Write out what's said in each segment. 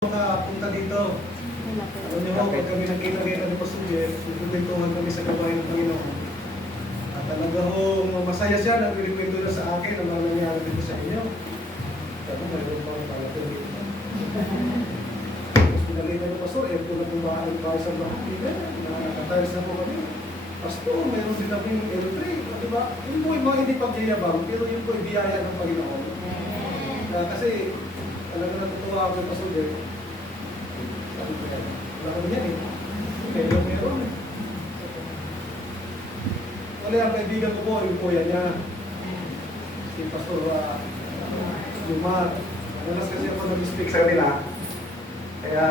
Makapunta dito. Alam niyo mo, pag kami nakita-kita ni Pastor Jeff, susunduhan kami sa gawain ng Panginoon. At talaga hong masaya siya, nagpilikwento na sa akin ang mga nangyari dito sa inyo. Sabi, mayroon pa pala ito dito. Tapos pinalita ni Pastor, ito na kung bahay sa bahay. Nakakatiles na po kami. Pastor, meron din kami L3. Diba? Yun po yung mga hindi pagyayabang, pero yun po yung biyaya ng Panginoon. Kasi talaga natutuwa ako yung Pastor Jeff. Sabi ko yan. Wala kami yan eh. Meron eh. Wala yung kaibigan ko po, yung kuya niya. Si Pastor Jumar. Madalas kasi ako nag-speak sa kanila. Kaya,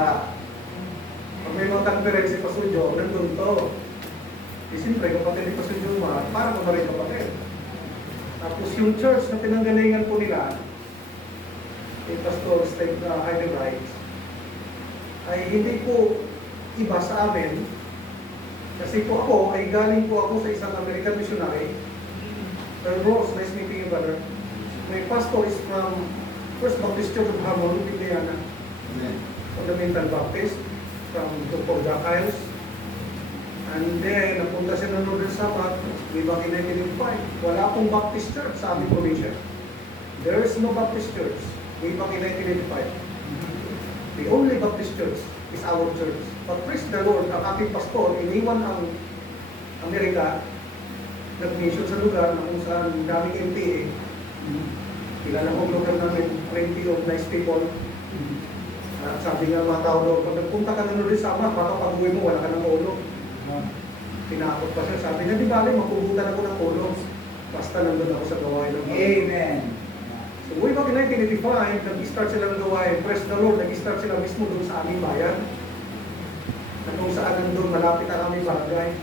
pag may mga conference si Pastor Joe, nandun to. Siyempre, kapatid ni Pastor Jumar, para ko na rin kapatid. Tapos yung church na pinanggalingan po nila, yung Pastor Steve Heidelreich, ay hindi po iba sa amin. Kasi po ako, ay galing po ako sa isang American missionary. Rose, nice meeting you, brother. My pastor is from First Baptist Church of Harmony, Indiana. Fundamental Baptist, from Dr. Jack Hiles. And then, napunta siya ng Northern Sabbath, way back in 1985. Wala pong Baptist Church sa aming probinsya. There is no Baptist Church way back in 1985. The only Baptist church is our church. But praise the Lord, ang ating pastor, iniwan ang Amerika, nag-mission sa lugar na kung saan daming MPA. Kilala ko lugar namin, plenty of nice people. Sabi nga mga tao doon, pag nagpunta ka na rin sa ama, baka pag-uwi mo, wala ka ng ulo. Tinakot pa siya. Sabi niya, di bale, mapubutan ako ng ulo. Basta nandun ako sa gawain ng Amen. So, way back in 1985, nag-start silang gawain. Praise the Lord, nag-start sila mismo doon sa aming bayan. At kung saan nandun, malapit ang aming barangay.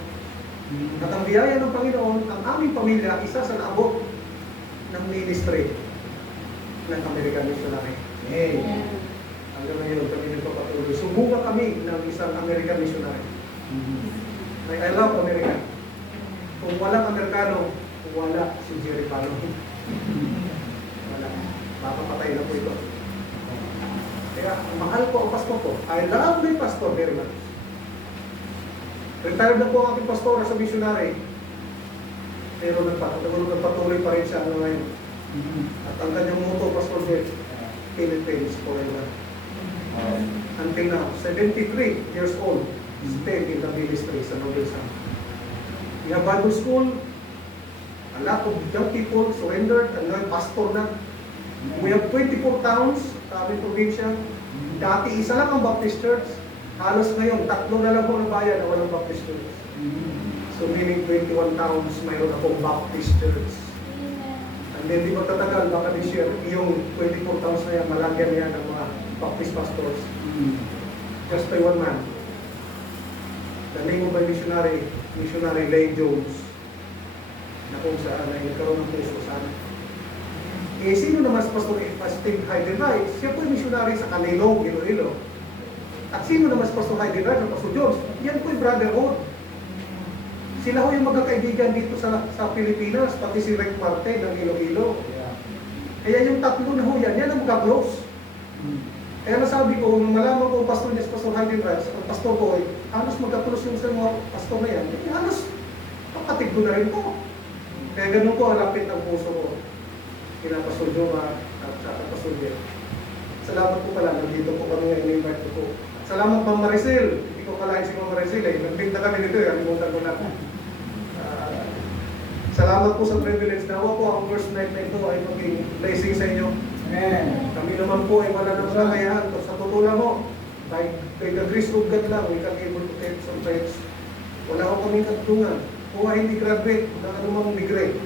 At ang biyaya ng Panginoon, ang aming pamilya, isa sa naabot ng ministry ng American Missionary. Amen. Hanggang ngayon, kami nagpapatuloy. Subukan kami ng isang American Missionary. I love America. Kung walang Amerikano, kung wala si Jerry Palo. Papapatay na po ito. Kaya, mahal ko ang pastor ko. I love my pastor very much. Retired na po ang aking pastor sa missionary. Pero nagpatuloy pa rin siya ngayon. At ang kanyang motto, Pastor Jeff, Philippines forever. Until now, 73 years old, still in the ministry sa Noble Sun. We have Bible school. A lot of young people surrendered and now pastor na. We have 24 towns sa aming probinsya. Dati isa lang ang Baptist Church. Halos ngayon, 3 na lang po ang bayan na walang Baptist Church. So meaning 21 towns mayroon akong Baptist Church. And then di ba tatagal, baka this year, yung 24 towns na yan, malagyan niya ng mga Baptist pastors. Just by one man. The name of my missionary, Missionary Lay Jones, na kung saan ay nagkaroon ng puso sana. Eh, sino naman sa Pastor Steve Heidelreich? Siya po yung missionary sa Calilong, Iloilo. At sino naman sa Pastor Heidelreich sa Pastor Jones? Yan po yung brotherhood. Sila ho yung magkakaibigan dito sa Pilipinas, pati si Rick Marte ng Iloilo. Kaya yung tatlo na ho yan ang magka-close. Kaya nasabi ko, nung malaman ko ang pastor niya sa Pastor Heidelreich, ang pastor ko ay halos magka-close yung sa mga pastor na yan. Halos kapatid ko na rin po. Kaya ganun ko, alapit ang puso ko. Kina Pastor Joma at sa Pastor Jeff. Salamat po pala, nandito po kami ngayon, in-invite ko po. Salamat Ma'am Maricel. Hindi ko kalahin si Ma'am Maricel eh. Nagbinta kami dito eh, alimutan ko na. Salamat po sa privilege na ako po. Ang first night na ito ay maging blessing sa inyo. Amen. Kami naman po ay wala nang kakayahan. Sa totoo lang mo, by the grace of God lang, we can able to take some sites. Wala ko kaming katungan. Kung hindi graduate ng anumang degree,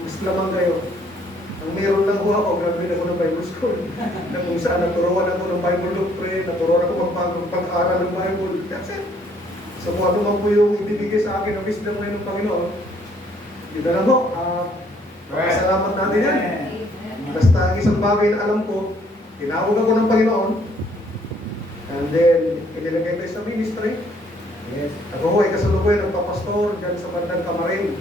mas lamang kayo. Ang meron lang ko ako, graduate ako ng Bible School. Na kung saan naturuan ako ng Bible doctrine, naturuan ako pag-aral ng Bible. That's it. So kung ano man po yung ibibigay sa akin ng wisdom ngayon ng Panginoon, yun na lang po. Salamat natin yan. Basta ang isang bagay na alam ko, tinawag ako ng Panginoon, and then inilagay ko sa ministry. Yes. Ako ho ay kasalukuyan ng papastor dyan sa bandang Kamarin.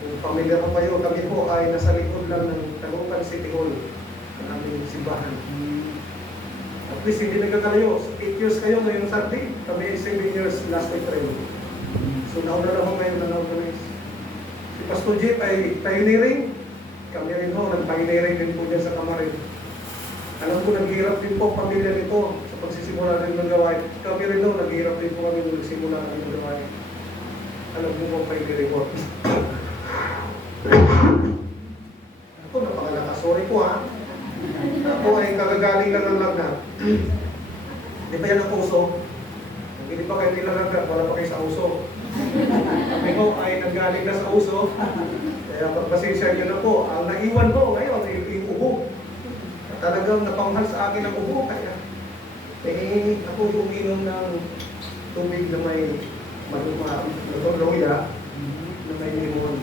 Kung pamilya ko kayo, kami po ay nasa likod lang ng Tagupan City Hall ng aming simbahan. At least least hindi nagkakalayo. 8 years kayo ngayon Sunday. Kami 7 years last week rin. So nauna na ako ngayon na na-organize. Si Pastor Jeep ay pioneering. Kami rin ho, nag-pioneering din po dyan sa Kamarin. Alam ko, naghihirap din po pamilya nito sa pagsisimula rin ng gawain. Kami rin ho, naghihirap din po kami nung nagsimula rin ng gawain. Alam mo po pioneering po. Ako, napakalakas. Sorry po ha. Ako ay kagagaling lang ng lagnat. Di ba yan ang uso? Hindi pa kayo nilalagnat, wala pa kayo sa uso. Kami ko ay nanggaling na sa uso. Kaya pagpasensya nyo na po. Ang naiwan ko ngayon ay yung ubo. Talagang napamahal sa akin ang ubo. Kaya ako uminom ng tubig na may luya na may limon.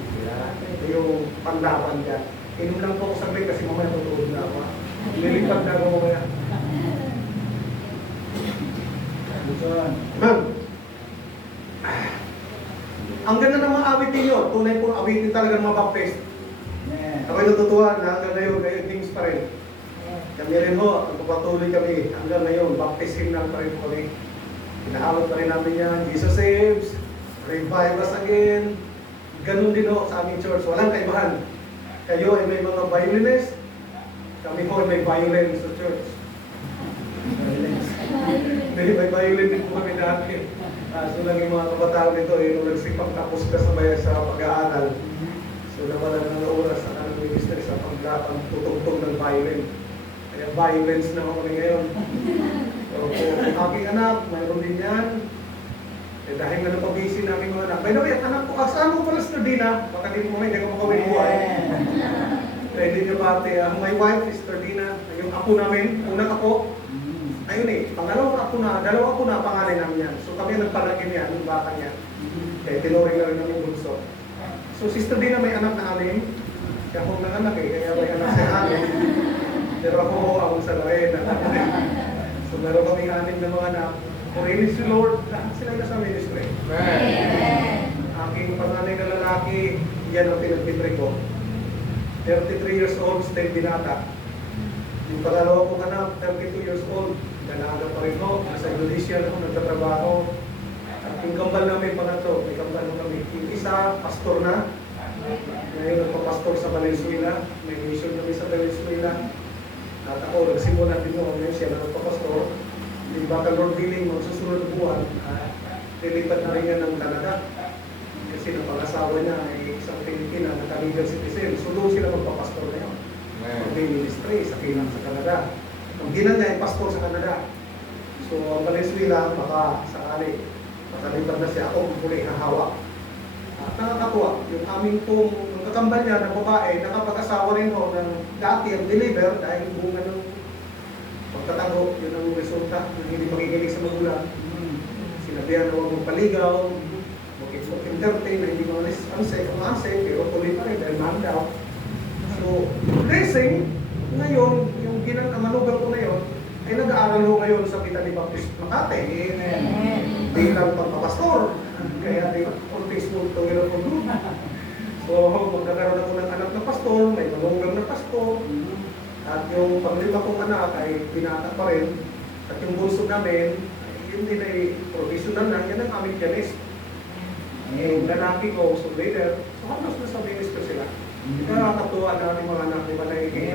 Ito yung panlaban dyan. Inom lang po ako saglit kasi mamaya tutulog na ako. Nilipad na ako mamaya. Ma'am, ang ganda ng mga awit ninyo. Tunay pong awitin talaga ng mga baptist. Ako'y natutuwa na hanggang ngayon, ngayon things pa rin. Kami rin ho, nagpapatuloy kami hanggang ngayon, baptism na pa rin kami. Pinahawat pa rin namin yan, Jesus saves, revive us again. Ganun din ho sa aming church, walang kaibahan. Kayo ay may mga violinist, kami ho ay may violin sa church. May violin din po kami dati. So lang yung mga kabataan nito, yung nagsipang tapos ka sa pag-aaral. So nawalan ng oras sa kanang ministry sa pagtutugtog ng violin. Kaya violence na ako ngayon. So kung aking anak, mayroon din yan. Dahil nga napabisi namin mga anak. By the way, anak ko, saan mo pala sa Dina? Baka din mo hindi ko makawin buhay. Dahil din yung bate, my wife is Tardina. Yung ako namin, unang ako. Ayun dalawa ako na pangalan namin yan. So kami nagpalagin yan, yung bata niya. Kaya tinuring na rin namin bunso. So Sister Dina may anak na anim. Kaya akong nanganak kaya may anak sa amin. Pero ako, akong sa lain. So meron kami anim na mga anak. Praise the Lord, lahat sila nasa ministry. Aking panganay na lalaki, yan ang pinagtitry ko. 33 years old, stay binata. Yung pangalawa kong anak, 32 years old, dalaga pa rin ho. Nasa Indonesia na ako nagtatrabaho. At yung kambal namin pangatlo, may kambal kami. Yung isa, pastor na. Ngayon nagpapastor sa Valenzuela. May mission kami sa Valenzuela. At ako, nagsimula din ho. Ngayon siya na nagpapastor. Yung baka Lord willing, magsusunod buwan, lilipat na rin yan ng Canada. Kasi ng pang-asawa niya ay isang Pilipina na Canadian citizen. So doon sila magpapastor na yun. May ministry sa Kilang sa Canada. Ang gina niya ay pastor sa Canada. So ang Valenzuela, baka sakali, makalipat na siya, ako muli hahawak. At nakakatuwa, yung aming pong kakambal niya ng babae, nakapag-asawa rin ho ng dati ang deliver dahil bunga ng pagtatago, yun ang resulta ng hindi pakikinig sa magulang. Sinabihan na huwag magpaligaw, mag-entertain na hindi mga unsafe, pero tuloy pa rin dahil man daw. So, blessing, ngayon, yung ginang-amanugan ko na yun, ay nag-aaral ho ngayon sa Bethany Baptist Makati. Bilang pagpapastor. Kaya di konting small to gano'n po group. So, magkakaroon ako ng anak na pastor, may manugang na pastor. At yung panglima kong anak ay binata pa rin. At yung bunso namin, yun din ay professional na, yan ang aming pianist. Yung lalaki ko, so later, so halos na sa minister sila. Nakakatuwa na aming mga anak, di ba nakikita?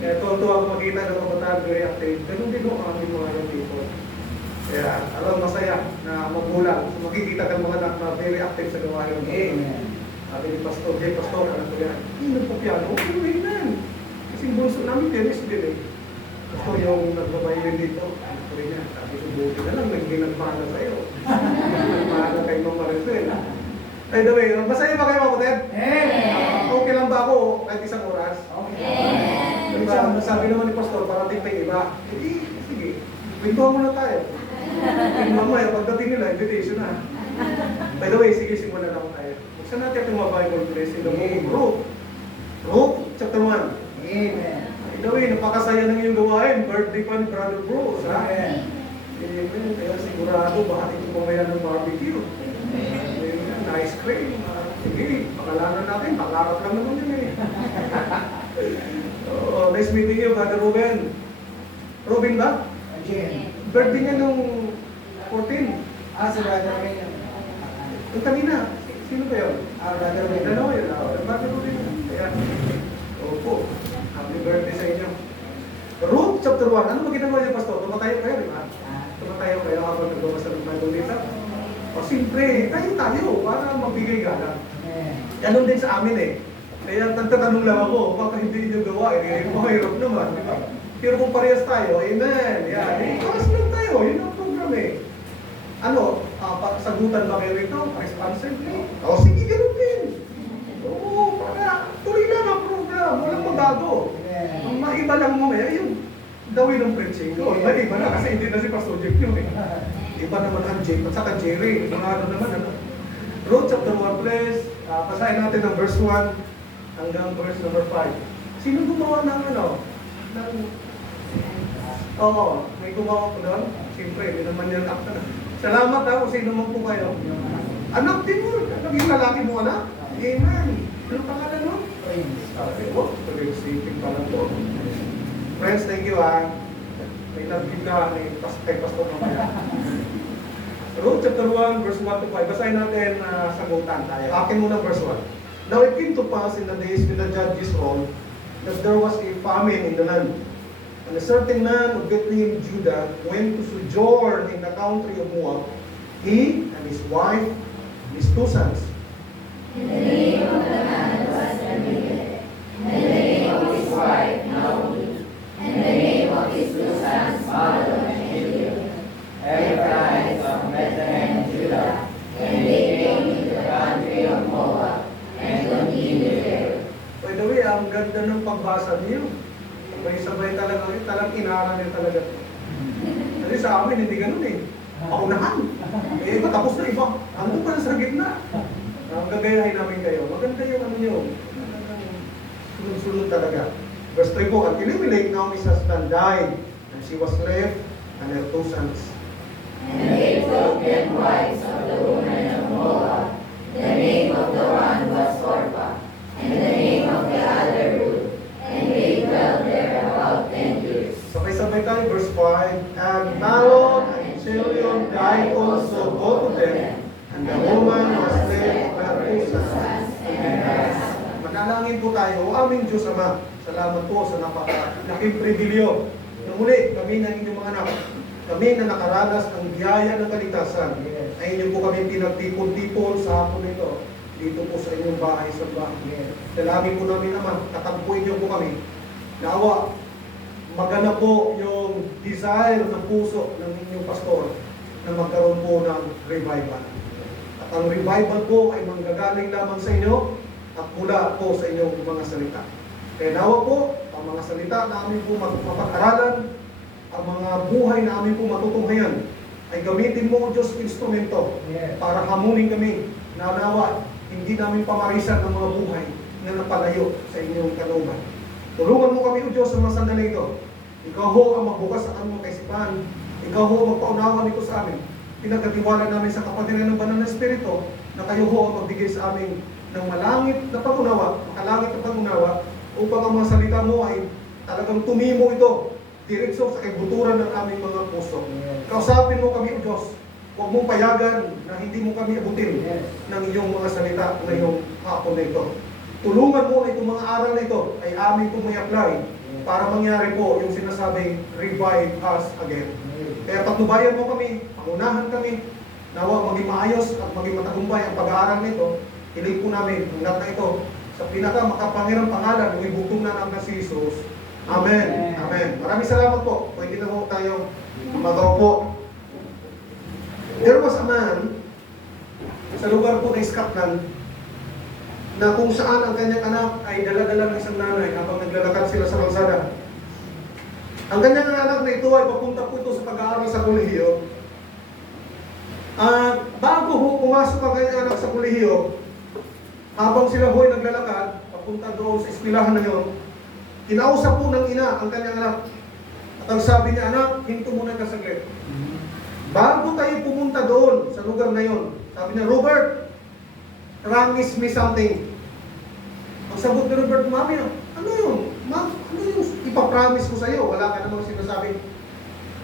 Kaya tuwa ko makita ng kabataan, very active. Ganun din ang aming mga young people. Kaya alam masaya na magulang. So makikita ka mga anak na very active sa gawain. Sabi ni Pastor, hey Pastor, anak ko yan. Hindi nagpa-piano, okay man. Kasi bunso namin pianist din eh. Gusto yung nagbabayin dito. Ano rin yan? Sabi ko, buti na lang, naging nagpahana sa'yo. Nagpahana kay Mama Maricel. By the way, masaya ba kayo kapatid? Okay lang ba ako kahit isang oras? Diba, sabi naman ni Pastor, parating pa yung iba. Sige, pintuhan muna tayo. Mamaya, pagdating nila, invitation na. By the way, sige, simulan na ako tayo. Saan natin itong mga Bible place in the book of Ruth? Ruth, chapter 1. Amen. By the way, napakasaya ng iyong gawain. Birthday pa ni Brother Bruce, ha? Amen. Amen. Kaya sigurado, baka ito mamaya ng barbecue. Amen. Ice cream. Sige, pangalanan natin. Pangarap lang naman yun eh. Nice meeting you, Brother Ruben. Ruben ba? Jen. Birthday niya nung 14. Si Brother Wayne. Yung kanina, sino ba yun? Brother Wayne. Dalawa yun. Bakit ko rin? Kaya, opo. Happy birthday sa inyo. Ruth chapter 1. Ano ba ginagawa niyo, Pastor? Tumatayo kayo, di ba? Tumatayo kayo habang nagbabasa ng Bible dito. O siyempre, tayo para magbigay galang. Ganon din sa amin eh. Kaya nagtatanong lang ako, baka hindi niyo gawa, mahirap naman, di ba? Pero kung parehas tayo, amen. Yan, ikas lang tayo, yun ang program eh. Ano, sagutan ba kayo rito? Responsibly? O sige, ganon din. Oo, para tuloy lang ang program, walang magbago. Ang maiba lang mamaya, yung dawin ng preaching. O, maiba na kasi hindi na si Pastor Jeff yun eh. Iba naman ang Jake, at saka Jerry. Mga ano naman, ano. Ruth chapter 1, please. Basahin natin ang verse 1 hanggang verse number 5. Sino gumawa ng ano? Oo, may gumawa ko doon. Siyempre, hindi naman yan akta na. Salamat ha kung sino man po kayo. Anak din mo. Naging lalaki mo anak. Amen. Ano pangalan mo? Sabi ko, pag-exciting pala po. Friends, thank you ha. May nabig na, may pastor mamaya. Ruth chapter 1, verse 1 to 5. Basahin natin sagutan tayo. Akin muna verse 1. Now it came to pass in the days when the judges ruled that there was a famine in the land. And a certain man of Bethlehem, Judah, went to sojourn in the country of Moab, he and his wife and his 2 sons. And the name of the man was Elimelech, and the name of his wife Naomi, and the name of his 2 sons Mahlon and Chilion. Ephraim of Bethlehem, Judah, and they came into the country of Moab, and continued there. By the way, ang ganda ng pagbasa niyo. Sabay-sabay talaga, talagang inaral niya talaga. Kasi sa amin, hindi ganun eh. Paunahan. Eh, matapos na iba. Ano pa sa gitna? Ang gagayahin namin kayo. Maganda yung ano nyo. Sunod-sunod talaga. Verse 3 po, and Elimelech, Naomi's husband, died, and she was left, and her 2 sons. And they took them wives of the women of Moab. The name of the one was Orpah, and the name of the other Ruth. And they dwelt there about 10 years. Sabay-sabay tayo, verse 5. And Mahlon and Chilion died also, both of them, and the woman was left with her 2 sons. Manalangin po tayo, o aming Diyos Ama, salamat po sa napakalaking pribilyo. Nung muli, kami ng inyong mga anak, kami na nakaranas ng biyaya ng kaligtasan, ay inyo po kami pinagtipon-tipon sa hapon nito, dito po sa inyong bahay sa bahay. Dalangin po namin, Ama, katampuin niyo po kami. Nawa, magana po yung desire ng puso ng inyong pastor na magkaroon po ng revival. At ang revival po ay manggagaling lamang sa inyo at mula po sa inyong mga salita. Kaya nawa po, ang mga salita na amin po mapag-aralan, ang mga buhay na amin po matutunghayan, ay gamitin mo, Diyos, instrumento para hamunin kami na nawa, hindi namin pamarisan ang mga buhay na napalayo sa inyong kalooban. Tulungan mo kami, O Diyos, sa mga sandali ito. Ikaw ho ang magbukas sa aming kaisipan. Ikaw ho ang magpaunawa nito sa amin. Pinagkatiwala namin sa kapatiran ng Banal na Espiritu na kayo ho ang magbigay sa amin ng malangit na pag-unawa, makalangit na pag-unawa, upang ang mga salita mo ay talagang tumimo ito diretso sa kaibuturan ng aming mga puso. Kausapin mo kami, O Diyos. Huwag mong payagan na hindi mo kami abutin ng iyong mga salita ngayong hapon na ito. Tulungan mo na itong mga aral na ito ay aming pong may apply para mangyari po yung sinasabing revive us again. Kaya patnubayan mo kami, pangunahan kami, nawa maging maayos at maging matagumpay ang pag-aaral nito. Hiling po namin ang lahat na ito sa pinaka-makapangirang pangalan ng ibutong na namin si Jesus. Amen. Amen. Maraming salamat po. Pwede na po tayong mag-upo. There was a man sa lugar po ng Scotland na kung saan ang kanyang anak ay dala-dala ng isang nanay habang naglalakad sila sa kalsada. Ang kanyang anak na ito ay papunta po ito sa pag-aaral sa kolehiyo. Bago ho pumasok ang kanyang anak sa kolehiyo, habang sila ho ay naglalakad, papunta doon sa eskwelahan na yun, kinausap po ng ina ang kanyang anak. At ang sabi niya, anak, hinto muna ka saglit. Bago tayo pumunta doon sa lugar na yon, sabi niya, Robert, promise me something. Ang sagot ni Robert, Mami, ano yun? Ano yung ipapromise ko sa iyo? Wala ka namang sinasabi.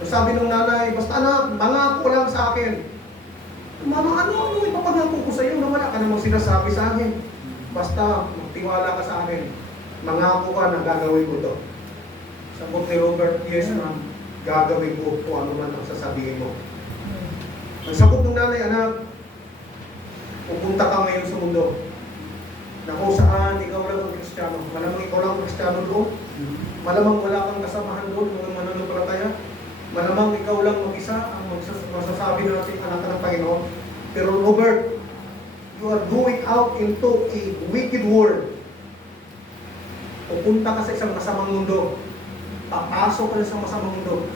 Sabi nung nanay, basta anak, mangako lang sa akin. Mama, ano ipapangako ko sa iyo na wala ka namang sinasabi sa akin? Basta magtiwala ka sa akin. Mangako ka na gagawin ko to. Sagot ni Robert, yes ma'am, gagawin ko kung ano man ang sasabihin mo. Ang sagot ng nanay, anak, pupunta ka ngayon sa mundo na kung saan ikaw lang ang Kristiyano. Malamang ikaw lang ang Kristiyano doon. Malamang wala kang kasamahan doon, mga mananampalataya. Malamang ikaw lang mag-isa ang masasabi natin anak ng Panginoon. Pero Robert, you are going out into a wicked world. Pupunta ka sa isang masamang mundo. Papasok ka sa isang masamang mundo.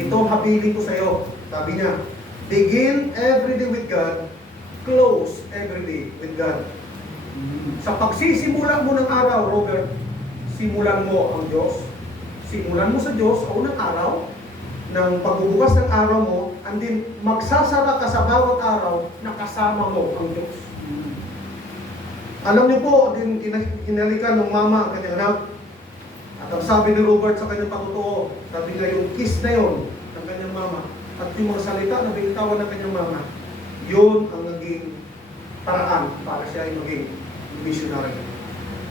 Ito ang habilin ko sa iyo. Sabi niya, begin every day with God, close every day with God. Sa pagsisimula mo ng araw, Robert, simulan mo ang Diyos. Simulan mo sa Diyos sa unang araw, ng pagbubukas ng araw mo, and then magsasara ka sa bawat araw na kasama mo ang Diyos. Alam niyo po, din hinalikan ng mama ang kanyang anak. At ang sabi ni Robert sa kanyang pagtotoo, sabi niya yung kiss na yon ng kanyang mama, at yung mga salita na binitawan ng kanyang mama, yun ang naging paraan para siya ay maging missionary.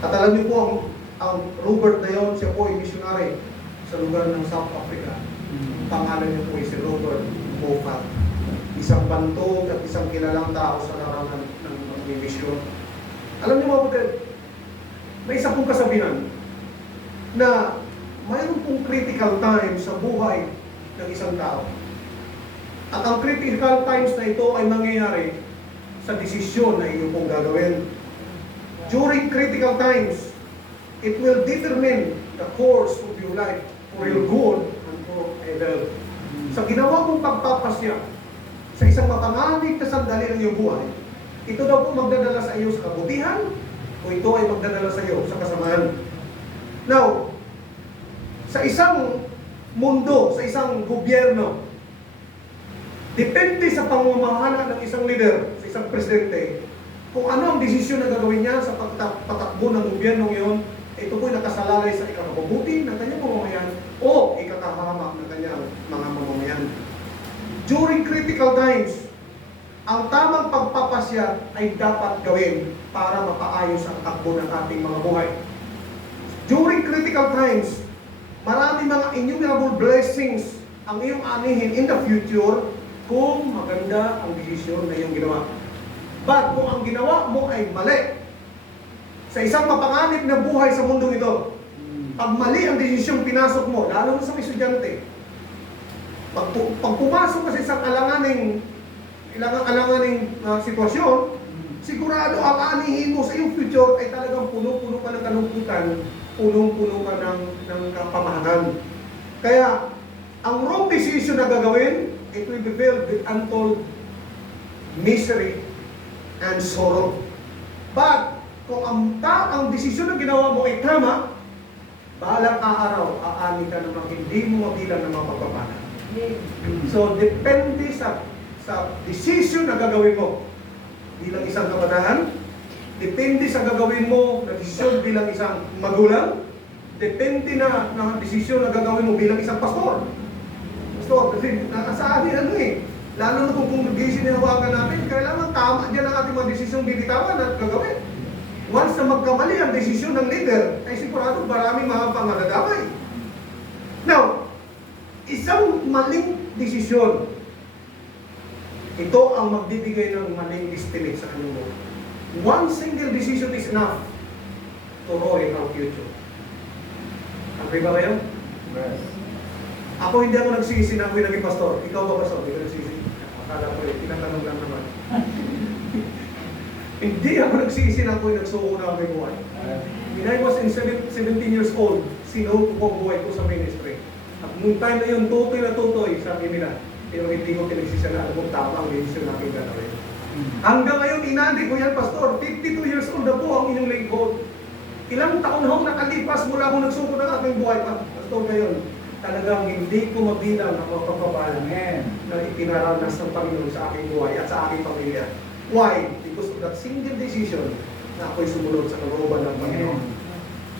At alam niyo po, ang Robert na yon, siya po ay missionary sa lugar ng South Africa. Pangalan niya po ay si Robert Moffat. Isang bantog at isang kilalang tao sa larangan ng misyon. Alam niyo mga kapatid, may isa pong kasabihan na mayroon pong critical times sa buhay ng isang tao. At ang critical times na ito ay mangyayari sa desisyon na iyo pong gagawin. During critical times, it will determine the course of your life for your good and for evil. Sa ginawa mong pagpapasya sa isang mapanganib na sandali ng iyong buhay, ito daw po magdadala sa iyo sa kabutihan o ito ay magdadala sa iyo sa kasamaan. Now, sa isang mundo, sa isang gobyerno, depende sa pamamahala ng isang leader, sa isang presidente, kung ano ang desisyon na gagawin niya sa patakbo ng gobyerno ngayon, ito po'y nakasalalay sa ikakabubuti ng kanyang mamamayan o ikakahamak ng kanyang mga mamamayan. During critical times, ang tamang pagpapasya ay dapat gawin para mapaayos ang takbo ng ating mga buhay. During critical times, marami mga innumerable blessings ang iyong anihin in the future kung maganda ang desisyon na iyong ginawa. But kung ang ginawa mo ay mali, sa isang mapanganib na buhay sa mundong ito, pag mali ang desisyong pinasok mo, lalo na sa estudyante, pag pumasok ka sa isang alanganing sitwasyon, sigurado ang anihin mo sa iyong future ay talagang puno-puno ka ng kalungkutan, punong-puno ka ng pamahanan. Kaya, ang wrong decision na gagawin, it will be filled with untold misery and sorrow. But, kung ang desisyon na ginawa mo ay tama, balang araw, aani ka naman, hindi mo mabilang ng mga pagpapala. So, depende sa decision na gagawin mo bilang isang kabataan, depende sa gagawin mo na desisyon bilang isang magulang, depende na desisyon na gagawin mo bilang isang pastor. Pastor, kasi sa atin lalo na kung mag-isinawagan natin, kailangan tama dyan ang ating mga desisyong bibitawan at gagawin. Once na magkamali ang desisyon ng leader, ay sigurado maraming mga pangadadamay. Now, isang maling desisyon, ito ang magbibigay ng maling estimate sa kanyang buhay. One single decision is enough to ruin our future. Agree ba kayo? Yes. Ako hindi ako nagsisi na ako'y naging pastor. Ikaw ba pastor? Hindi ka nagsisi. Akala ko tinatanong lang naman. Hindi ako nagsisi na ako'y nagsuko na ako'y buhay. When I was in 17 years old, sinuko ko buhay ko sa ministry. At nung time na yun, tutoy na tutoy, sabi nila. Pero hindi ko pinagsisala kung tama ang decision natin gagawin. Hanggang ngayon, inandi ko yan, pastor. 52 years old na po ang inyong lingkod. Ilang taon na nakalipas mula akong nagsuko ng aking buhay. Pastor, ngayon, talagang hindi ko mabilang ang mga pagpapala na itinaranas ng Panginoon sa aking buhay at sa aking pamilya. Why? Because of that single decision na ako'y sumunod sa kalooban ng Panginoon.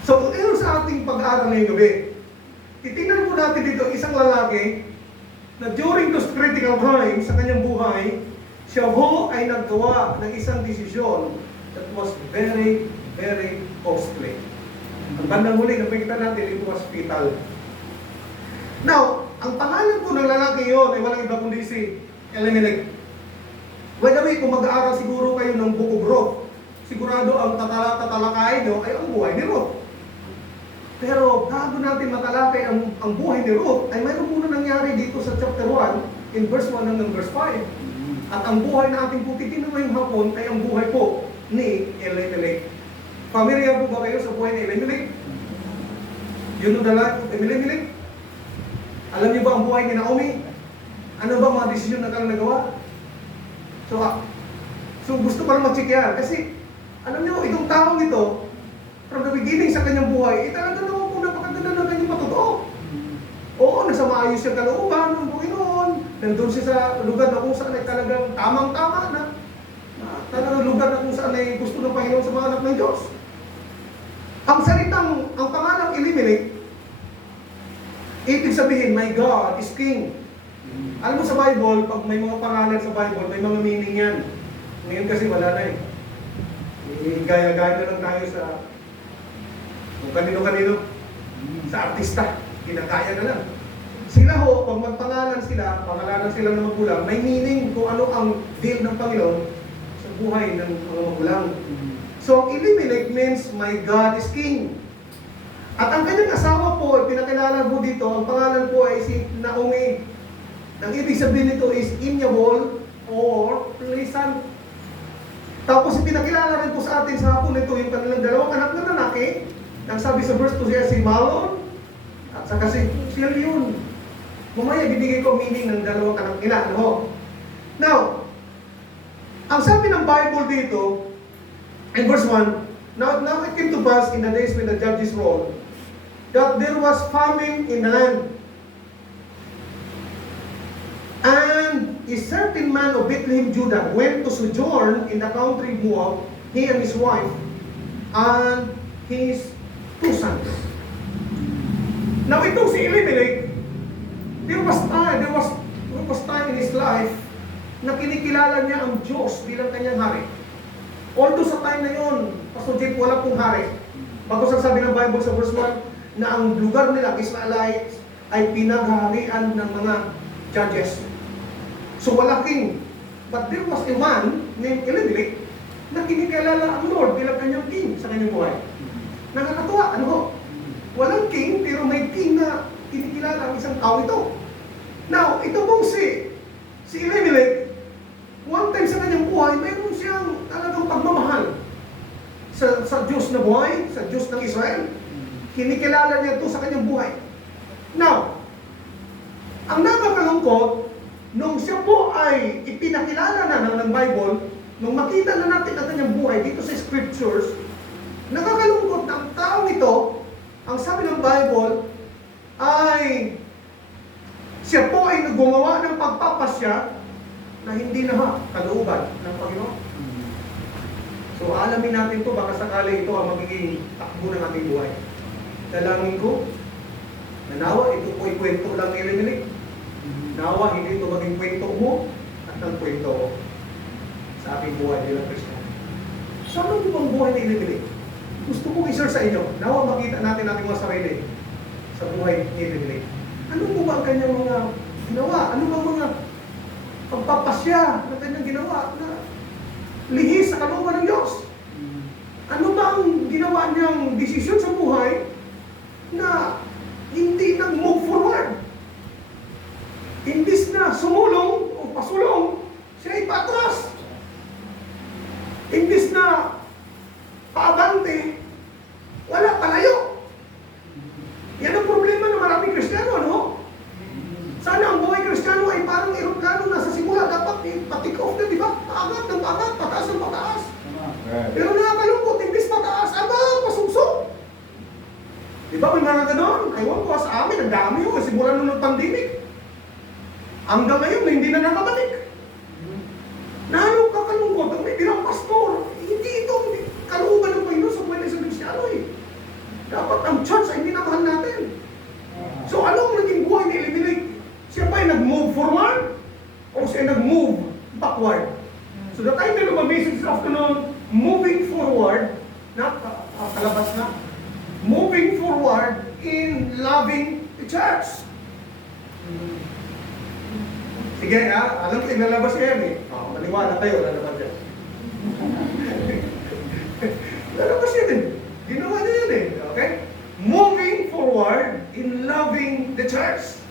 So, ito sa ating pag-aaral ngayong gabi. Titingnan po natin dito isang lalaki na during those critical times sa kanyang buhay, siya ho ay naggawa ng isang desisyon that was very, very costly. Ang bandang huli, napikita natin, it was fatal. Now, ang pangalan po ng lalaki yon ay walang iba kundi si Elimelech. By the way, kung mag-aaral siguro kayo ng Book of Ruth, sigurado ang tatalakayin nyo ay ang buhay ni Ruth. Pero bago natin matalakay ang buhay ni Ruth, ay mayroon muna nangyari dito sa chapter 1, in verse 1 hanggang verse 5. At ang buhay na ating putitin ngayong hapon ay ang buhay po ni Elimelech. Familiar po ba kayo sa buhay ni Elimelech? You know the life of Elimelech? Alam niyo ba ang buhay ni Naomi? Ano ba mga desisyon na kang nagawa? So gusto ko lang mag-check yan. Kasi, alam niyo, itong taong ito, from the beginning sa kanyang buhay, talaga naman po napakaganda ng kanyang patotoo. Oo, nasa maayos siyang kalooban ng Panginoon. Nandun siya sa lugar na kung saan ay talagang tamang-tama na talagang lugar na kung saan ay gusto ng Panginoon sa mga anak ng Diyos. Ang pangalang Elimelech, ibig sabihin, my God is King. Alam mo sa Bible, pag may mga pangalan sa Bible, may mga meaning yan. Ngayon kasi wala na eh. Gaya-gaya na lang tayo sa kung kanino-kanino. Sa artista, ginagaya na lang. Sila ho, pag magpangalan sila, pangalanan sila ng magulang, may meaning kung ano ang deal ng Panginoon sa buhay ng mga magulang. So, Elimelech means, my God is King. At ang kanyang asawa po, pinakilala po dito, ang pangalan po ay si Naomi. Ang ibig sabihin nito is amiable or pleasant. Tapos pinakilala rin po sa atin sa hapon nito yung kanilang dalawang anak na lalaki. Ang sabi sa verse 2 siya si Malon at saka si Leon. Mamaya bibigay ko meaning ng dalawang anak nila. Ano? Now, ang sabi ng Bible dito, in verse 1, Now it came to pass in the days when the judges ruled, that there was famine in the land. And a certain man of Bethlehem, Judah, went to sojourn in the country Moab, he and his wife, and his 2 sons. Now itong si Elimelech, there was time in his life na kinikilala niya ang Diyos bilang kanyang hari. Although sa time na yun, Pastor Jake, wala pong hari. Bago sabi ng Bible sa verse 1, na ang lugar nila, Israelites, ay pinaghaharian ng mga judges. So wala king. But there was a man named Elimelech na kinikilala ang Lord bilang kanyang king sa kanyang buhay. Nakakatuwa, ano ho? Walang king, pero may king na kinikilala ang isang tao ito. Now, ito pong si Elimelech, one time sa kanyang buhay, mayroon siyang talagang pagmamahal sa Diyos na buhay, sa Diyos ng Israel. Kinikilala niya ito sa kanyang buhay. Now, ang nakakalungkot, nung siya po ay ipinakilala na ng Bible, nung makita na natin ang kanyang buhay dito sa Scriptures, nakakalungkot na ang taong ito, ang sabi ng Bible, ay siya po ay gumawa ng pagpapasya na hindi na kalooban ng Panginoon. So alamin natin ito, baka sakali ito ang magiging takbo ng ating buhay. Dalangin ko, nanawa, ito po ay kwento lang ni Elimelech. Nawa, hindi ito maging kwento mo at ng kwento ko sa ating buhay bilang Kristiyano. So ano po bang buhay ni Elimelech? Gusto kong i-share sa inyo. Nawa, makita natin ating mga sarili sa buhay ni Elimelech. Ano po ba ang kanyang mga ginawa? Ano ba mga pagpapasya na kanyang ginawa na lihis sa kalooban ng Diyos? Ano ba ang ginawa niyang desisyon sa buhay na hindi nag-move forward? Imbis na sumulong o pasulong, siya ay patras. Imbis na paabante, wala, palayo. Yan ang problema ng maraming Kristiyano, ano? Sana ang buhay Kristiyano ay parang eroplano na sa simula, dapat patik off na, di ba? Paangat ng paangat, pataas ng pataas. Pero nakakalungkot, imbis pataas, pasungsok. Di ba may mga ganon? Aywan ko sa amin, ang dami yun, simula nung pandemic. Hanggang ngayon, hindi na nakabalik. Nalo kakalungkot, ang may bilang pastor, hindi ito kalooban ng Panginoon sa buhay ng isang Kristiyano eh. Dapat ang church ay minamahal natin. So anong naging buhay ni Elimelech? Siya pa ay nag-move ay nag-move backward. So the title of my message this afternoon, Moving Forward, kalabas na, Moving Forward in Loving the Church. Sige ha, alam ko inalabas yan eh. Maniwala tayo, lalabas yan. Lalabas yan eh. Ginawa niya yan eh. Okay? Moving forward in loving the church.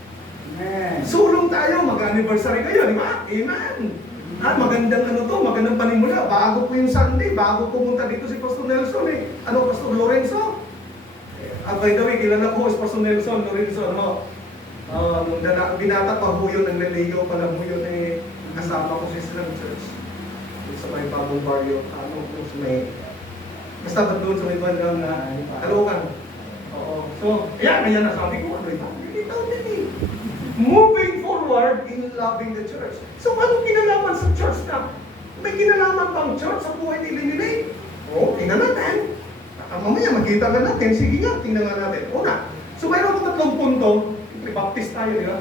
Amen. Sulong tayo, mag-anniversary kayo, di ba? Amen. At magandang magandang panimula. Bago po yung Sunday, bago pumunta dito si Pastor Nelson eh. Pastor Lorenzo? By the way, kilala ko si Pastor Nelson, Lorenzo, nung binata pa ho yun, naglalayo pa lang ho yun eh, kasama ko sa Islam Church. Sa may bagong barrio, kung sa may, basta ba doon sa may bandang na, Caloocan. Oo. So, ayan nasabi ko, ito din eh. Moving forward in loving the church. So, anong kinalaman sa church na? May kinalaman bang church sa buhay ni Elimelech? Oo, tingnan natin. Mamaya magkita ka natin. Sige nga, tingnan nga natin. Una, so mayroon ko 3 punto. Baptist tayo, di ba?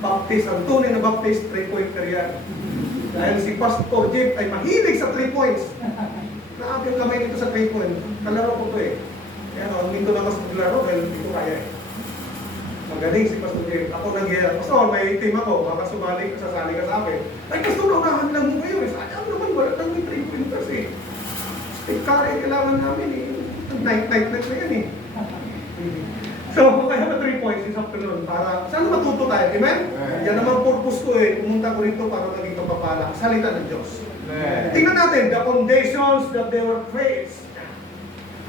Baptist, ang tunay na Baptist, 3-point career. Dahil si Pastor Jeff ay mahilig sa 3 points. Naabing kamay nito sa 3 points. Kalaro ko to eh. Kaya minto na mas maglaro dahil hindi ko kaya eh. Magaling si Pastor Jeff. Ako nag-iaya. Pastor, may team ako. Baka sumali, sasali ka sa akin. Ay, Pastor, unahan lang mo kayo. Sayang naman, wala lang may 3 pointers eh. Stick carry kailangan namin eh. Night na yan eh. So, kaya na 3 points this afternoon para sana matuto tayo. Amen? Yan naman purpose ko eh. Pumunta ko rito para maging kapapala. Salita ng Diyos. Tingnan natin, the foundations that they were faced.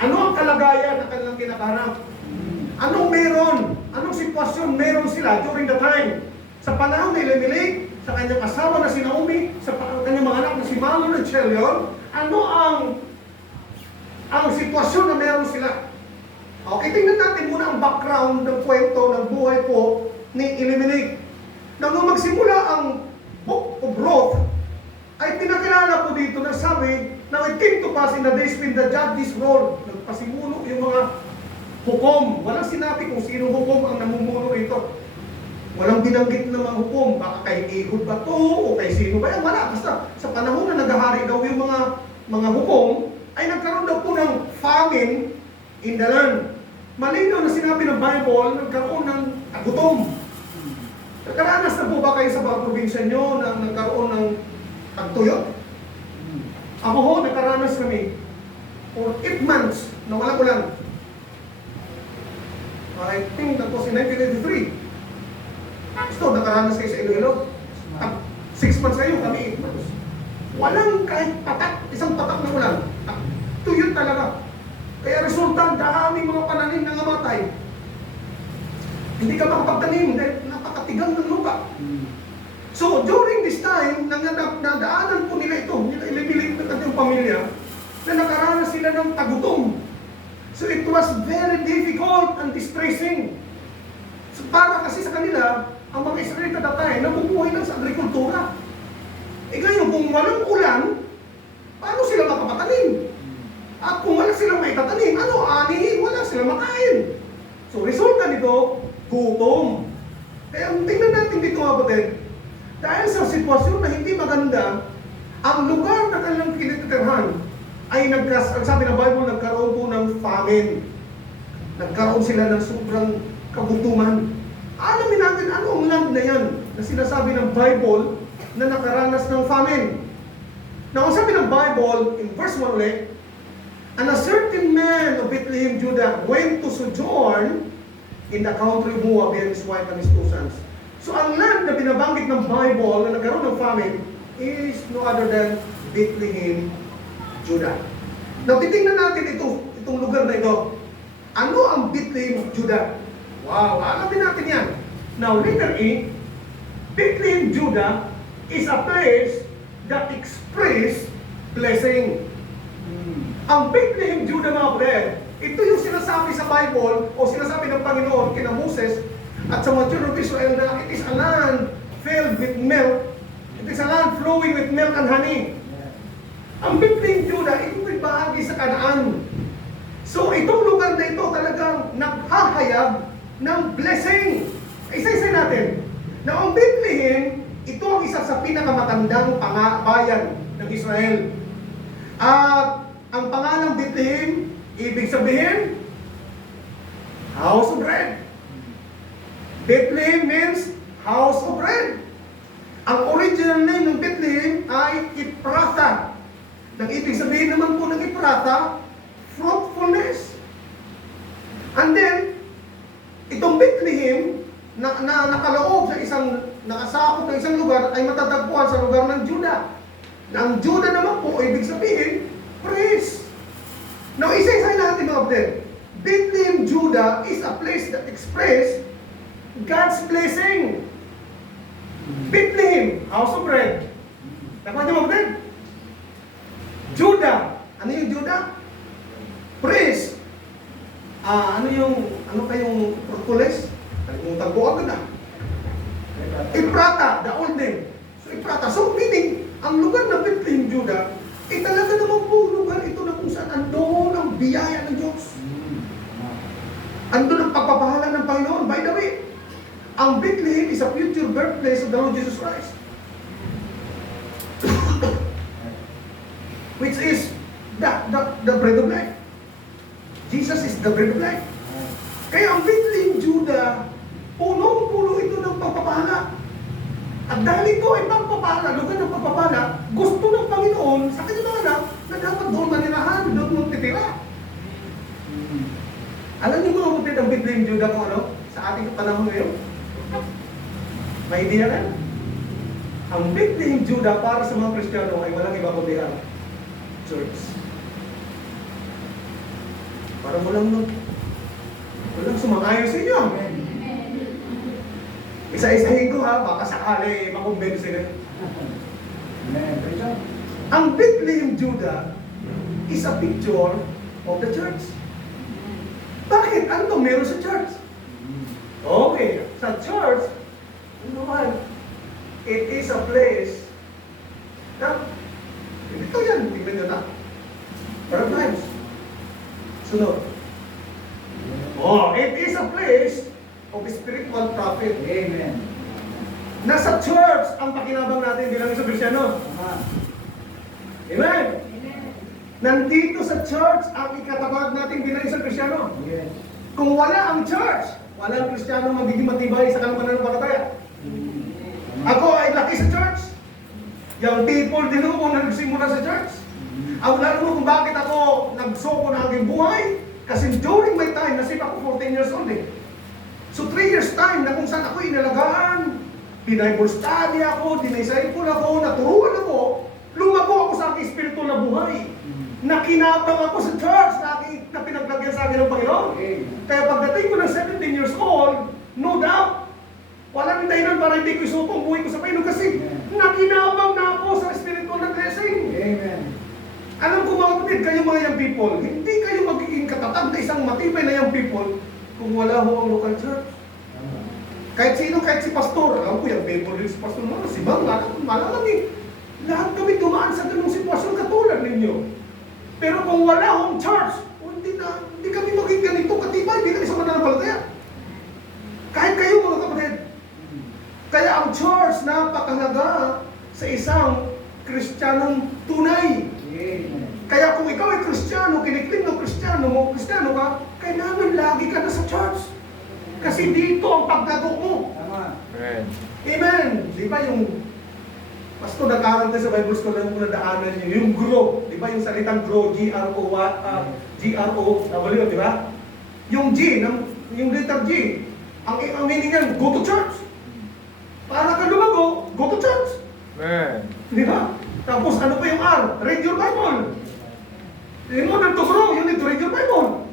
Ano ang kalagayan na kanilang kinakaharap? Anong meron? Anong sitwasyon meron sila during the time? Sa panahon ni Elimelech, sa kanyang asawa na si Naomi, sa kanyang mga anak na si Mahlon at Chilion, ano ang sitwasyon na meron sila? Okay, tingnan natin muna ang background ng kwento ng buhay po ni Elimelech. Nang magsimula ang Book of Ruth, ay pinakilala po dito na sabi na it came to pass in the days when the judges ruled. Nagpasimuno yung mga hukom. Walang sinabi kung sino hukom ang namumuno rito. Walang binanggit na mga hukom. Baka kay Ehud ba to o kay sino ba yan? Wala. Basta sa panahon na naghahari daw yung mga hukom, ay nagkaroon daw po ng famine in the land. Malinaw na sinabi ng Bible, nagkaroon ng gutom. Nakaranas na po ba kayo sa mga probinsya nyo na nagkaroon ng tagtuyot? Ako ho, nakaranas kami for 8 months na walang ulan. I think that was in 1983. Gusto, nakaranas kayo sa Iloilo? 6 months kayo, kami 8 months. Walang kahit patak, isang patak na ulan. Tuyot talaga. Kaya resulta, daming mga pananim na namatay. Hindi ka makapagtanim dahil napakatigang ng lupa. So, during this time, nadaanan po nila ito, nila Elimelech ng kanyang pamilya, na nakaranas sila ng tagutom. So, it was very difficult and distressing. So, para kasi sa kanila, ang mga Israelita that time, nabubuhay lang sa agrikultura. Ngayon, kung walang ulan, paano sila makapatanim? At kung wala silang maitatanim, ano, anihin, wala silang makain. So, resulta nito, gutom. Kaya tingnan natin dito mga kapatid, dahil sa sitwasyon na hindi maganda, ang lugar na kanilang kinititirhan ay ang sabi ng Bible, nagkaroon po ng famine. Nagkaroon sila ng sobrang kagutuman. Alamin natin ano ang land na yan na sinasabi ng Bible na nakaranas ng famine. Now, ang sabi ng Bible, in verse 1 ulit, and a certain man of Bethlehem, Judah, went to sojourn in the country of Moab, and his wife and his 2 sons. So, ang land na binabanggit ng Bible na nagkaroon ng famine is no other than Bethlehem, Judah. Now, titingnan natin itong lugar na ito. Ano ang Bethlehem, Judah? Wow, alamin natin yan. Now, letter A, Bethlehem, Judah is a place that express blessing. Ang Bethlehem, Judah, mga kapatid, ito yung sinasabi sa Bible o sinasabi ng Panginoon kina Moses at sa mga children of Israel na it is a land filled with milk. It is a land flowing with milk and honey. Ang Bethlehem, Judah, ito ay bahagi sa Canaan. So, itong lugar na ito talagang naghahayag ng blessing. Isa-isa natin na ang Bethlehem, ito ang isa sa pinakamatandang bayan ng Israel. At ang pangalang Bethlehem, ibig sabihin, House of Bread. Bethlehem means House of Bread. Ang original name ng Bethlehem ay Ephrata. Nang ibig sabihin naman po ng Ephrata, fruitfulness. And then, itong Bethlehem, na nakaloob sa isang, nakasakop ng isang lugar, ay matatagpuan sa lugar ng Judah. Na ang Judah naman po, ibig sabihin, praise. Now, isa-isahin natin mga kapatid. Bethlehem, Judah is a place that express God's blessing. Bethlehem, house of bread. Nakuha niyo mga kapatid? Judah. Ano yung Judah? Praise. Ano kayong Hercules? Kalimutan ko agad ah. Ephrata, the old name. So Ephrata. So meaning, ang lugar ng Bethlehem, Judah, talaga naman po lugar ito na kung saan andun ang biyaya ng Diyos. Andun ang pagpapahala ng Panginoon. By the way, ang Bethlehem is a future birthplace of the Lord Jesus Christ. Which is the bread of life. Jesus is the bread of life. Kaya ang Bethlehem, Judah, punong-puno ito ng pagpapala. At dahil ito ay pagpapala, lugar ng pagpapala, gusto ng Panginoon sa kanyang mga anak na dapat doon manirahan, doon magtitira. Alam niyo mga kapatid ang Bethlehem, Judah kung ano? Sa ating panahon ngayon? May idea ka? Ang Bethlehem, Judah para sa mga Kristiyano ay walang iba kundi ang church. Parang walang sumang-ayon sa inyo. Isa-isahin ko ha, baka sakali makumbensi ka. Ang Bethlehem, Judah is a picture of the church. Bakit? Ano meron sa church? Okay, sa church, naman, it is a place na, ito yan, tingnan nyo na. Paradise. Sunod. Oh, it is a place of spiritual prophet. Amen. Nasa church ang pakinabang natin bilang isang Kristiyano. Amen. Nandito sa church ang ikatatawag natin bilang isang Kristiyano. Yes. Kung wala ang church, wala ang Kristiyano magiging matibay sa kanyang pananampalataya. Ako ay laki sa church. Yung people din ako na nagsimula sa church. Ang lalo mo kung bakit ako nagsoko ng aking buhay. Kasi during my time, nasip ako 14 years old eh. So 3 years time na kung saan ako inalagaan, Bible study ako, dinisciple ako, naturuan ako, lumago ako sa aking spiritual na buhay. Nakinabang ako sa church na pinaglagyan sa akin ng Panginoon. Kaya pagdating ko ng 17 years old, no doubt, walang dahilan para hindi ko isuko ang buhay ko sa Panginoon kasi nakinabang na ako sa spiritual na blessing. Amen. Alam ko mga kapatid, kayo mga young people, hindi kayo magiging katatag na isang matibay na young people kung wala ho ang local church. Kahit sino, kahit si pastor, alam ko yung people rin si pastor mo, si Bang, malamang eh. Lahat kami dumaan sa ganung sitwasyon katulad ninyo. Pero kung wala hong church, hindi kami magiging ganito katibay bilang isang mananampalataya. Kahit kayo mga kapatid. Kaya ang church napakahalaga sa isang Kristiyanong tunay. Kaya kung ikaw ay Kristiyano, kinikling ng Kristiyano ka, kailangan lagi ka na sa church. Kasi dito ang pagdago mo. Tama. Amen. Di ba yung Pasto, nag-aral tayo sa Bible School na nadaanan nyo, yung grow, di ba yung salitang grow, G-R-O-W, di ba? Yung G, yung letter G, ang meaning yan, go to church. Para ka lumago, go to church. Di ba? Tapos ano pa yung R? Read your Bible. In order to grow, you need to read your Bible.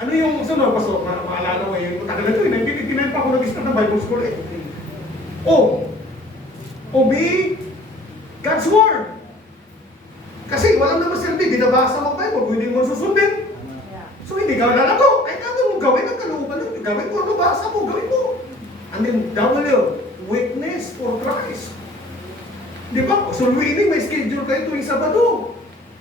Ano yung sunod? Pasto, maalala mo yun. Matagal na ito, 1989 pa ako nag-start ng Bible School eh. Obey God's Word. Kasi walang naman silbi, binabasa mo ang Bible, kung hindi mo susundin. So hindi ka lalago. Kahit ano mo gawin, ang kalooban ng gawin mo, ano basa mo, gawin mo. And then W, witness for Christ. Di ba? Sulwini, may schedule kayo tuwing Sabado.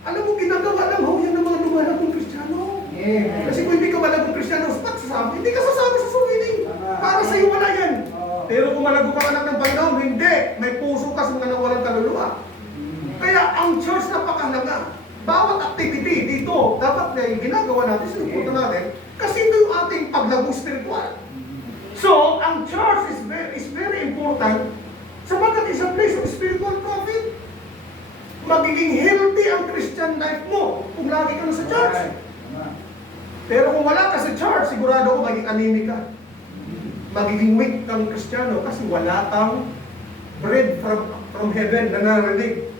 Alam mo, ginagawa lang ho yan ng mga lumalagong Kristiyano. Yeah. Kasi kung hindi ka malagong Kristiyano, hindi ka sasabi sa sulwini. Para sa iyo wala yan. Pero kung malago ka anak ng Panginoon, hindi. May puso ka sa hanggang na walang kaluluwa. Kaya ang church napakahalaga. Bawat activity dito, dapat na yung ginagawa natin, sinupunta natin, kasi ito yung ating paglabong spiritual. So, ang church is very important sapagkat is a place of spiritual profit. Magiging healthy ang Christian life mo kung lagi ka na sa church. Pero kung wala ka sa church, sigurado ko magiging anemic ka. Magiging weak kang Kristiyano kasi wala kang bread from heaven na narinig.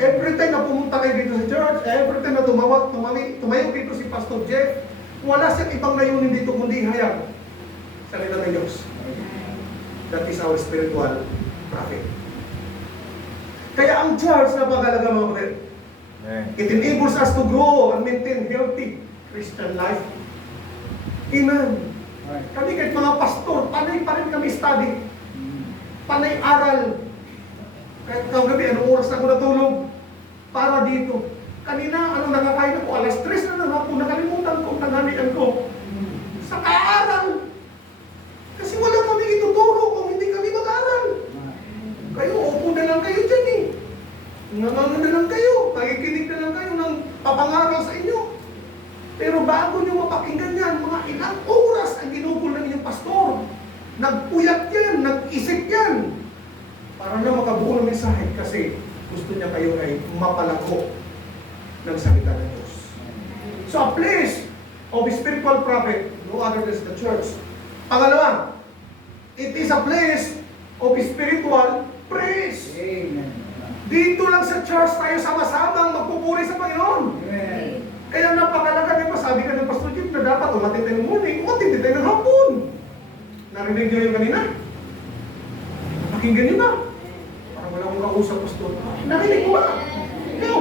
Every time na pumunta kayo dito sa church, every time na tumayo dito si Pastor Jeff, wala siyang ibang layunin dito kundi hayag salita ng Diyos. That is our spiritual prophet. Kaya ang church napakahalaga mga kapatid. It enables us to grow and maintain healthy Christian life. Amen. Kami kahit mga pastor, panay pa rin kami study. Panay aral. Kahit kagabi, anong oras na ako natulog? Para dito. Kanina, nakakain ako, alas 3 na ng hapon, nakalimutan ko, tanghalian ko. Sa kaaral. Kasi wala kami ituturo kung hindi kami mag-aral. Kayo, upo na lang kayo dyan eh. Nanganga na lang kayo, pakikinig na lang kayo ng papangaral sa inyo. Pero bago nyo mapakinggan yan, mga ilang oras ang ginugol ng inyong pastor. Nagpuyat yan, nag-isip yan. Para na makabuo ng mensahe kasi gusto niya kayo ay mapalago ng salita ng Diyos. So a place of spiritual prophet, no other than the church. Pangalawa, it is a place of spiritual praise. Amen. Dito lang sa church tayo sama-samang magpupuri sa Panginoon. Amen. Kaya napakalaga, di ba? Sabi ka ng Pastor Jim na dapat umatin tayo ng morning, umatin tayo ng hapon. Narinig niyo yung kanina? Pakinggan niyo ba? Parang wala akong kausap, Pastor. Narinig mo ba? Ikaw?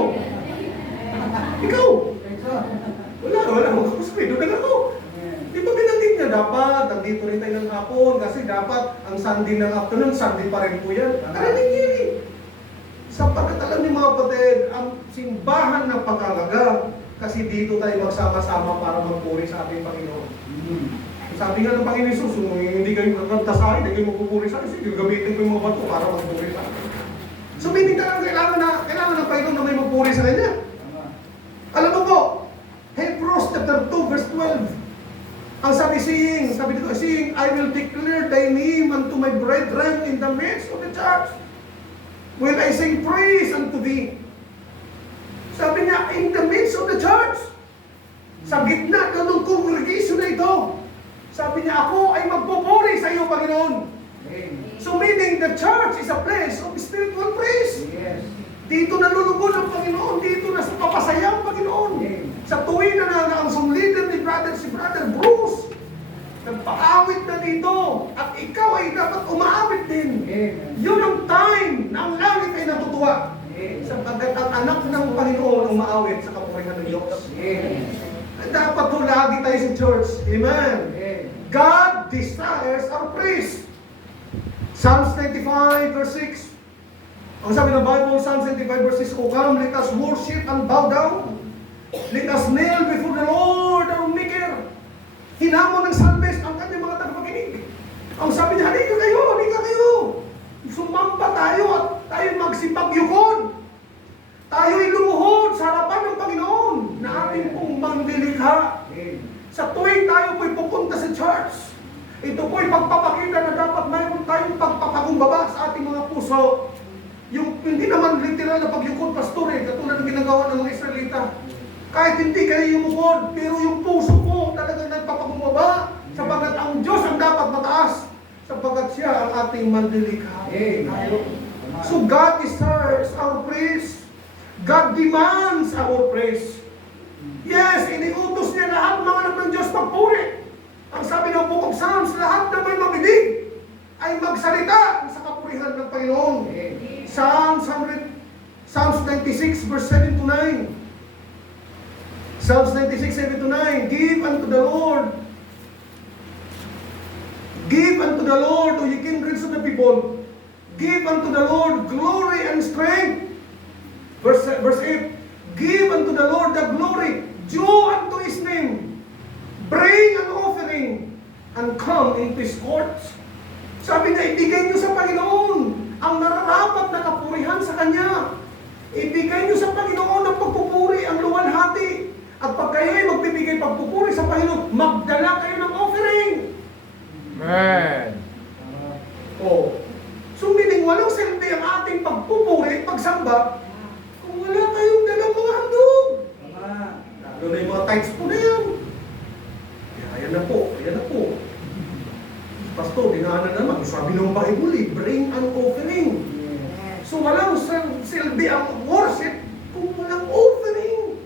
Ikaw? Wala akong kausap. Doon na ako. Di ba binanggit niya dapat, nandito rin tayo ng hapon, kasi dapat ang Sunday ng afternoon, Sunday pa rin po yan. Narinig niyo yun eh. Sapagkat alam niyo mga kapatid, ang simbahan ng pag-alaga, kasi dito tayo magsama-sama para magpuri sa ating Panginoon. Sabi nga ng Panginoon Jesus, hindi kayo kakanta sa akin, hindi kayo magpupuri sa akin, sige, gamitin ko yung mga bato para magpuri sa akin. So, hindi talagang kailangan ng Panginoon na may magpuri sa Kanya. Alam mo po, Hebrews chapter 2 verse 12, ang sabi dito, saying, I will declare thy name unto my brethren in the midst of the church. When I sing praise unto thee. Sabi niya, in the midst of the church. Sa gitna ng congregation na ito. Sabi niya, ako ay magpupuri sa iyo, Panginoon. So meaning, the church is a place of spiritual praise. Yes. Dito nalulugod ang Panginoon. Dito na sa papasaya ang Panginoon. Sa tuwin na ang leader ni si Brother Bruce, nagpa-awit na dito. At ikaw ay dapat umaawit din. Yun ang time na ang langit ay natutuwa. Sapagkat ang anak ng Panginoon umaawit sa kapurihan ng Diyos. Dapat po lagi tayo sa church. Amen. God desires our praise. Psalms 95 verse 6. Ang sabi ng Bible, Psalms 95 verse 6, O come, let us worship and bow down. Let us kneel before the Lord our Maker. Hinamon ng salbes ang kanyang mga tagapakinig. Ang sabi niya, halika kayo. Sumamba tayo at tayo magsipagyukod. Tayo'y lumuhod sa harapan ng Panginoon na ating pong manglilikha. Sa tuwing tayo po'y pupunta sa church, ito po'y pagpapakita na dapat mayroon tayong pagpapakumbaba sa ating mga puso. Yung hindi naman literal na pagyukod, pastor katulad ng ginagawa ng mga Israelita. Kahit hindi kayo yumukod, pero yung puso mo talagang nagpapakumbaba sapagkat ang Diyos ang dapat mataas sapagkat siya ang ating manlilikha. So God desires our praise. God demands our praise. Yes, iniutos niya lahat mga anak ng Diyos magpuri. Ang sabi ng Book of Psalms, lahat na may mabinig ay magsalita sa kapurihan ng Panginoon. Psalms 96 verse 7 to 9. Psalms 96, 7 to 9. Give unto the Lord, O ye kindreds of the people. Give unto the Lord glory and strength. Verse 8. Give unto the Lord the glory, due unto His name. Bring an offering and come into His courts. Sabi niya, ibigay niyo sa Panginoon ang nararapat na kapurihan kapurihan sa Kanya. Ibigay niyo sa Panginoon ang pagpupuri, ang luwalhati. At pag kayo ay magbibigay pagpupuri sa Panginoon, magdala kayo ng offering. Amen. Oh. So meaning, walang silbi ang ating pagpupuri, pagsamba, kung wala tayong dalang mga handog. Lalo na yung mga tithes po na yan. Kaya ayan na po, ayan na po. Pastor, dinaanan naman, sabi ng Bible, bring an offering. So walang silbi ang worship kung walang offering.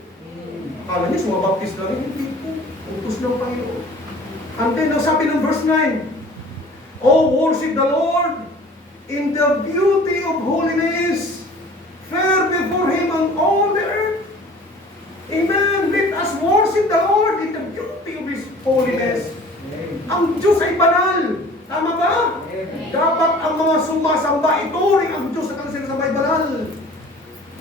Akala niya, sumabaptis lang, hindi po. Utos ng Panginoon. And then, sabi ng verse 9, Oh, worship the Lord in the beauty of holiness, fair before Him on all the earth. Amen. Let us worship the Lord in the beauty of His holiness. Ang Diyos ay banal. Tama ba? Dapat ang mga sumasamba, ito rin ang Diyos sa kanilang sinasambay banal.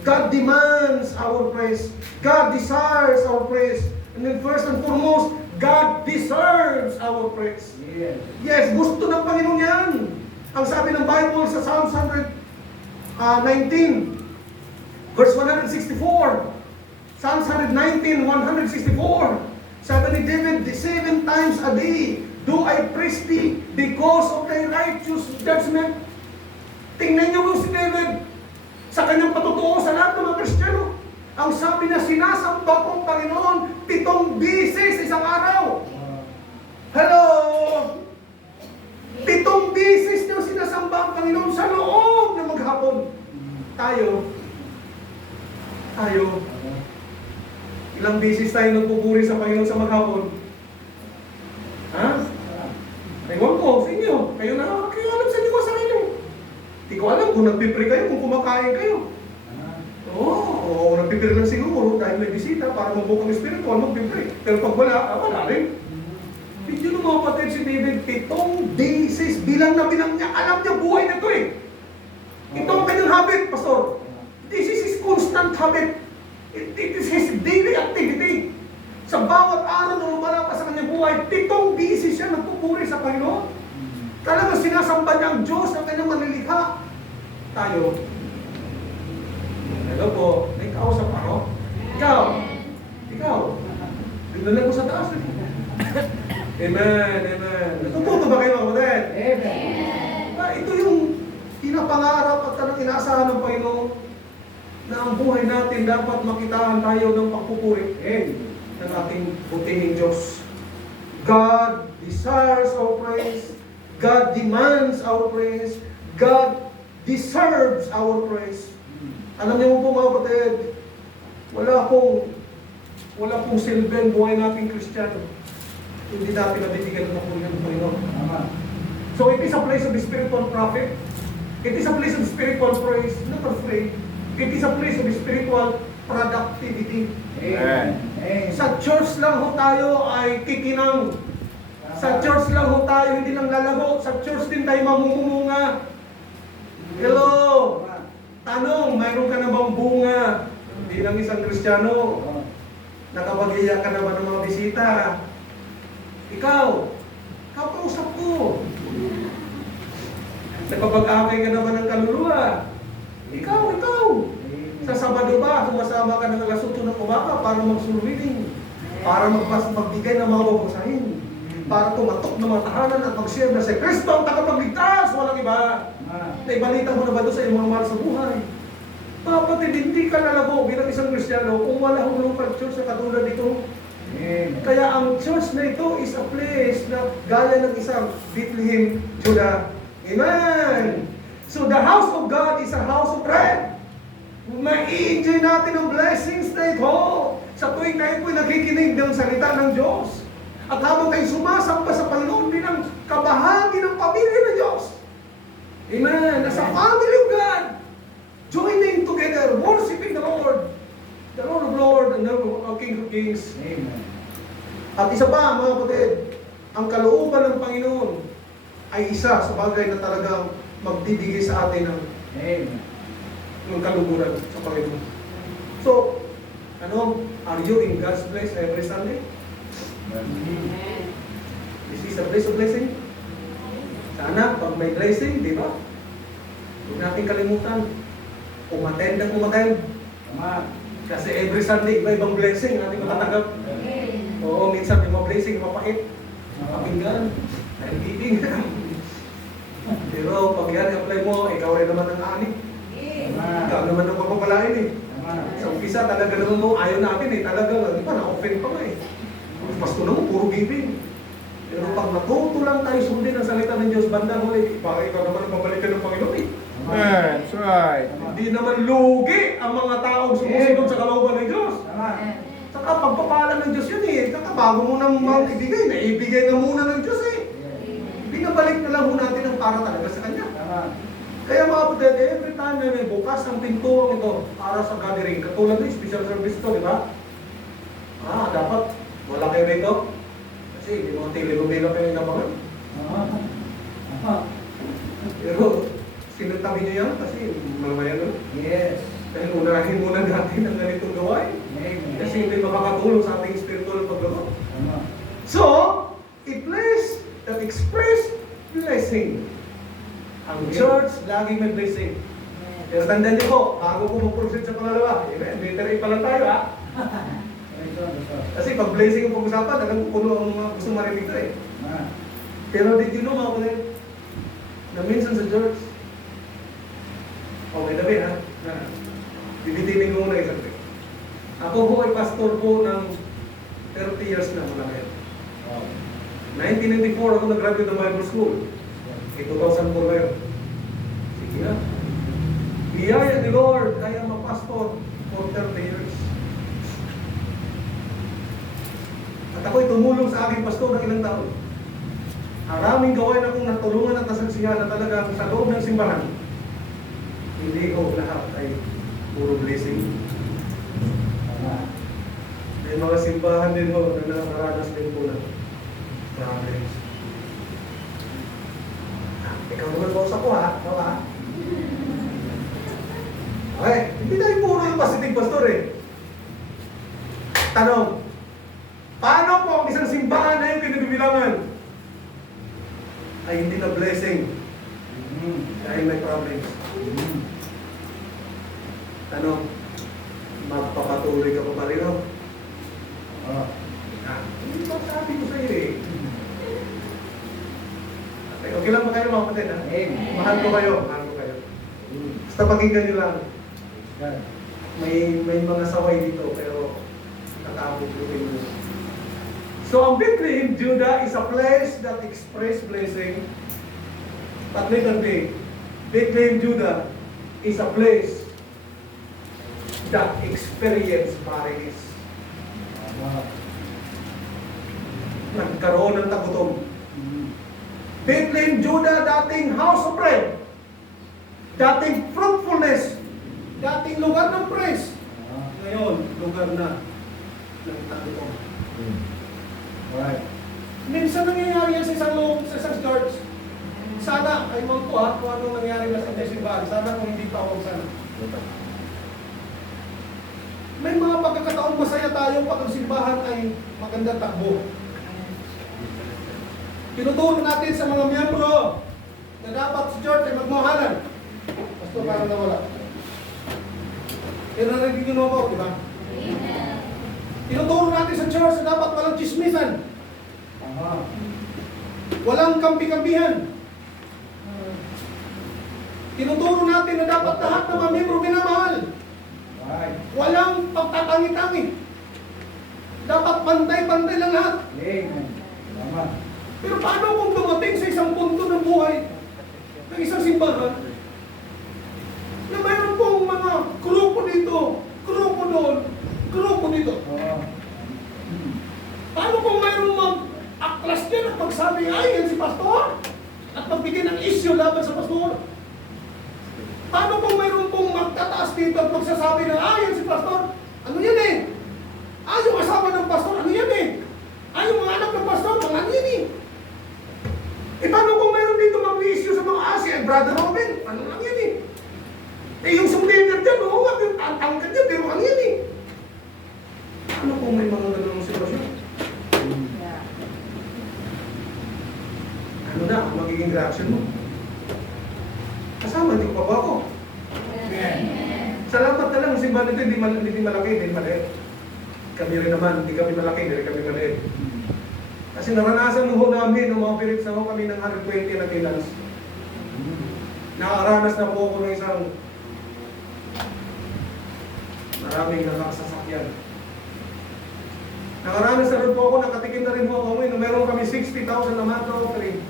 God demands our praise. God desires our praise. And then first and foremost, God deserves our praise. Yes, gusto ng Panginoon yan. Ang sabi ng Bible sa Psalms 119, verse 164. Psalms 119, 164. Sabi ni David, 7 times a day do I praise thee because of thy righteous judgment. Tingnan niyo si David sa kanyang patutuo sa lahat ng mga Kristiyano. Ang sabi na sinasamba kong Panginoon 7 bisis isang araw. Hello! 7 bisis niyo sinasamba ang Panginoon sa loob ng maghapon. Tayo, ilang bisis tayo nagpupuri sa Panginoon sa maghapon? Ha? Ewan ko, sa inyo. Kayo alam sa inyo sa inyo. Hindi ko alam kung nagpipre kayo, kung kumakain kayo. Oo, nagpipre lang siguro dahil may bisita para mabukang espiritual, magpipre. Pero pag wala rin. Hindi nyo mga kapatid si David, 7 bisis, bilang na bilang niya, alam niya buhay na ito eh. Ito ang kanyang habit, Pastor. This is his constant habit. It is his daily activity. Sa bawat araw na lumalapas sa kanyang buhay, 7 bisis siya nagpupuri sa Panginoon. Talagang sinasamba niya ang Diyos ng kanyang manilikha. Tayo. Hello po, may kausap ako. Ikaw. Tingnan ko sa taas. Amen. Natututo ba kayo mga kapatid? Amen. Ito yung pinapangarap at tanang inaasahan ng Panginoon na ang buhay natin dapat makitaan tayo ng pagpupuri ng ating butihing Diyos. God desires our praise. God demands our praise. God deserves our praise. Alam niyo po mga kapatid, wala pong silbeng buhay nating Kristiyano. Hindi natin nabibigyan ng puri ng Panginoon. So it is a place of spiritual profit. It is a place of spiritual praise, not of faith. It is a place of spiritual productivity. Amen. Sa church lang ho tayo ay kikinang. Sa church lang ho tayo hindi lang lalago. Sa church din tayo mamumunga. Hello! Tanong, mayroon ka na bang bunga bilang isang Kristiyano? Nakapag-iya ka na ba ng mga bisita? Ikaw, kapausap ko. Nakapag-akay ka naman ng kaluluwa. Ikaw. Sa Sabado ba, sumasama ka ng alas 8 ng umaga para mag-surwiling, para magbigay ng mga babasahin, para tumatok ng mga tahanan at mag-share na si Kristo ang tagapagligtas, walang iba. Naibalita mo na ba ito sa iyong mga mahal sa buhay? Kapatid, hindi ka lalago bilang isang Kristiyano kung wala hong local church na katulad dito. Kaya ang church na ito is a place na gaya ng isang Bethlehem, Judah. Amen! So the house of God is a house of prayer. Ma-enjoy natin ang blessings na ito sa tuwing tayo po'y nakikinig ng salita ng Diyos. At habang tayo sumasamba sa Panginoon bilang kabahagi ng pamilya ng Diyos. Amen! As a family of God, joining together, worshiping the Lord of Lords and the King of Kings. Amen. At isa pa, mga kapatid, ang kalooban ng Panginoon ay isa sa bagay na talagang magbibigay sa atin ng kaluguran sa Panginoon. So, are you in God's place every Sunday? This is a place of blessing. Sana, pag may blessing, di ba? Huwag natin kalimutan. Umattend na umattend. Tama. Kasi every Sunday, iba-ibang blessing natin matatanggap. Oo, minsan may mga blessing, mapait. Pakinggan. Naibibig. Pero pag yan, i-apply mo, ikaw rin naman ang ani. Ikaw naman ang papapalain eh. Tama. Sa umpisa, talaga naman mo, ayaw natin eh. Talaga, di ba, na-offend pa nga eh. Ang pasto naman, puro giving. Pero pag natuto lang tayo sundin ang salita ng Diyos, bandang huli, baka ikaw naman ang babalikan ng Panginoon eh. Amen. That's right. Hindi naman lugi ang mga taong sumusunod sa kalooban ng Diyos. Tama. Saka pagpapala ng Diyos yun eh. Saka bago mo nang ibigay, naibigay na muna ng Diyos eh. Binabalik na lang ho natin ang para talaga sa Kanya. Tama. Kaya mga kapatid, every time na may bukas ang pintuang ito para sa gathering, katulad ng special service ito, di ba? Dapat wala kayo rito. Kasi hindi mo tili-lumila kayo inabangan. Tama. Pero sinuntabi niyo yan kasi mamaya no? Yes. Dahil unahin muna natin ang ganitong gawain. Amen. Kasi hindi makakatulong sa ating spiritual paggawa. Tama. So, a place that express blessing. Ang church, laging may blessing. Pero tandaan niyo po, bago ko mag-proceed sa pangalawa, amen, literary pa lang tayo ha. Kasi pag blessing ang pag-usapan, alam ko puno ang mga gusto marinig ko eh. Pero did you know mga kapatid, na minsan sa church, okay na ba ha? Bibitinin ko muna isang trip. Ako po ay pastor po ng 30 years na mula ngayon. 1994 ako nag-graduate ng Bible School. 2004 ngayon. Sige na. Biyaya ni Lord, kaya mapastor for 30 years. At ako'y tumulong sa aking pastor ng ilang taon. Maraming gawain akong natulungan at nasaksihan na talagang sa loob ng simbahan. Hindi ko lahat ay puro blessing. May mga simbahan din mo na nakaranas din po ng problems. Ikaw naman boss ako ha? Ikaw ha? Okay, hindi tayo puro yung positive pastor eh. Tanong, paano po ang isang simbahan na yung pinagbibilangan ay hindi na blessing dahil may problems? Tanong, magpapatuloy ka pa pa rin o? Hindi ba sabi ko sa iyo eh. Okay lang ba kayo mga kapatid ha? Mahal ko kayo, mahal ko kayo. Basta pakinggan nyo lang. May mga saway dito pero nakabot ko rin. So ang Bethlehem, Judah is a place that express blessing. But literally, Bethlehem, Judah is a place that experience barrenness. Nagkaroon ng tagutom. Bethlehem, Judah, dating house of bread, dating fruitfulness, dating lugar ng praise. Ngayon, lugar na ng tagutom. Right. Minsan nangyayari yan sa isang church. Sana, ay mo ko ha, kung anong nangyari na sa simbahan. Sana kung hindi pa ako sana. May mga pagkakataon masaya tayo pag ang simbahan ay magandang takbo. Tinuturo natin sa mga miyembro na dapat sa church ay magmahalan. Basta parang nawala. Pero narinig nyo ako, di ba? Tinuturo natin sa church na dapat walang chismisan. Walang kampi-kampihan. Tinuturo natin na dapat lahat ng mga miyembro minamahal. Right. Walang pagtatangi-tangi. Dapat pantay-pantay lang lahat. Amen. Tama. Pero paano kung dumating sa isang punto ng buhay ng isang simbahan na mayroon pong mga grupo dito, grupo doon, grupo dito? Paano kung mayroon mag-aklas dyan at magsabi, ay, yan si pastor? At magbigay ng issue laban sa pastor? Paano kung mayroon pong magtataas dito at magsasabi na, ay, yan si pastor? Ano yan eh? Ay, yung asawa ng pastor, ano yan eh? Ay, yung mga anak ng pastor, mga ano yan eh? Eh, paano kung mayroon dito mag-issue sa mga asi? Ay, brother Robin, ano lang yan eh? Eh, yung sumleader dyan, oo nga, yung tatangkad dyan, pero ano yan eh? Ano kung may mga ganun sitwasyon? Ano na ang magiging reaction mo? Kasama, hindi ko pa ba ako? Amen. Salamat na lang, simbahan nito hindi malaki, hindi maliit. Kami rin naman, hindi kami malaki, hindi rin kami maliit. Kasi naranasan ho namin, nung mga perits na ho kami ng 120 na tilans. Nakaranas na po ako ng isang maraming nakasasakyan. Nakaranas na rin po ako, nakatikim na rin po ako ngayon, meron kami 60,000 na month offering.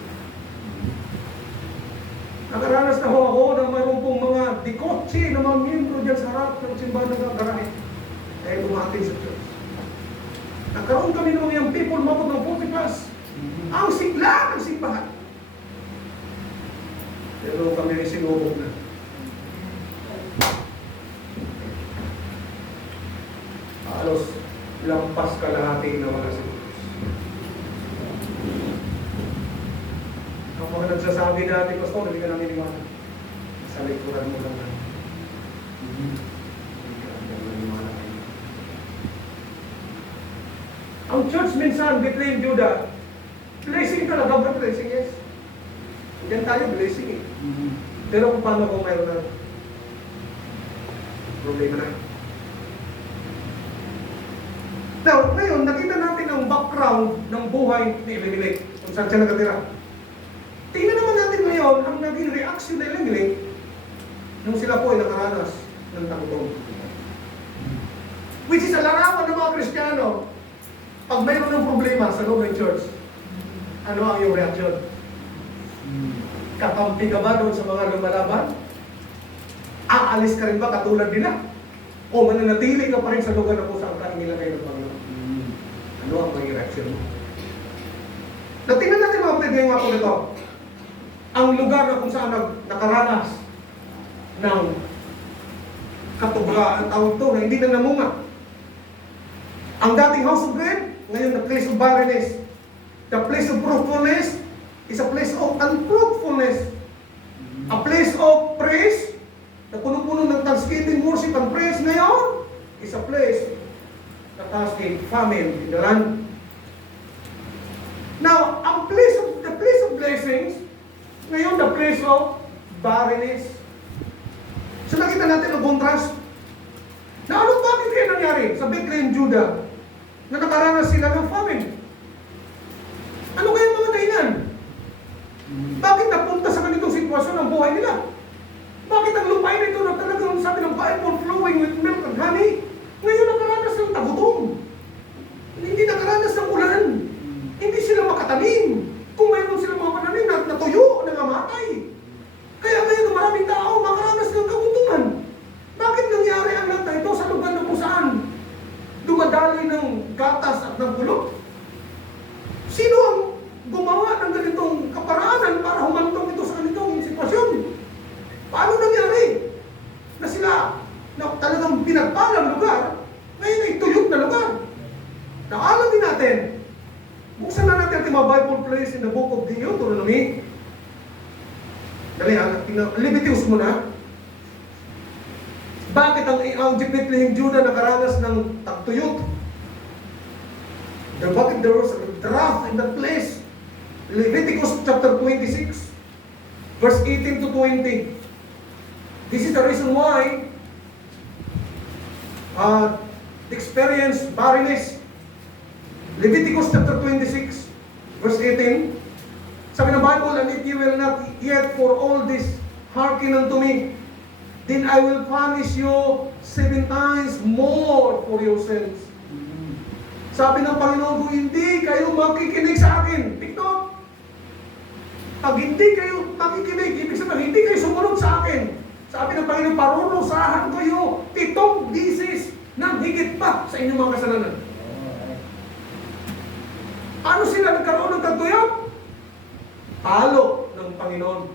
Nakaranas na ho ako na mayroon pong mga dikotse na mga miyembro dyan sa harap ng simbahan ng garahe. Kaya dumating sa church. Nagkaroon kami ng mga people mabot ng 40 plus. Ang sigla ng simbahan. Pero kami ay sinubok na. Halos lampas kalahati na wala si Diyos. Ang mga nagsasabi natin, Pastor, hindi ka namin iwanan. Sa likuran mo lang namin. Hindi ka namin iwanan kayo. Ang church minsan between Judah, blessing talaga ba? Blessing, yes. Diyan tayo, blessing eh. Pero kung paano kung mayroon na problema na. Now, ngayon, nakita natin ang background ng buhay ni Elimelech, kung saan siya nakatira. Tingnan naman natin ngayon ang naging reaction ni Elimelech nung sila po ay nakaranas ng takutong. Which is a larawan ng mga Kristiyano. Pag mayroon ng problema sa loob ng church, ano ang iyong reaction? Kakampi ka ba doon sa mga lumalaban? Aalis ka rin ba katulad nila? O mananatili ka pa rin sa lugar na kung saan ka inilagay ng Panginoon? Ano ang maging reaction mo? Natingnan natin mga kapatid ngayong ako nito. Ang lugar na kung saan nakaranas ng katubra, ang tawag to, na hindi na namunga. Ang dating house of bread, ngayon the place of barrenness. The place of fruitfulness is a place of unfruitfulness. A place of praise, na puno-puno ng thanksgiving, worship, and praise ngayon, is a place that has a famine in the land. Now, the place of blessings, ngayon the place of barrenness. So nakita natin ang contrast. Na ano bakit kaya nangyari sa Bethlehem, Judah, na nakaranas sila ng famine? Ano kaya ang mga dahilan? Bakit napunta sa ganitong sitwasyon ang buhay nila? Bakit ang lupain na ito na talagang sabi ng Bible flowing with milk and honey, ngayon nakaranas ng tagutom? Hindi nakaranas ng ulan. Hindi sila makatanim. Kung mayroon silang mga pananim na natuyo, nangamatay. Kaya ngayon maraming tao makaranas ng kagutuman. Bakit nangyari ang lahat na ito sa lugar na kung saan dumadali ng gatas at ng bulok? Sino ang gumawa ng ganitong kaparaanan para humantong ito sa ganitong sitwasyon? Paano nangyari na sila na talagang pinagpalang lugar, ngayon ay tuyok na lugar? Naalamin natin. Buksan na natin ang mga Bible place in the book of Deuteronomy. Dali ha, Leviticus muna. Bakit ang Bethlehem, Judah nakaranas ng tagtuyot? Bakit there was a drought in that place? Leviticus chapter 26, verse 18 to 20. This is the reason why experience barrenness. Leviticus chapter 26, verse 18. Sabi ng Bible, and if you will not yet for all this hearken unto me, then I will punish you 7 times more for your sins. Sabi ng Panginoon, kung hindi kayo makikinig sa akin, take note. Pag hindi kayo makikinig, ibig sabihin, hindi kayo sumunod sa akin. Sabi ng Panginoon, parurusahan kayo 7 beses ng higit pa sa inyong mga kasalanan. Ano sila nagkaroon ng tagtuyot? Palo ng Panginoon.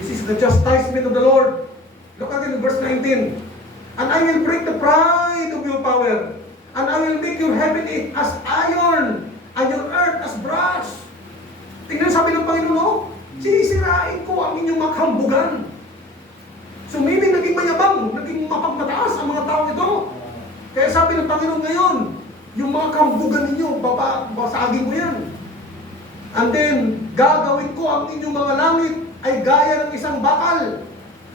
This is the chastisement of the Lord. Look at it in verse 19. And I will break the pride of your power, and I will make your heaven as iron, and your earth as brass. Tingnan sabi ng Panginoon, sisirain ko ang inyong mga kambugan. So meaning naging mayabang, naging mapagmataas ang mga tao ito. Kaya sabi ng Panginoon ngayon, yung mga kambugan ninyo, basagin ko yan. And then, gagawin ko ang inyong mga langit ay gaya ng isang bakal.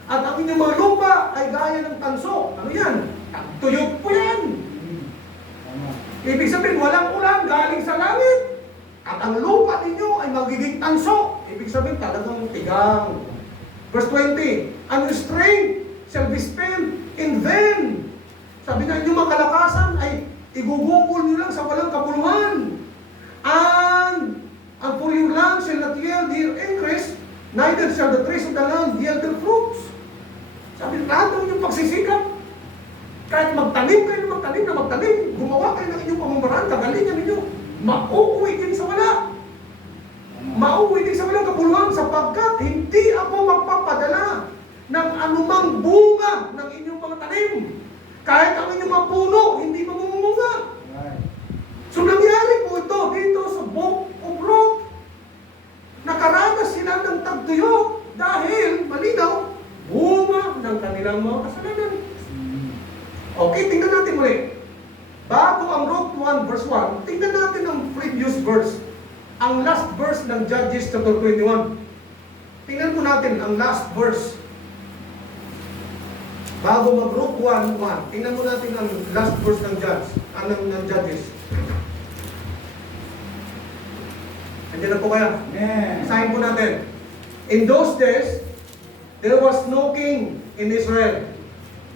At ang inyong mga lupa ay gaya ng tanso. Ano yan? Tagtuyot po yan. Ibig sabihin, walang ulan galing sa langit. At ang lupa ninyo ay magiging tanso. Ibig sabihin, talagang tigang. Verse 20, and your strength shall be spent in vain. Sabi na, inyong mga kalakasan ay igugugol nyo lang sa walang kapuluhan. And for your land shall not yield their increase, neither shall the trees of the land yield their fruits. Sabi, lahat ng inyong pagsisikap, kahit magtanim kayo na magtanim, gumawa kayo ng inyong pamamaraan, kagalingan ninyo, mauuwi din sa wala. Mauuwi din sa walang kapuluhan sapagkat hindi ako magpapadala ng anumang bunga ng inyong mga tanim. Kahit ang inyong mga puno, hindi mamumunga. So nangyari po ito dito sa Book of Ruth. Nakaranas sila ng tagtuyok dahil malinaw, bunga ng kanilang mga kasalanan. Okay, tingnan natin muli. Bago ang Ruth 1 verse 1, tingnan natin ang previous verse. Ang last verse ng Judges chapter 21. Tingnan po natin ang last verse. Bago mag Ruth 1, tingnan mo natin ang last verse ng Judges. Andiyan na po kaya. Basahin po natin. In those days, there was no king in Israel.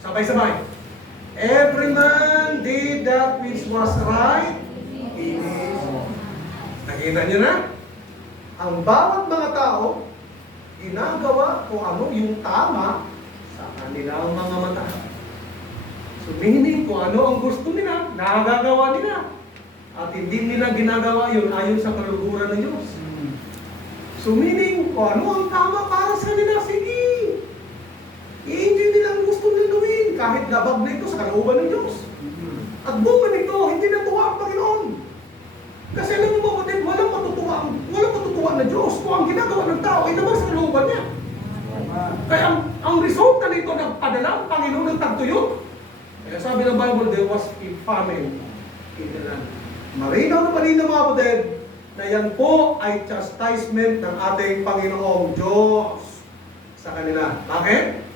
Sabay-sabay. Every man did that which was right in his. Nakita niyo na? Ang bawat mga tao, ginagawa kung ano yung tama sa kanilang mga mata. So meaning kung ano ang gusto nila, nagagawa nila. At hindi nila ginagawa yun ayon sa kaluguran ng Diyos. So meaning, kung ano ang tama para sa nila, sige. I-enjoy nila ang gusto nila gawin, kahit labag na ito sa kalooban ng Diyos. At bunga nito, hindi natuwa ang Panginoon. Kasi alam mo ba, walang matutuwa na Diyos kung ang ginagawa ng tao ay labag sa kalooban niya. Kaya ang resulta nito, nagpadala ang Panginoon ng tagtuyot. Kaya sabi ng Bible, there was a famine in the land. Marinaw na mga kapatid, na yan po ay chastisement ng ating Panginoong Diyos sa kanila. Bakit?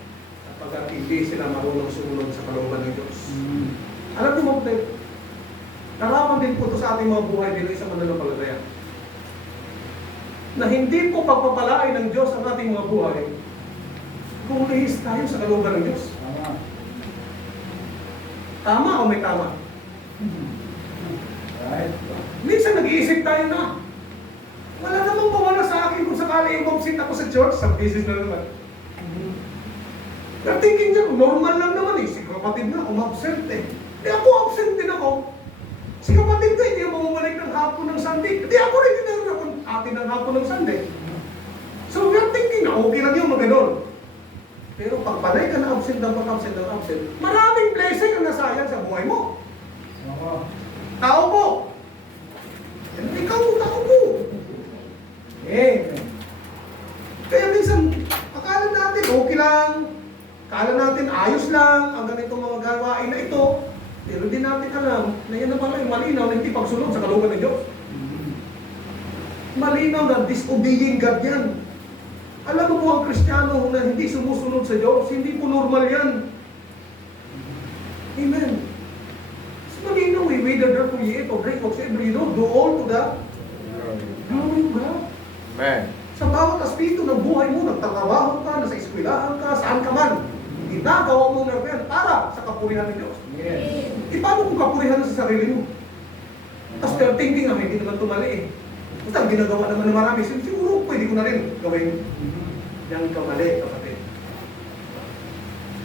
Sapagkat hindi sila marunong sumunod sa kalooban ng Diyos. Alam niyo mga kapatid, naraman din po ito sa ating mga buhay bilang isang mananampalataya. Na hindi po pagpapalain ng Diyos ang ating mga buhay kung lihis tayo sa kalooban ng Diyos. Tama o may tama? Minsan nag-iisip tayo na, wala namang mawala sa akin kung sakali i-absent ako sa church, sa business na naman. You're thinking niya, normal lang naman eh, si kapatid na, umabsent eh. Di ako absent din ako. Si kapatid na, hindi ako bumalik ng hapon ng Sunday. Di ako rin hindi ako atin ng hapon ng Sunday. So you're thinking na okay lang yung mga ganun. Pero pag panay ka na absent, maraming blessing ang nasayang sa buhay mo. Tao po. Ikaw, tao po. Kaya minsan, akala natin okay lang. Akala natin ayos lang ang ganitong mga gawain na ito. Pero di natin alam na yan na pala yung malinaw na hindi pagsunod sa kalooban ng Diyos. Malinaw na disobeying God yan. Alam mo po ang Kristiyano na hindi sumusunod sa Diyos, hindi po normal yan. Amen. Malinaw eh, whether therefore ye eat or drink whatsoever you do all to the glory of God. Amen. Sa bawat aspito ng buhay mo, nagtatrabaho ka, nasa eskwelahan ka, saan ka man, ginagawa mo na yan para sa kapurihan ng Diyos. Yes. Paano kung kapurihan na sa sarili mo? Tapos they're thinking, hindi naman tumali eh. Basta ginagawa naman ng marami, siguro pwede ko na rin gawin. Yang kamali, kapatid.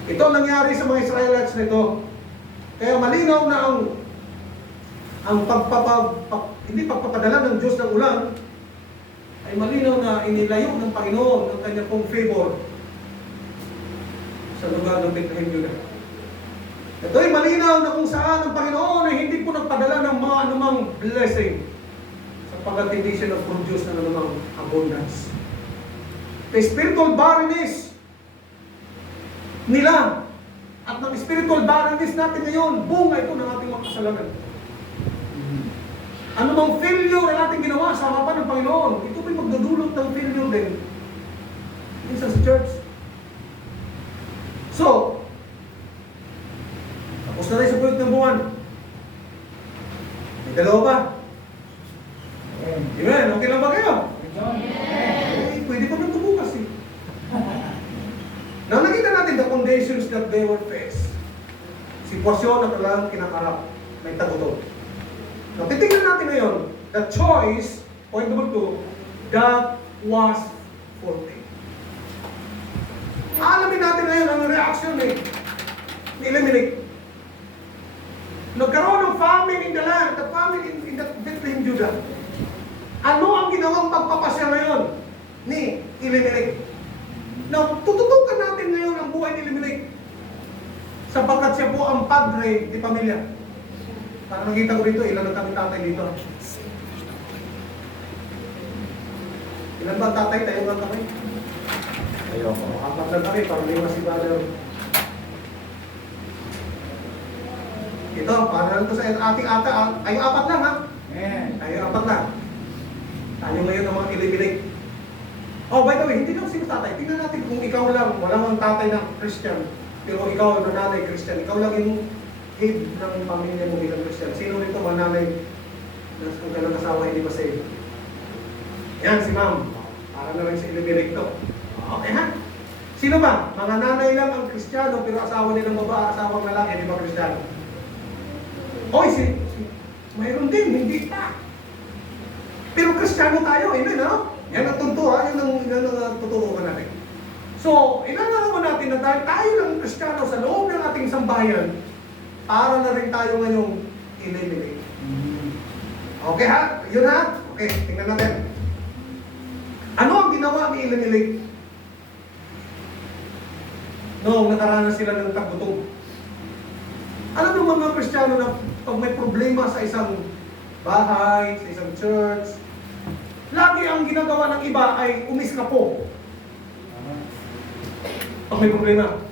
Ito ang nangyari sa mga Israelites nito. Kaya malinaw na ang hindi pagpapadala ng Diyos ng ulan ay malinaw na inilayo ng Panginoon ng kanyang pong favor sa lugar ng Bethlehem, Judah. Ito ay malinaw na kung saan ang Panginoon ay hindi po nagpadala ng mga anumang blessing sapagkat hindi siya nag-produce ng anumang abundance. The spiritual barrenness nila at ng spiritual barrenness natin ngayon, bunga ito ng ating mga kasalanan. Ano bang failure na ating ginawa sa harapan ng Panginoon? Ito po'y magdudulot ng failure din. Minsan sa church. So, tapos na rin sa puyot ng buwan. May dalawa pa. Amen. Okay lang ba kayo? Eh, pwede ko nang bukas eh. Nang nakita natin the conditions that they were faced. Sitwasyon na kailangan kinakarap. May tagutog. Now, titignan natin ngayon, the choice, point number 2, that was fulfilled. Alamin natin ngayon ang reaction ni Elimelech. Nagkaroon ng famine in the land, the famine in the Bethlehem, Judah. Ano ang ginawang pagpapasya ngayon ni Elimelech? Now, tututukan natin ngayon ang buhay ni Elimelech sapagkat siya po ang padre di pamilya. Para nakita ko dito, ilan ang kami tatay dito? Ilan ba ang tatay? Tayo nga kami? Ayoko. Apat lang kami, para lima si Brother. Ito, para ito sa ating ata, tayo apat lang ha? Tayo apat lang. Tayo ngayon ang mga Elimelech. Oh, by the way, hindi lang sino tatay. Tingnan natin kung ikaw lang, walang ang tatay na Christian, pero ikaw ang nanay Christian, ikaw lang yung head ng pamilya mo bilang Christian. Sino nito mananay na kung kailang asawa hindi pa save? Yan, si ma'am. Para na rin si Elimelech to. Okay ha? Sino ba? Mga nanay lang ang Kristiyano pero asawa nilang babae, asawang lalaki, hindi ba Kristiyano? Oy, mayroon din, hindi pa. Pero Kristiyano tayo, amen ha? Yan ang tunto ha, yan ang tuturuan natin. So, inanarawan natin na tayo lang Kristiyano sa loob ng ating sambahayan, para na rin tayo ngayong Elimelech. Okay ha? Yun ha? Okay, tingnan natin. Ano ang ginawa ni Elimelech? Noong nakaranas sila ng tagutog. Alam mo mga Kristiyano na pag may problema sa isang bahay, sa isang church, lagi ang ginagawa ng iba ay umiskapo. Pag may problema.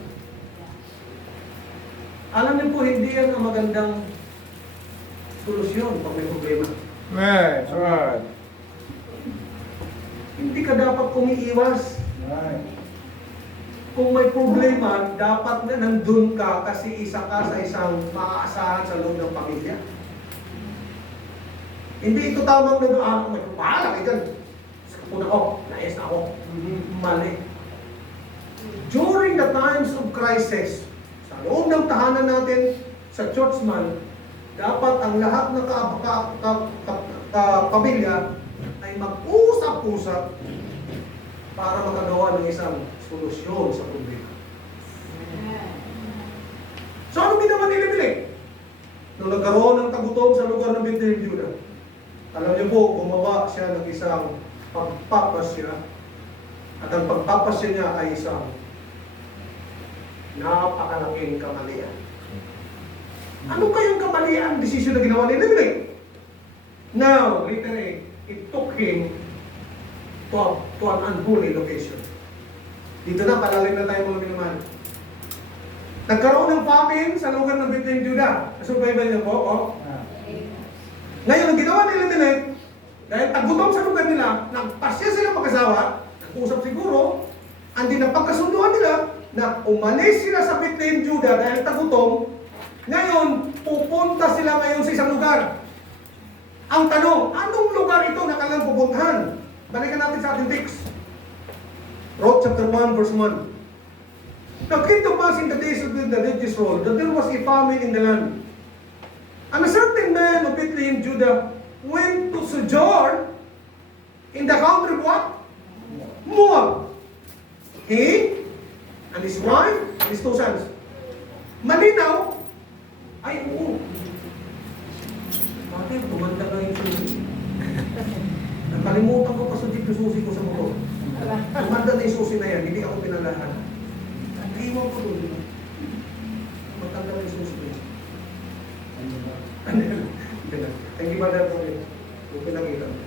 Alam niyo po, hindi yan ang magandang solusyon pag may problema. That's right. Hindi ka dapat umiiwas. Kung may problema, dapat na nandun ka kasi isa ka sa isang maaasahan sa loob ng pamilya. Hindi ito tamang na doon, may bahala kayo dyan. Sakapun ako, nais na ako. Mali. During the times of crisis, sa loob ng tahanan natin, sa churchman, dapat ang lahat ng pamilya ay mag-usap-usap para makagawa ng isang solusyon sa problema. So ano ginawa ni Elimelech? Nung nagkaroon ng tagutog sa lugar ng Bethlehem, Judah, alam niyo po, gumawa siya ng isang pagpapasya. At ang pagpapasya niya ay isang napakalaking kamalian. Ano kayong kamalian desisyon na ginawa ni Elimelech? Now, later it took him to an unholy location. Dito na, palalim na tayo mga minamahal. Nagkaroon ng famine sa lugar ng Bethlehem, Judah. Nasubayban niyo po, oh. Ngayon, ang ginawa ni Elimelech, dahil tagutom sa lugar nila, nagpasya sila mag-asawa, nag-usap siguro, ang napagkasunduan nila, na umalis sila sa Bethlehem, Judah dahil tagutom. Ngayon, pupunta sila ngayon sa isang lugar. Ang tanong, anong lugar ito na kailangang pupuntahan? Balikan natin sa ating text. Ruth chapter 1 verse 1. Now came to pass in the days of the religious rule that there was a famine in the land. And a certain man of Bethlehem, Judah, went to sojourn in the country of what? Moab. He and his wife and his 2 sons. Malinaw, ay oo. Bakit? Tumanda ka yung susi. Nakalimutan ko pa sa yung susi ko sa motor. Tumanda na yung susi na yan, hindi ako pinalahan. Naiwan ko doon. Matanda na yung susi na yan. Thank you, Brother. Kung pinakita mo.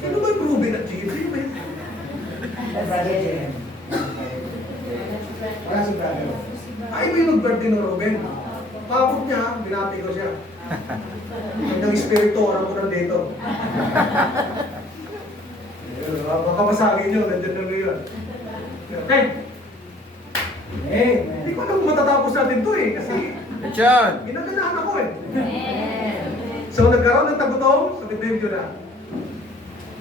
Sino ba yung Ruben at Jim? Sino ba yun? Wala si brother. Ay, may nag-birthday ng Ruben. Pabot niya, binati ko siya. Ang espiritu, orang ko nandito. Baka masagin nyo, nandiyan na ngayon. Okay? Hindi ko alam kung matatapos natin to eh, kasi Richard! ginaganahan ako eh. So nagkaroon ng tagutom sa Bethlehem, Judah.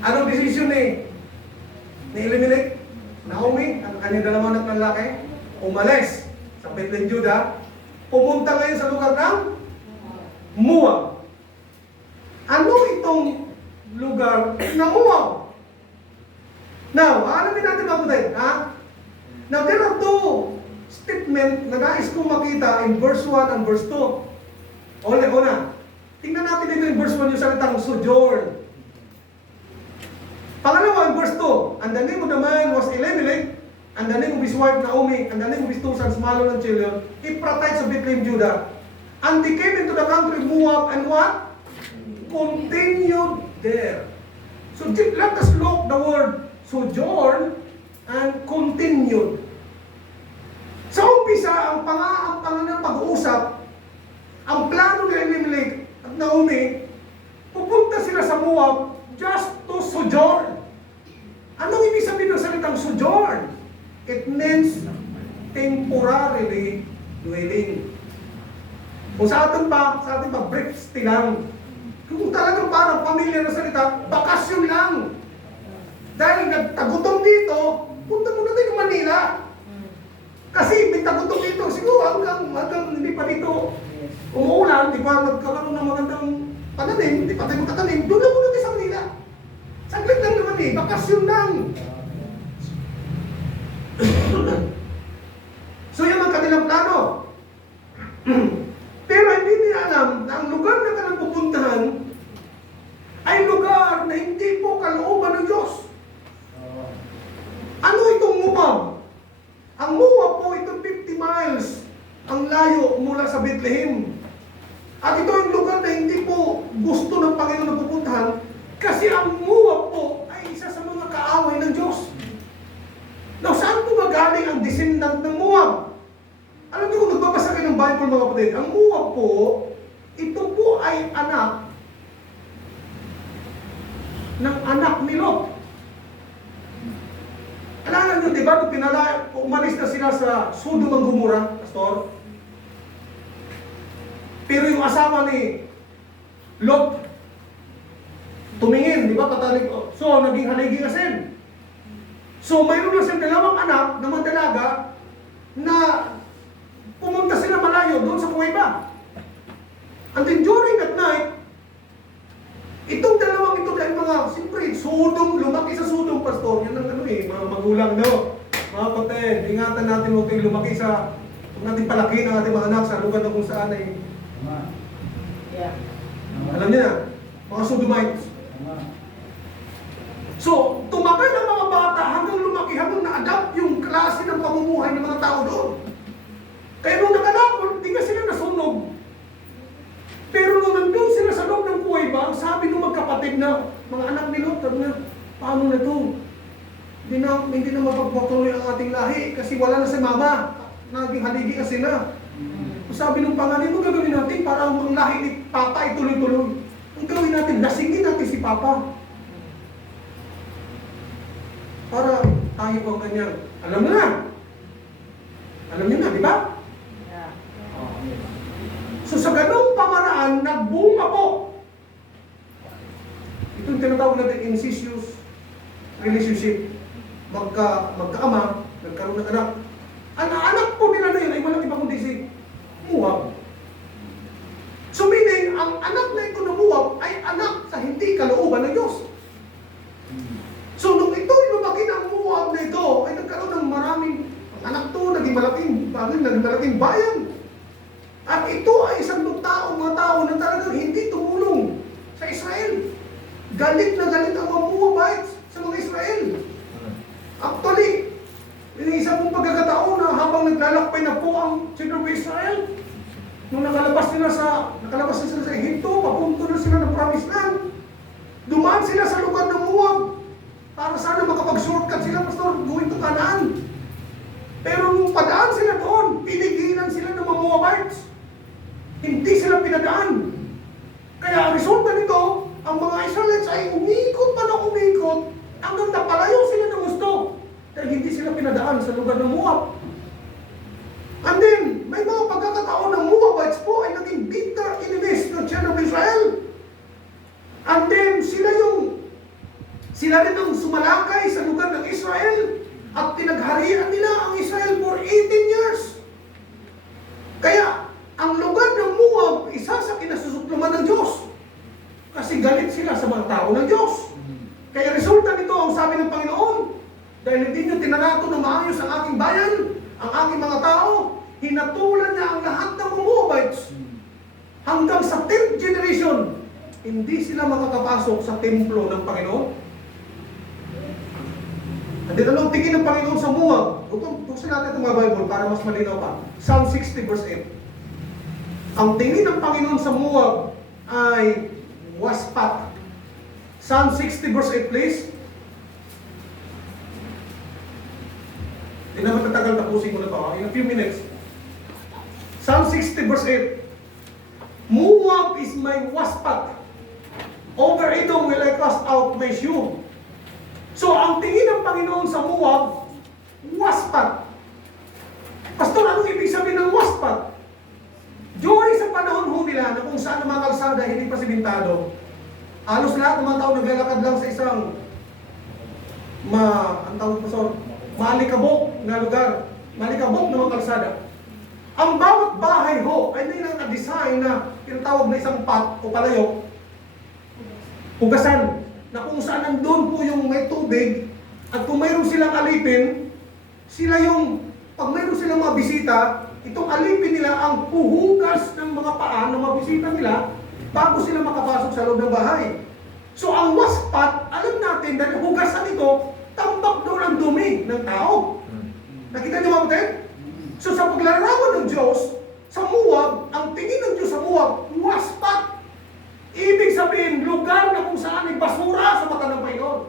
Anong desisyon ni Elimelech? Naomi, ang kanyang dalawang anak na lalaki, umalis sa Bethlehem, Judah, pumunta ngayon sa lugar ng Moab. Ano itong lugar na Moab? Now, alamin natin ako tayo, ha? Now, there are two statement na nais kong makita in verse 1 and verse 2. Una. Tingnan natin dito in verse 1 yung salitang sojourn. Pangalawa, in verse 2, and the name of the man was Elimelech, and the name of his wife Naomi, and the name of his two sons Mahlon and Chilion, Ephrathites of Bethlehem, Judah. And they came into the country of Moab, and what? Continued there. So let us look the word sojourn and continued. Sa umpisa, ang panganang pag-uusap, ang plano ni Elimelech at Naomi, pupunta sila sa Moab just to sojourn. Anong ibig sabihin ng salitang sojourn? It means temporarily dwelling. Kung sa atin pa brief stay lang. Kung talagang parang pamilya na salita, bakasyon lang. Dahil nagtagutom dito, punta muna tayo ng Manila. Kasi may tagutom dito, siguro hanggang hindi pa dito umuulan, di pa nagkaroon ng magandang pananim, di pa tayo magtatanim, doon lang muna tayo sa Manila. Saglit lang naman bakasyon lang. So yan ang kanilang plano. Pero hindi nila alam na ang lugar na kanilang pupuntahan ay lugar na hindi po kalooban ng Diyos. Ano itong Moab? Ang Moab po, itong 50 miles ang layo mula sa Bethlehem. At ito ang lugar na hindi po gusto ng Panginoon na pupuntahan kasi ang Moab po ay isa sa mga kaaway ng Diyos. Now, saan po magaling ang descendant ng Moab? Alam niyo kung nagbabasa kayo ng Bible mga kapatid, ang Moab po, ito po ay anak ng anak ni Lot. Alala nyo, di ba, nung umalis na sila sa Sodom and Gomorrah, Pastor? Pero yung asawa ni Lot, tumingin, di ba, patalig. So, naging haligi asin. So, mayroon na siyang dalawang anak na mandalaga na pumunta sila malayo doon sa kuweba. And then during that night, itong dalawang ito dahil mga, siyempre, Sodom, lumaki sa Sodom, Pastor. Yan ang mga magulang, no? Mga kapatid, ingatan natin huwag tayong lumaki sa, huwag natin palaki ng ating mga anak sa lugar na kung saan ay, alam niyo na, mga Sodomites. So, tumagal ang mga bata hanggang lumaki, hanggang na-adapt yung klase ng pamumuhay ng mga tao doon. Kaya nung nakalakot, di ka sila nasunog. Pero nung nandun sila sa loob ng kuweba, sabi ng magkapatid na, mga anak ni Lot, paano na ito? Hindi na mapagpatuloy ang ating lahi kasi wala na si mama. Naging haligi kasi na. Sabi ng pangalan, ano gagawin natin para ang lahi ni Papa ay tuloy-tuloy? Ang gawin natin, lasingin natin si Papa. Para tayo ang kanyang, alam na. Alam niyo na, di ba? So sa ganung pamaraan, nagbunga po. Ito yung tinatawag natin incestuous relationship. Magkaama, nagkaroon ng anak. Ang anak po nila na yun ay walang iba kundi si Moab. So meaning, ang anak na ito na Moab ay anak sa hindi kalooban ng Diyos. So nung ito ay lumaki ng Moab na ito, ay nagkaroon ng maraming, ang anak to, naging malaking bayan. At ito ay isang mga tao na talagang hindi tumulong sa Israel. Galit na galit ang mga Moabites sa mga Israel. Actually, yung isa pong pagkakataon na habang naglalakbay na po ang children of Israel, nung nakalabas sila sa Ehipto, papunto na sila ng Promised Land, dumaan sila sa lugar ng Moab para sana makapag-shortcut sila, Pastor, going to Canaan. Pero nung padaan sila doon, pinigilan sila ng mga Moabites. Hindi sila pinadaan. Kaya ang resulta nito, ang mga Israelites ay umikot pa na umikot hanggang napalayo sila ng gusto. Dahil hindi sila pinadaan sa Moab. And then, may mga pagkakataon ng Moabites po ay naging bitter enemies ng Children of Israel. And then, sila rin ang sumalakay sa lugar ng Israel at pinagharian nila ang Israel for 18 years. Kaya, ang lugar ng Moab, isa sa kinasusuklaman ng Diyos. Kasi galit sila sa mga tao ng Diyos. Kaya resulta nito ang sabi ng Panginoon, dahil hindi nyo tinanato na maayos ang aking bayan, ang aking mga tao, hinatulan niya ang lahat ng Moabites. Hanggang sa 10th generation, hindi sila makakapasok sa templo ng Panginoon. At dito lang tingin ng Panginoon sa Moab. Buksan natin itong mga Bible para mas malinaw pa. Psalm 60 verse 8. Ang tingin ng Panginoon sa Moab ay waspat. Psalm 60 verse 8 please. Hindi na matatagal, tapusin ko na ito. In a few minutes. Psalm 60 verse 8. Moab is my waspat. Over Edom will I cast out my shoe. So, ang tingin ng Panginoon sa Moab, waspat. Pastor, anong ibig sabihin ng waspat? During sa panahon ho nila na kung saan ang mga kalsada hindi pa simentado, halos lahat ng mga tao naglalakad lang sa isang malikabok na lugar, malikabok na mga kalsada. Ang bawat bahay ho ay may naka-design na tinatawag na isang pat o palayok, hugasan, na kung saan nandun po yung may tubig, at kung mayroon silang alipin, sila yung, pag mayroon silang mga bisita, itong alipin nila ang puhugas ng mga paa ng mga bisita nila bago sila makapasok sa loob ng bahay. So ang waspat, alam natin, dahil hugasan ito, tambak doon ang dumi ng tao. Nakita niyo ba natin? So sa paglarawan ng Diyos, sa Moab, ang tingin ng Diyos sa Moab, waspat. Ibig sabihin, lugar na kung saan ay basura sa mata ng Panginoon.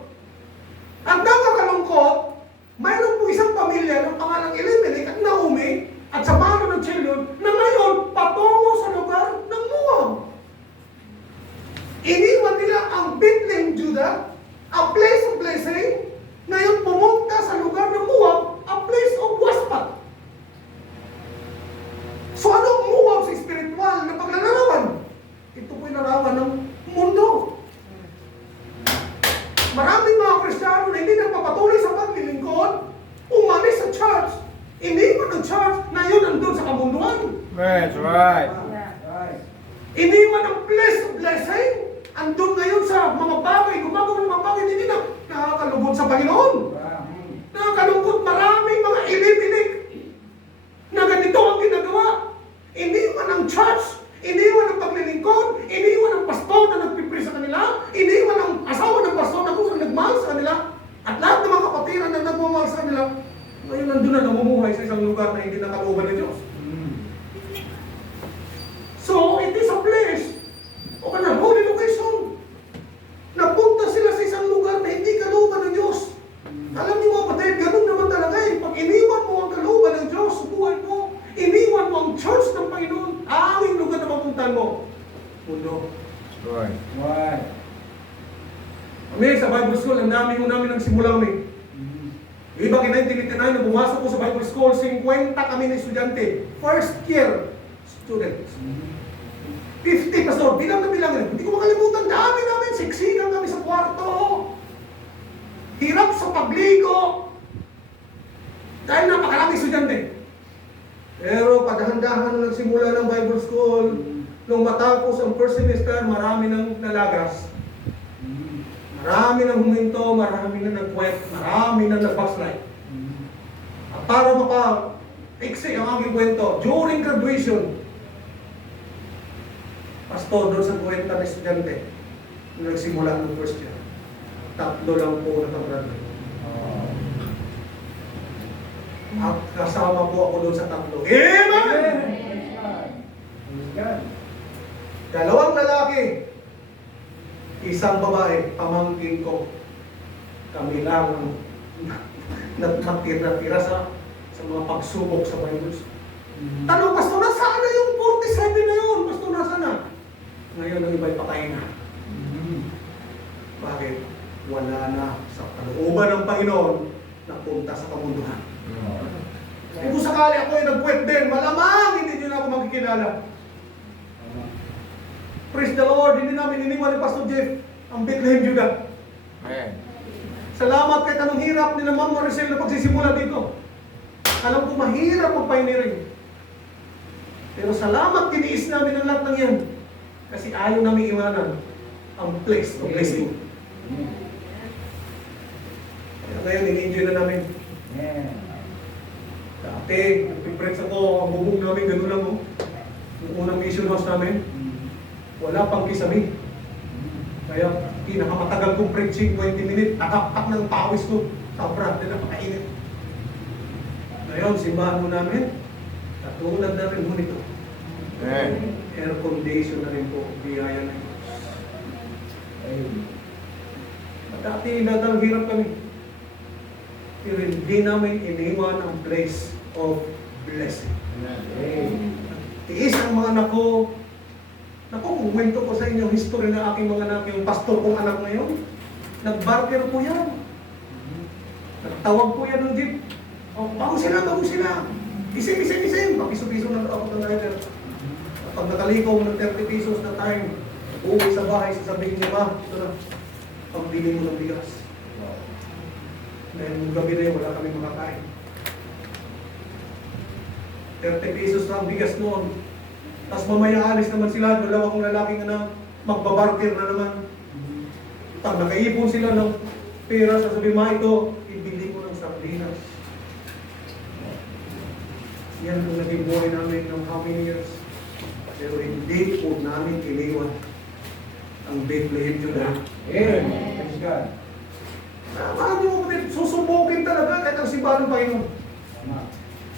Ang nakakalungkot, mayroon po isang pamilya ng pangalang Elimelech at Naomi at sa pangalan ng Children na ngayon patungo sa lugar ng Moab. Iniwan nila ang Bethlehem, Judah, a place of blessing, ngayon pumunta sa lugar ng Moab, a place of waspat. So anong Moab sa spiritual na paglalarawan? Ito po'y larawan ng mundo. Maraming mga Kristiyano na hindi nagpapatuloy sa paglilingkod, umalis sa church, iniwan ng church, na yun nandun sa kamunduan. That's right. Iniwan ang place of blessing, andun ngayon sa mga bagay, gumagawa ng mga bagay, hindi na nakakalugod sa Panginoon. Nakakalungkot, maraming mga ilipinig na ganito ang ginagawa. Iniwan ang church, iniwan ang paglilingkod, iniwan ang pastor na nagpipre sa kanila, iniwan ang asawa ng pastor na kung nagmahal sa kanila, at lahat ng mga kapatiran na nagmamahal sa kanila, ngayon nandun na namumuhay sa isang lugar na hindi nakalooban ng Diyos. So, it is a place o a holy location. Napunta sila sa isang lugar na hindi kalooban ng Diyos. Alam niyo mga kapatid, ganun naman talaga eh. Pag iniwan mo ang kalooban ng Diyos sa buhay mo, iniwan mo ang church ng Panginoon, ang lugar na mapuntahan mo. Mundo. Right. Why? Kami sa Bible School, ang dami namin ng simula kami. Iba in 1989, nung pumasok ko sa Bible School, 50 kami na estudyante. First year students. 50 pastor, bilang na bilang. Hindi ko makalimutan, dami namin, siksikan kami sa kwarto. Hirap sa pagligo. Dahil napakarami estudyante. Pero padahan-dahan nung nagsimula ng Bible School, nung matapos ang first semester, marami nang nalagas. Marami nang huminto, marami nang nag-quit, marami nang nag-backslide. At para mapa-fixi ang aking kwento, during graduation, pastor doon sa 40 na estudyante, nung nagsimula ng first year, 3 lang po nakagraduate. At kasama po ako doon sa 3. Amen! Dalawang lalaki, isang babae, pamangkin ko. Kami lang natira sa mga pagsubok sa Bible. Tanong, pastor, nasaan na yung 47 na yun? Pastor, nasaan na? Ngayon ang iba'y patay na. Bakit? Wala na sa kalooban ng Panginoon na punta sa kamunduhan. sakali ako ay nagpuwet din, malamang hindi nyo na ako makikilala. Praise the Lord, hindi namin iniwan ni Pastor Jeff ang Bethlehem, Judah. Amen. Salamat kahit anong hirap ni Ma'am Maricel na pagsisimula dito. Alam ko mahirap ang pioneering. Pero salamat tiniis namin ang lahat ng yan. Kasi ayaw namin iwanan ang place of blessing. Kaya ngayon, in-enjoy na namin. Dati, nag-preach ako, ang bubong namin, gano'n lang, oh. Yung unang mission house namin, wala pang kisame. Kaya, pinakamatagal kong preaching, 20 minutes, nakaktak ng pawis ko. Sobra, din napakainit. Ngayon, simbahan mo namin, katulad na rin mo nito. Amen. Air condition na rin po, biyaya na ito. Dati, nadang hirap kami. Pero hindi namin iniwan ang place of blessing. Tiis ang mga anak ko. Naku, kung kwento ko sa inyo, history ng aking mga anak, yung pastor kong anak ngayon, nag-barker po yan. Nagtawag po yan ng jeep. Oh, bago sila, bago sila. Isim. Papiso-piso na ako ng rider. Pag nakalikaw ng 30 pesos na time, uwi sa bahay, sasabihin niya, ma, ito na, pambili mo ng bigas. Dahil nung gabi na yun, wala kami makakain. 30 pesos na ang bigas noon. Tapos mamaya alis naman sila, dalawa kong lalaking anak, magbabarker na naman. Pag nakaipon sila ng pera, sasabihin, ma, ito, ibili ko ng sardinas. Yan ang naging buhay namin ng how many years. Pero hindi po namin iniwan ang Bethlehem, Judah. Amen. Praise God. Ano mo, susubukin talaga kahit ang simbahan ng Panginoon.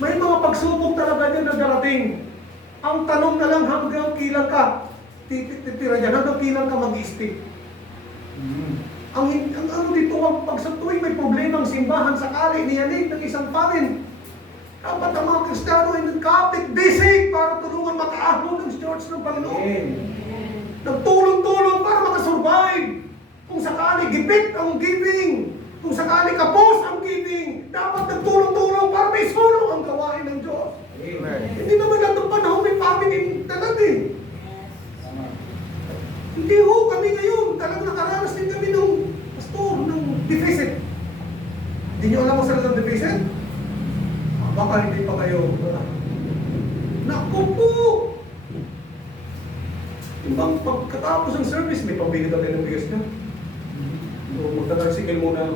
May mga pagsubok talaga niya na darating. Ang tanong na lang hanggang kilang ka titira dyan, hanggang kilang ka mag-i-stick. Ang ano dito, pag sa tuwing may problema ang simbahan, sakali niyanig ng isang parin. Dapat ang mga Kristiyano ay nagkapit, bisig para tulungan makaahon ng church ng Panginoon. Nagtulong-tulong para makasurvive. Kung sakali gipit ang giving, kung sakali kapos ang giving, dapat nagtulong-tulong para may sulong ang gawain ng Diyos. Amen. Hindi naman lang ng panahon may family talaga eh. Hindi ho, kami ngayon, talagang nakaranas din kami ng pastor, ng deficit. Hindi nyo alam kung saan ang deficit? Baka hindi pa kayo. Naku po! Yung bang pagkatapos ng service, may pambili ka tayo ng bigas niya. So, magtatarsikil muna.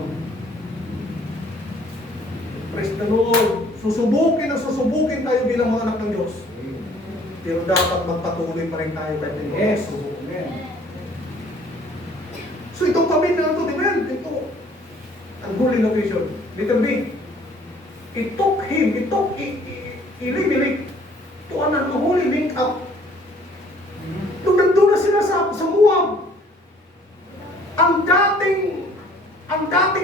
Praise the Lord. Susubukin tayo bilang mga anak ng Diyos. Pero dapat magpatuloy pa rin tayo kahit hindi Yes. susubukin. So itong pamilya na ito, di ba yan? Ito, ang holy location. Little B. It took him, Elimelech to an unholy link up. Nung nandun na sila sa Moab, ang dating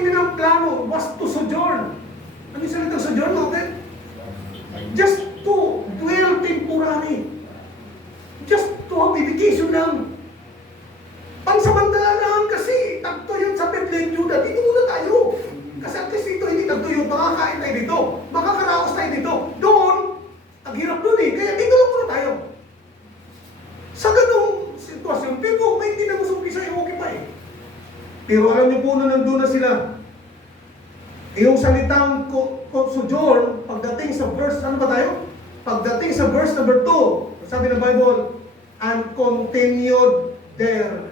nilang plano was to sojourn. Ano yung salitang sojourn natin? Just to dwell temporary. Just to have a vacation lang. Pansamantala lang kasi tagto yun sa Bethlehem, Judah. Dito muna tayo. Kasi at least dito hindi tagto yun. Makakain tayo dito. Makakaraos tayo dito. Doon, ang hirap doon eh. Kaya dito lang muna tayo. Sa ganung sitwasyon, pero may hindi na musumpi sa'yo, okay pa eh. Pero alam niyo po na nandun na sila. Yung salitang sojourn, pagdating sa verse, ano ba tayo? Pagdating sa verse number 2, sabi ng Bible, and continued there.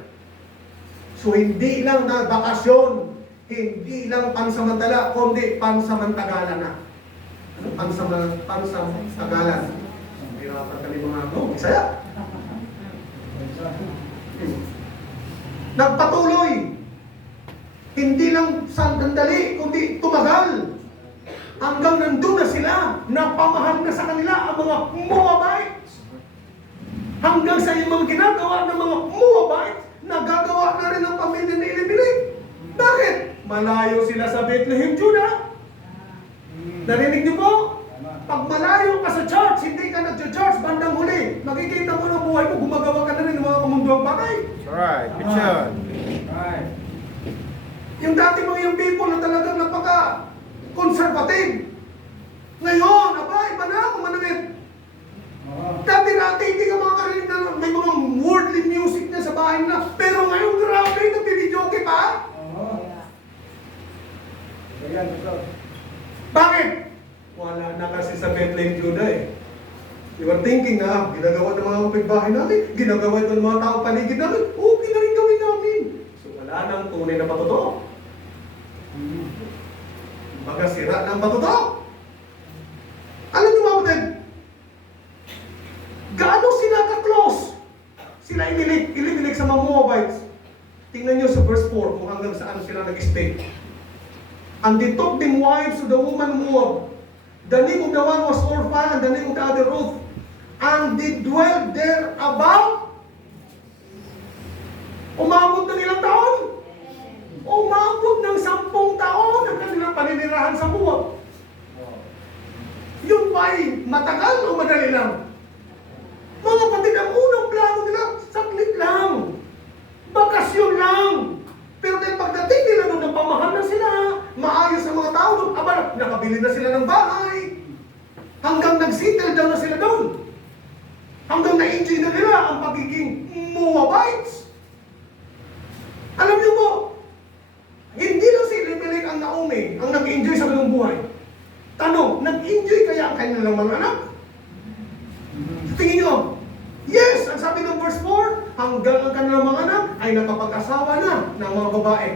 So hindi lang na bakasyon, hindi lang pansamantala, kundi pansamantagalan na. Ano? Pansamantagalan. Hirapan kami mga Bisaya. Nagpatuloy. Hindi lang sandali, kundi tumagal. Hanggang nandun na sila, napamahal na sa kanila ang mga Moabites. Hanggang sa yung mga ginagawa ng mga Moabites, nagagawa na rin ang pamilya ni Elimelech. Bakit? Malayo sila sa Bethlehem, Judah. Narinig niyo po? Pag malayo ka sa church, hindi ka nag-church, bandang huli, makikita mo ng buhay mo, gumagawa ka na rin ng mga kamunduang bagay. Alright, good job. Right. Yung dati mga yung people na talagang napaka-conservative. Ngayon, aba, iba sa Bethlehem, Judah eh. You were thinking na, ginagawa ng mga kapitbahay namin, ginagawa ng mga tao paligid namin, okay na rin gawin namin. So wala nang tunay na patotoo. Baga sira ng patotoo. Alam niyo mga kapatid, gaano sila ka-close? Sila inilig sa mga Moabites. Tingnan niyo sa verse 4 kung hanggang saan sila nag-stay. And they took them wives to the woman Moab. The name of the one was Orpah, and the name of the other Ruth. And they dwelled there about. Umabot ng ilang taon? Umabot ng 10 taon ang kanilang paninirahan sa Moab. Yun ba'y matagal o madali lang? Mga kapatid, ang unang plano nila, saglit lang. Bakasyon lang. Pero dahil pagdating nila doon, napamahal na sila, maayos ang mga tao doon, aba, nakabili na sila ng bahay. Hanggang nag-settle down na sila doon. Hanggang na-enjoy na nila ang pagiging Moabites. Alam niyo po, hindi lang si Elimelech ang Naomi ang nag-enjoy sa kanilang buhay. Tanong, nag-enjoy kaya ang kanilang mga anak? Tingin niyo, yes, ang sabi ng verse 4, hanggang ang kanilang mga anak ay nakapag-asawa na ng mga babae.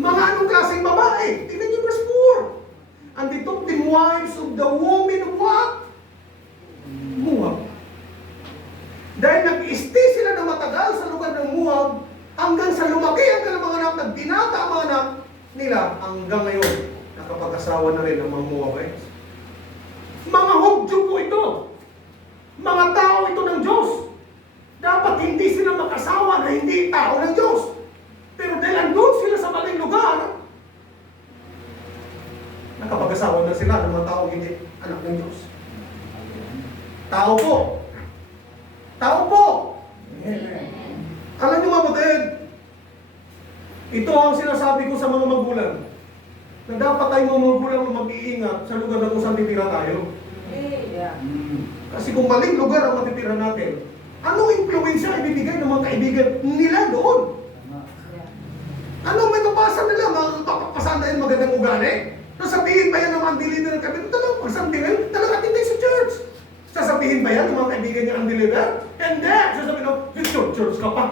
Mga anong klaseng babae? Tingnan niyo verse 4. And they took the wives of the women of what? Moab. Dahil nag-stay sila na matagal sa lugar ng Moab, hanggang sa lumaki ang kanilang mga anak, nagbinata ang mga anak nila, hanggang ngayon, nakapag-asawa na rin ang mga Moabites. Mga Hudyo po ito. Mga tao ito ng Diyos. Dapat hindi sila mag-asawa na hindi tao ng Diyos. Pero dahil andun sila sa maling lugar, nakapag-asawa na sila ng mga tao hindi anak ng Diyos. Tao po. Tao po. Alam niyo mga kapatid, ito ang sinasabi ko sa mga magulang, na dapat tayong mga magulang na mag-iingat sa lugar na kung saan titira tayo. Kasi kung maling lugar ang matitira natin, anong influensya ibibigay ng mga kaibigan nila doon? Anong may kapasa nila? Makakapasan na yung magandang ugali? Sasabihin ba yan ng mga unbeliever ng kaibigan? Talagang pagsandirin, talagang atindi sa church. Sasabihin ba yan ng mga kaibigan niya unbeliever? Hindi! Sasabihin, no, yung church ka pa.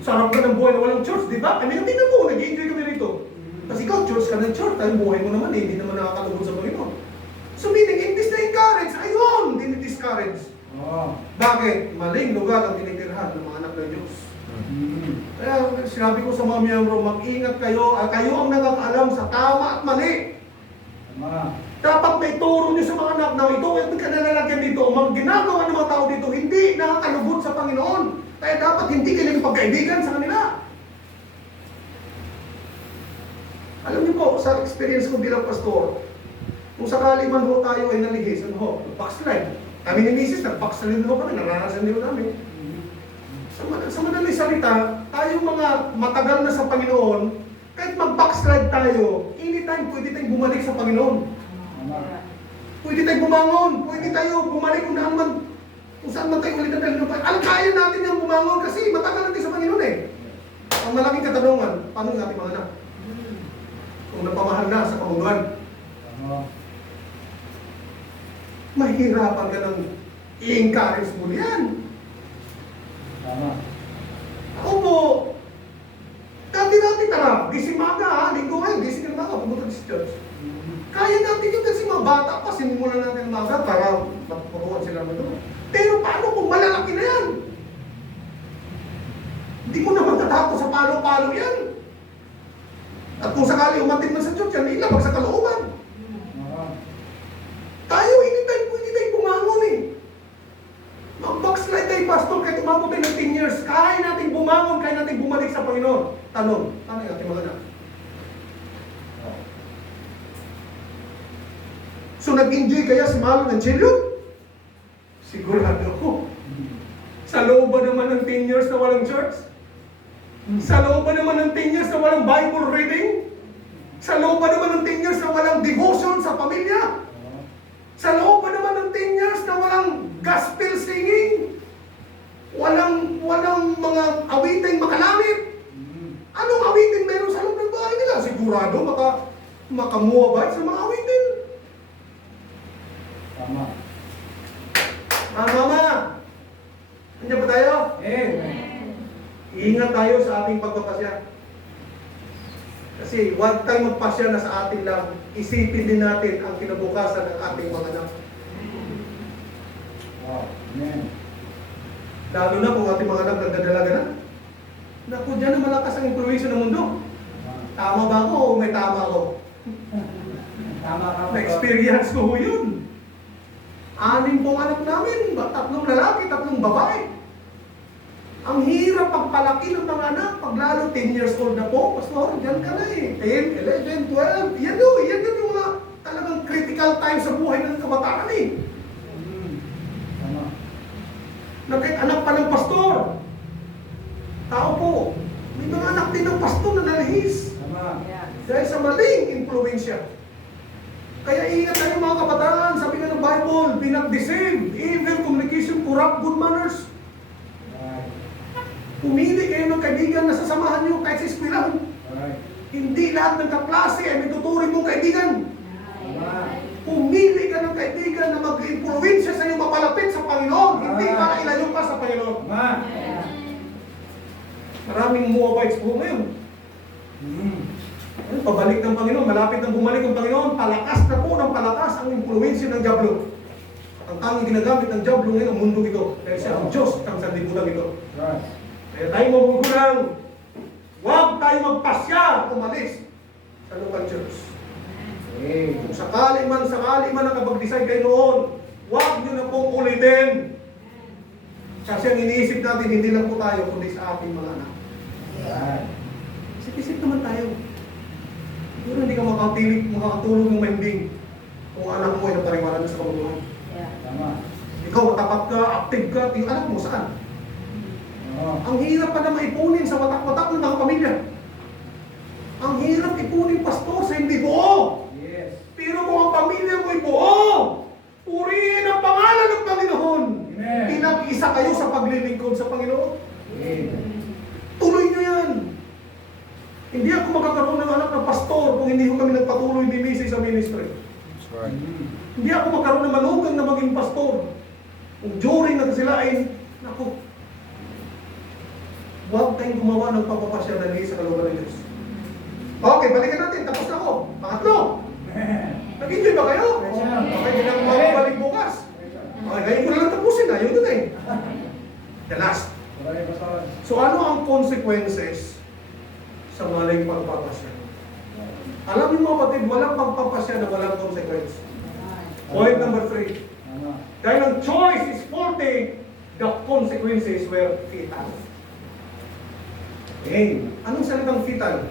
Sarap ka ng buhay na walang church, di ba? I mean, tingnan mo, nag-enjoy kami rito. Kasi ikaw, church ka ng church, tayo buhay mo naman eh, hindi naman nakakatugod sa Panginoon. So meaning, imbis na encourage, ayun, dinidiscourage. Bakit? Maling lugar ang tinitirhan ng mga anak ng Diyos. Kaya sinabi ko sa mga miyembro, mag-ingat kayo, kayo ang nakakaalam sa tama at mali. Dapat may turo niyo sa mga anak na ito, yung kanalalagyan dito, ang ginagawa ng mga tao dito, hindi nakakalugod sa Panginoon. Kaya dapat hindi kayo pagkaibigan sa kanila. Alam niyo po, sa experience ko bilang pastor, kung sakali man ho tayo ay nalihis, ano ho, backslide. Kami ni Mrs. nag-backslide ho kami, naranasan din namin. Sa madaling salita, tayong mga matagal na sa Panginoon, kahit mag-backslide tayo, anytime pwede tayong bumalik sa Panginoon. Pwede tayong bumangon, pwede tayo bumalik kung saan man tayo ulit na dalhin ng Panginoon. Alam, kaya natin yung bumangon kasi matagal natin sa Panginoon eh. Ang malaking katanungan, paano natin mga anak? Kung napamahal na sa kamunduan. Mahirapan ka ng i-encourage mo yan. Ako po, dati tara, gising maga ha, linggo ngayon, gising ng maga, pumunta sa church. Kaya natin yung kasi mga bata pa, sinimulan natin ng maga para magpuruan sila ng doon. Pero paano kung malalaki na yan? Hindi mo na magtatapos sa palo-palo yan. At kung sakali umating na sa church, yan ilabag sa kalooban. Tayo, hindi tayo bumangon eh. Mag-backslide tayo, pastor, kahit umabot tayo ng 10 years, kaya natin bumangon, kaya natin bumalik sa Panginoon. Tanong, paano yung ating mga anak? So nag-enjoy kaya si Malo ng chilyo? Sigurado ako. Sa loob ba naman ng 10 years na walang church? Sa loob ba naman ng 10 years na walang Bible reading? Sa loob ba naman ng 10 years na walang devotion sa pamilya? Sa loob ba naman ng 10 years na walang gospel singing? Walang mga awiting makalamit? Anong awitin meron sa loob ng bahay nila? Sigurado makamuabay sa mga awitin. Tama. Mama! Nandiyan ba tayo? Amen. Ingat tayo sa ating pagpapasya. Kasi huwag tayong magpasya na sa atin lang. Isipin din natin ang kinabukasan ng ating mga anak. Wow. Amen. Lalo na kung ating mga anak nagdadalaga na. Naku, dyan na malakas ang influensya ng mundo. Tama ba ako o may tama ako? Tama ka po. Na-experience ko ho yun. 6 pong anak namin, 3 lalaki, 3 babae. Ang hirap pagpalaki ng mga anak, pag lalo 10 years old na po, pastor, dyan ka na eh. 10, 11, 12, yan yung mga talagang critical time sa buhay ng kabataan eh. Tama. Na kahit anak pa ng pastor, tao po, may mga anak din ng pastor na nalihis. Tama. Dahil sa maling impluensya. Kaya ingat tayo mga kabataan, sabi nga ng Bible, be not deceived, evil communication, corrupt good manners. Right. Pumili kayo ng kaibigan na sasamahan nyo kahit sa eskwelahan. Right. Hindi lahat ng kaklase ay may tuturing mong kaibigan. Tama. Pumili ka ng kaibigan na mag-influensya sa iyo mapalapit sa Panginoon, hindi para ilayo ka sa Panginoon. Tama. Maraming Moabites po ngayon. Pabalik ng Panginoon, malapit nang bumalik ang Panginoon, palakas na po ng palakas ang impluensya ng Diablo. At ang tanging ginagamit ng Diablo ngayon ang mundo ito. Dahil siya ang Diyos ng sanlibutan ito. Right. Kaya tayo magugulang, huwag tayo magpasya umalis sa local church. Kung sakali man ang kapag-decide kayo noon, huwag nyo na pong ulitin. Kasi ang iniisip natin, hindi lang po tayo, kundi sa ating mga anak. Right. Isip-isip naman tayo. Pero hindi ka makakatulog ng mahimbing kung anak mo ay napariwara na sa kababuhan. Tama. Ikaw, matapat ka, active ka, yung anak mo saan? Oo. Ang hirap pa na maipunin sa watak-watak ng mga pamilya. Ang hirap ipunin, pastor, sa hindi buo. Yes. Pero kung ang pamilya mo ay buo, purihin ang pangalan ng Panginoon. Amen. Pinag-isa kayo sa paglilingkod sa Panginoon. Amen. Tuloy nyo yan. Hindi ako magkakaroon ng anak ng pastor kung hindi ko kami nagpatuloy ni Mrs. sa ministry. That's right. Hindi ako magkaroon ng manugang na maging pastor. Kung during na sila ay, naku, huwag tayong gumawa ng pagpapasya na sa kalooban ng Diyos. Okay, balikan natin. Tapos na ako. Pangatlo. Nag-enjoy ba kayo? Yes, sir. Okay, hindi na mababalik bukas. Okay, ngayon ko na lang tapusin na. Yun na eh. The last. Maraming pastor. So ano ang consequences sa maling pagpapasya? Alam niyo mga kapatid, walang pagpapasya na walang consequence. Point number 3. Tama. Dahil ang choice is faulty, the consequences were fatal. Okay. Anong salitang fatal?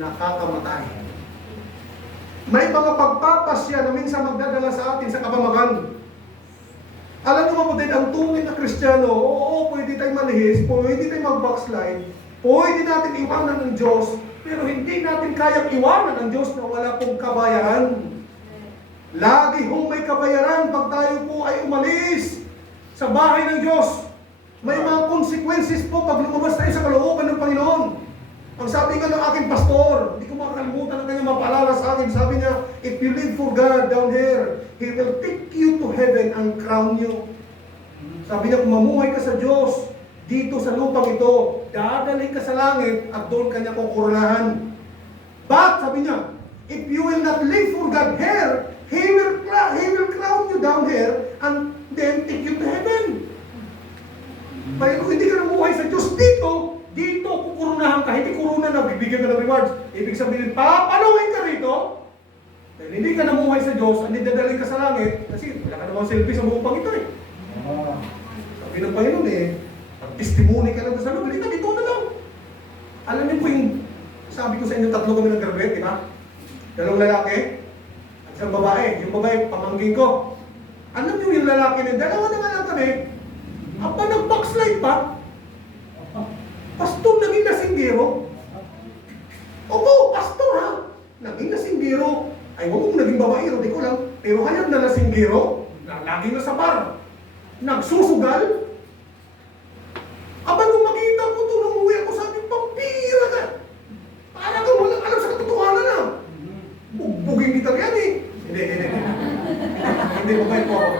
Nakakamatay. May mga pagpapasya na minsan magdadala sa atin sa kabamagan. Alam niyo mga kapatid, ang tunay na Kristiyano, oo, pwede tayong manihis, pwede tayong mag-backslide, pwede natin iwanan ng Diyos, pero hindi natin kayang iwanan ng Diyos na wala pong kabayaran. Lagi hong may kabayaran pag tayo po ay umalis sa bahay ng Diyos. May mga consequences po pag lumabas tayo sa kalooban ng Panginoon. Ang sabi nga ng aking pastor, hindi ko makakalimutan ang kanyang mapaalala sa akin, sabi niya, if you live for God down here, He will take you to heaven and crown you. Sabi niya, kung mamuhay ka sa Diyos, dito sa lupang ito, dadalhin ka sa langit at doon kanya kukurunahan. But, sabi niya, if you will not live for God here, He will crown you down here and then take you to heaven. Kaya kung hindi ka namuhay sa Diyos dito kukurunahan ka, hindi kuruna na bibigyan ka ng rewards. Ibig sabihin, papaluhin ka rito, dahil hindi ka namuhay sa Diyos, hindi dadalhin ka sa langit, kasi wala ka namang selfie sa buong pangito eh. Sabi ng Panginoon eh, pag-testimony ka lang sa loob, halika dito na lang. Alam niyo po yung, sabi ko sa inyo, 3 kami nag-graduate, di ba? 2 lalaki, at isang babae. Yung babae, pamangkin ko. Alam niyo yung lalaki na, 2 na nga lang kami, apa nag-backslide pa, pastor naging nasinggero. Opo, pastor ha, naging nasinggero. Ay, huwag kong naging babaero, di ko lang. Pero hayag na nasinggero, laging nasa bar, nagsusugal. Aba, nung makita ko ito, nung uwi ako, sabi, pampira ka. Para kang walang alam sa katotohanan na. Bugbugin kita yan eh. Hindi. Hindi, mabait po ako.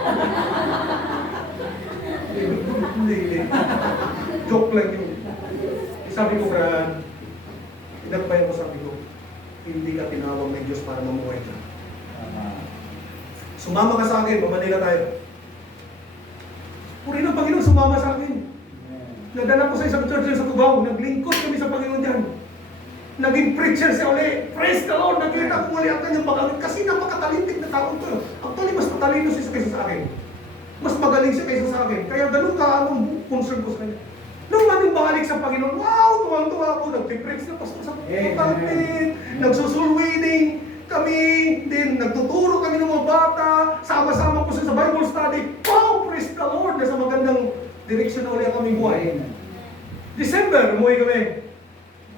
Hindi. Joke lang yun. Sabi ko, Brad, inagbayan ko, sabi ko, hindi ka tinawag ng Diyos para mamuhay ka. Sumama ka sa akin, Manila tayo. Puri ng Panginoon, sumama sa akin. Nadala ko sa isang church sa Cubao, naglingkod kami sa Panginoon dyan. Naging preacher siya uli. Praise the Lord! Nakita ko muli ang kanyang pag-awit kasi napakatalintig na taon to. Actually, mas matalino siya kaysa sa akin. Mas magaling siya kaysa sa akin. Kaya ganun ka ang concern ko sa kanya. Nung anong balik sa Panginoon, wow! Tuwang-tuwa ako. Nag-preach na pastor sa pagkakalpit. Nagsusulwining kami. Din, nagtuturo kami ng mga bata. Sama-sama ko sa Bible study. Wow! Praise the Lord! Nasa magandang direksyon na uli ang aming buhay. December, umuwi kami.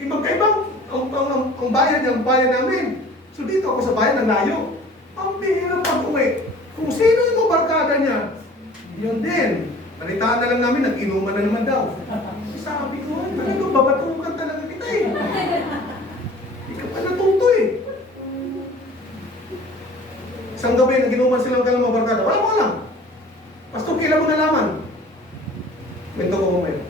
Ibang-ibang ang bayan niya, ang bayan namin. So dito ako sa bayan ng layo. Ang bihirang pag-uwi. Kung sino yung barkada niya, yun din. Balitaan na lang namin, nag-inuman na naman daw. Sabi ko, talaga, babatukan talaga kita eh. Hindi ka pa natuto eh. Isang gabi, nag-inuman silang kalang mga barkada. Wala mo lang. Pastor, kailan mo nalaman? Kwento ko mamaya.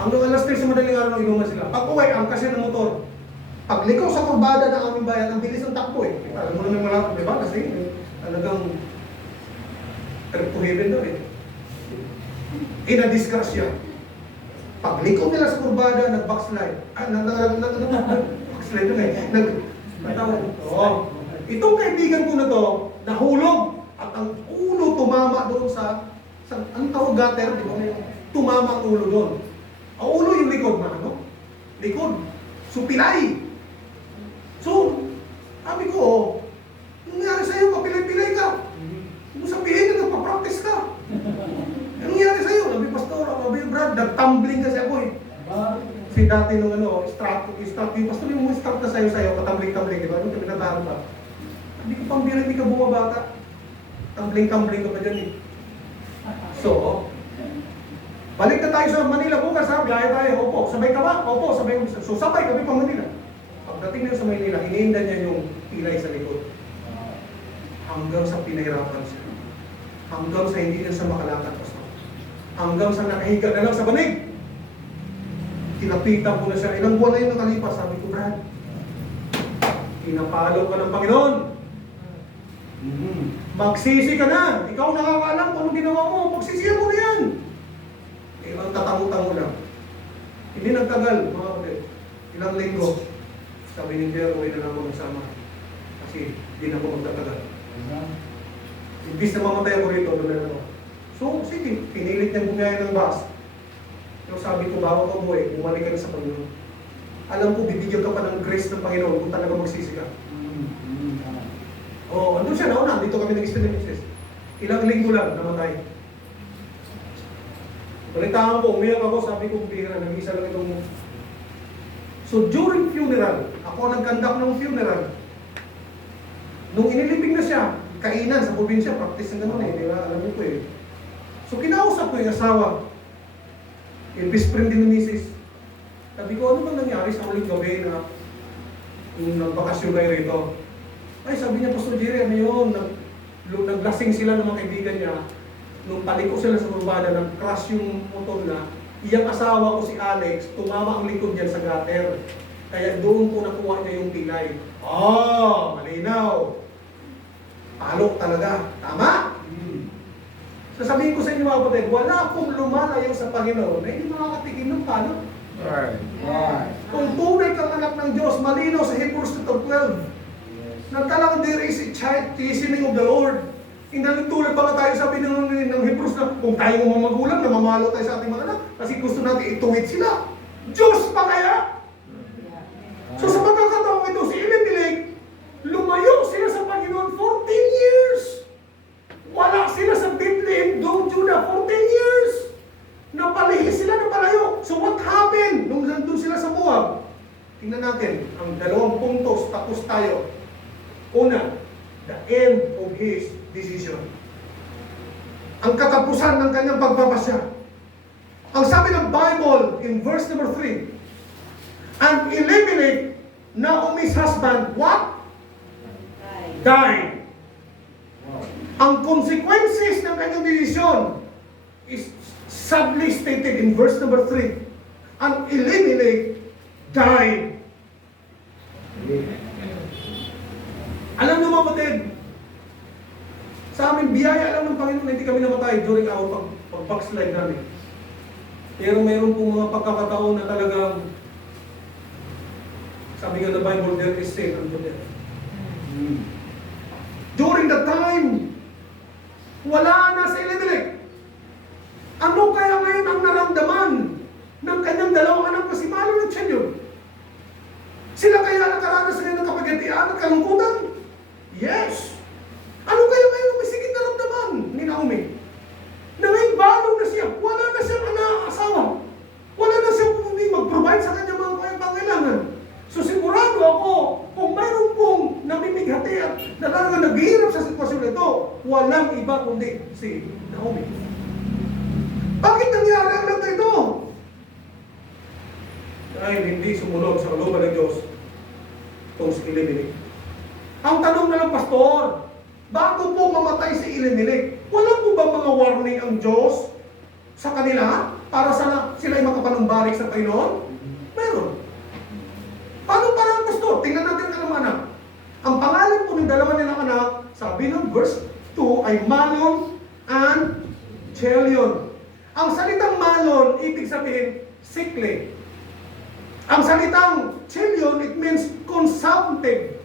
Hanggang alas 3 sa madaling araw nang inuman sila. Pag uwi, ang kasi ng motor. Pag likaw sa kurbada ng aming bayan, ang bilis ng takbo eh. Alam mo naman malapit, di ba? Kasi talagang trip to heaven daw eh. Ina-discuss siya. Pag likaw nila sa kurbada, nag-backslide. Backslide na eh. Oo. Itong kaibigan ko na to, nahulog. At ang ulo tumama doon sa ang tawag gutter, di ba? Tumama ang ulo doon. Ang ulo yung likod na ano? Likod. So, pilay. So, sabi ko, oh, nangyari sa'yo, kapilay-pilay ka. Kung sabihin na nagpa-practice ka. Anong nangyari sa'yo? Sabi, Pastor, sabi, Brad, nag-tumbling kasi ako eh. Si dati nung ano, start, yung Pastor, yung start na sa'yo, patambling-tambling, di ba? Anong pinatahan pa? Sabi ko, pambira, hindi ka bumabata. Tumbling-tumbling ka pa dyan eh. So, balik na tayo sa Manila bukas ha, biyahe tayo. Opo, sabay ka ba? Opo, sabay. So sabay kami pa Manila. Pagdating niya sa Manila, iniinda niya yung pilay sa likod. Hanggang sa pinahirapan siya. Hanggang sa hindi na siya makalakad. Hanggang sa nakahiga na lang sa banig. Tinapitan ko na siya. Ilang buwan na yung nakalipas. Sabi ko, Brad, pinapalo ka ng Panginoon. Magsisi ka na. Ikaw nakakaalam kung anong ginawa mo. Magsisiyan mo na yan. Ilang tatango-tango lang. Hindi nagtagal, mga kapatid. Ilang linggo. Sabi ni Jer, uwi na lang ako nagsama. Kasi hindi na ako magtatagal. Imbis na mamatay ako rito, doon na ako. So, sige, pinilit niyang bumiyaya ng bus. Pero sabi ko, bago ka buhay, bumalik ka na sa Panginoon. Alam ko, bibigyan ka pa ng grace ng Panginoon kung talaga magsisi ka. Oh, andun siya, nauna, dito kami nag-experiences. Ilang linggo lang, namatay. Balitaan ko, umiyak ako, sabi ko, bihira, nag-isa lang itong... So, during funeral, ako nag-conduct ng funeral. Nung inilibing na siya, kainan sa probinsya, practice na gano'n eh, di ba? Alam mo ko eh. So, kinausap ko yung asawa. Yung best friend din ng misis. Sabi ko, ano bang nangyari sa uling gabi na yung nagbakasyon kayo rito? Ay, sabi niya, Pastor Jerry, ano yun? Naglasing sila ng mga kaibigan niya. Nung paliko sila sa kurbada, nag-crash yung motor na, iyang asawa ko si Alex, tumama ang likod niya sa gutter. Kaya doon ko nakuha niya yung pilay. Oh, malinaw. Palo talaga. Tama? Sasabihin ko sa inyo mga kapatid, wala akong lumalayo sa Panginoon na hindi makakatikim ng palo. Right. Kung tunay kang anak ng Diyos, malinaw sa Hebrews 12, na talagang there is a chastening of the Lord. Inalutulad pa nga tayo, sabi ng Hebrews na kung tayo mga magulang, namamalo tayo sa ating mga anak kasi gusto natin ituwid sila. Diyos pa kaya? So sa pagkakataong ito, si Elimelech, lumayo sila sa Panginoon 14 years. Wala sila sa Bethlehem, doon Judah, 14 years. Napalihis sila, napalayo. So what happened nung nandun sila sa Moab? Tingnan natin, ang 2 puntos, tapos tayo. Una, the end of his decision. Ang katapusan ng kanyang pagbabasya. Ang sabi ng Bible in verse number 3, and Elimelech, Naomi's husband, what? Died. Ang consequences ng kanyang desisyon is subtly stated in verse number 3. And Elimelech died. Alam niyo mga kapatid, sa amin, biyaya lang ng Panginoon na hindi kami namatay during our pag-backslide namin. Pero mayroon pong mga pagkakataon na talagang, sabi nga ng Bible, there is sin unto death. During the time, wala na si Elimelech. Ano kaya ngayon ang naramdaman ng kanyang dalawang anak na si Mahlon at Chilion? Sila kaya nakaranas ngayon ng kapagatian at kalungkutan? Yes! Ano kaya ngayon ang may sigit na ramdaman ni Naomi? Na ngayon balong na siya, wala na siyang asawa. Wala na siyang hindi mag-provide sa kanyang mga pangailangan. So sigurado ako, kung mayroon pong namimighati at talagang naghihirap sa sitwasyon ito, walang iba kundi si Naomi. Bakit nangyari ang lahat ito? Dahil hindi sumunod sa kalooban ng Diyos itong si Elimelech. Ang tanong na lang, Pastor, bago po mamatay si Elimelech, wala po ba mga warning ang Diyos sa kanila para sana sila ay makapanumbalik sa Panginoon? Meron. Paano parang, Pastor? Tingnan natin ang anak. Ang pangalan po ng dalawa nilang anak, sabi ng verse 2, ay Mahlon and Chilion. Ang salitang Mahlon, ibig sabihin, sickly. Ang salitang Chilion, it means consumptive.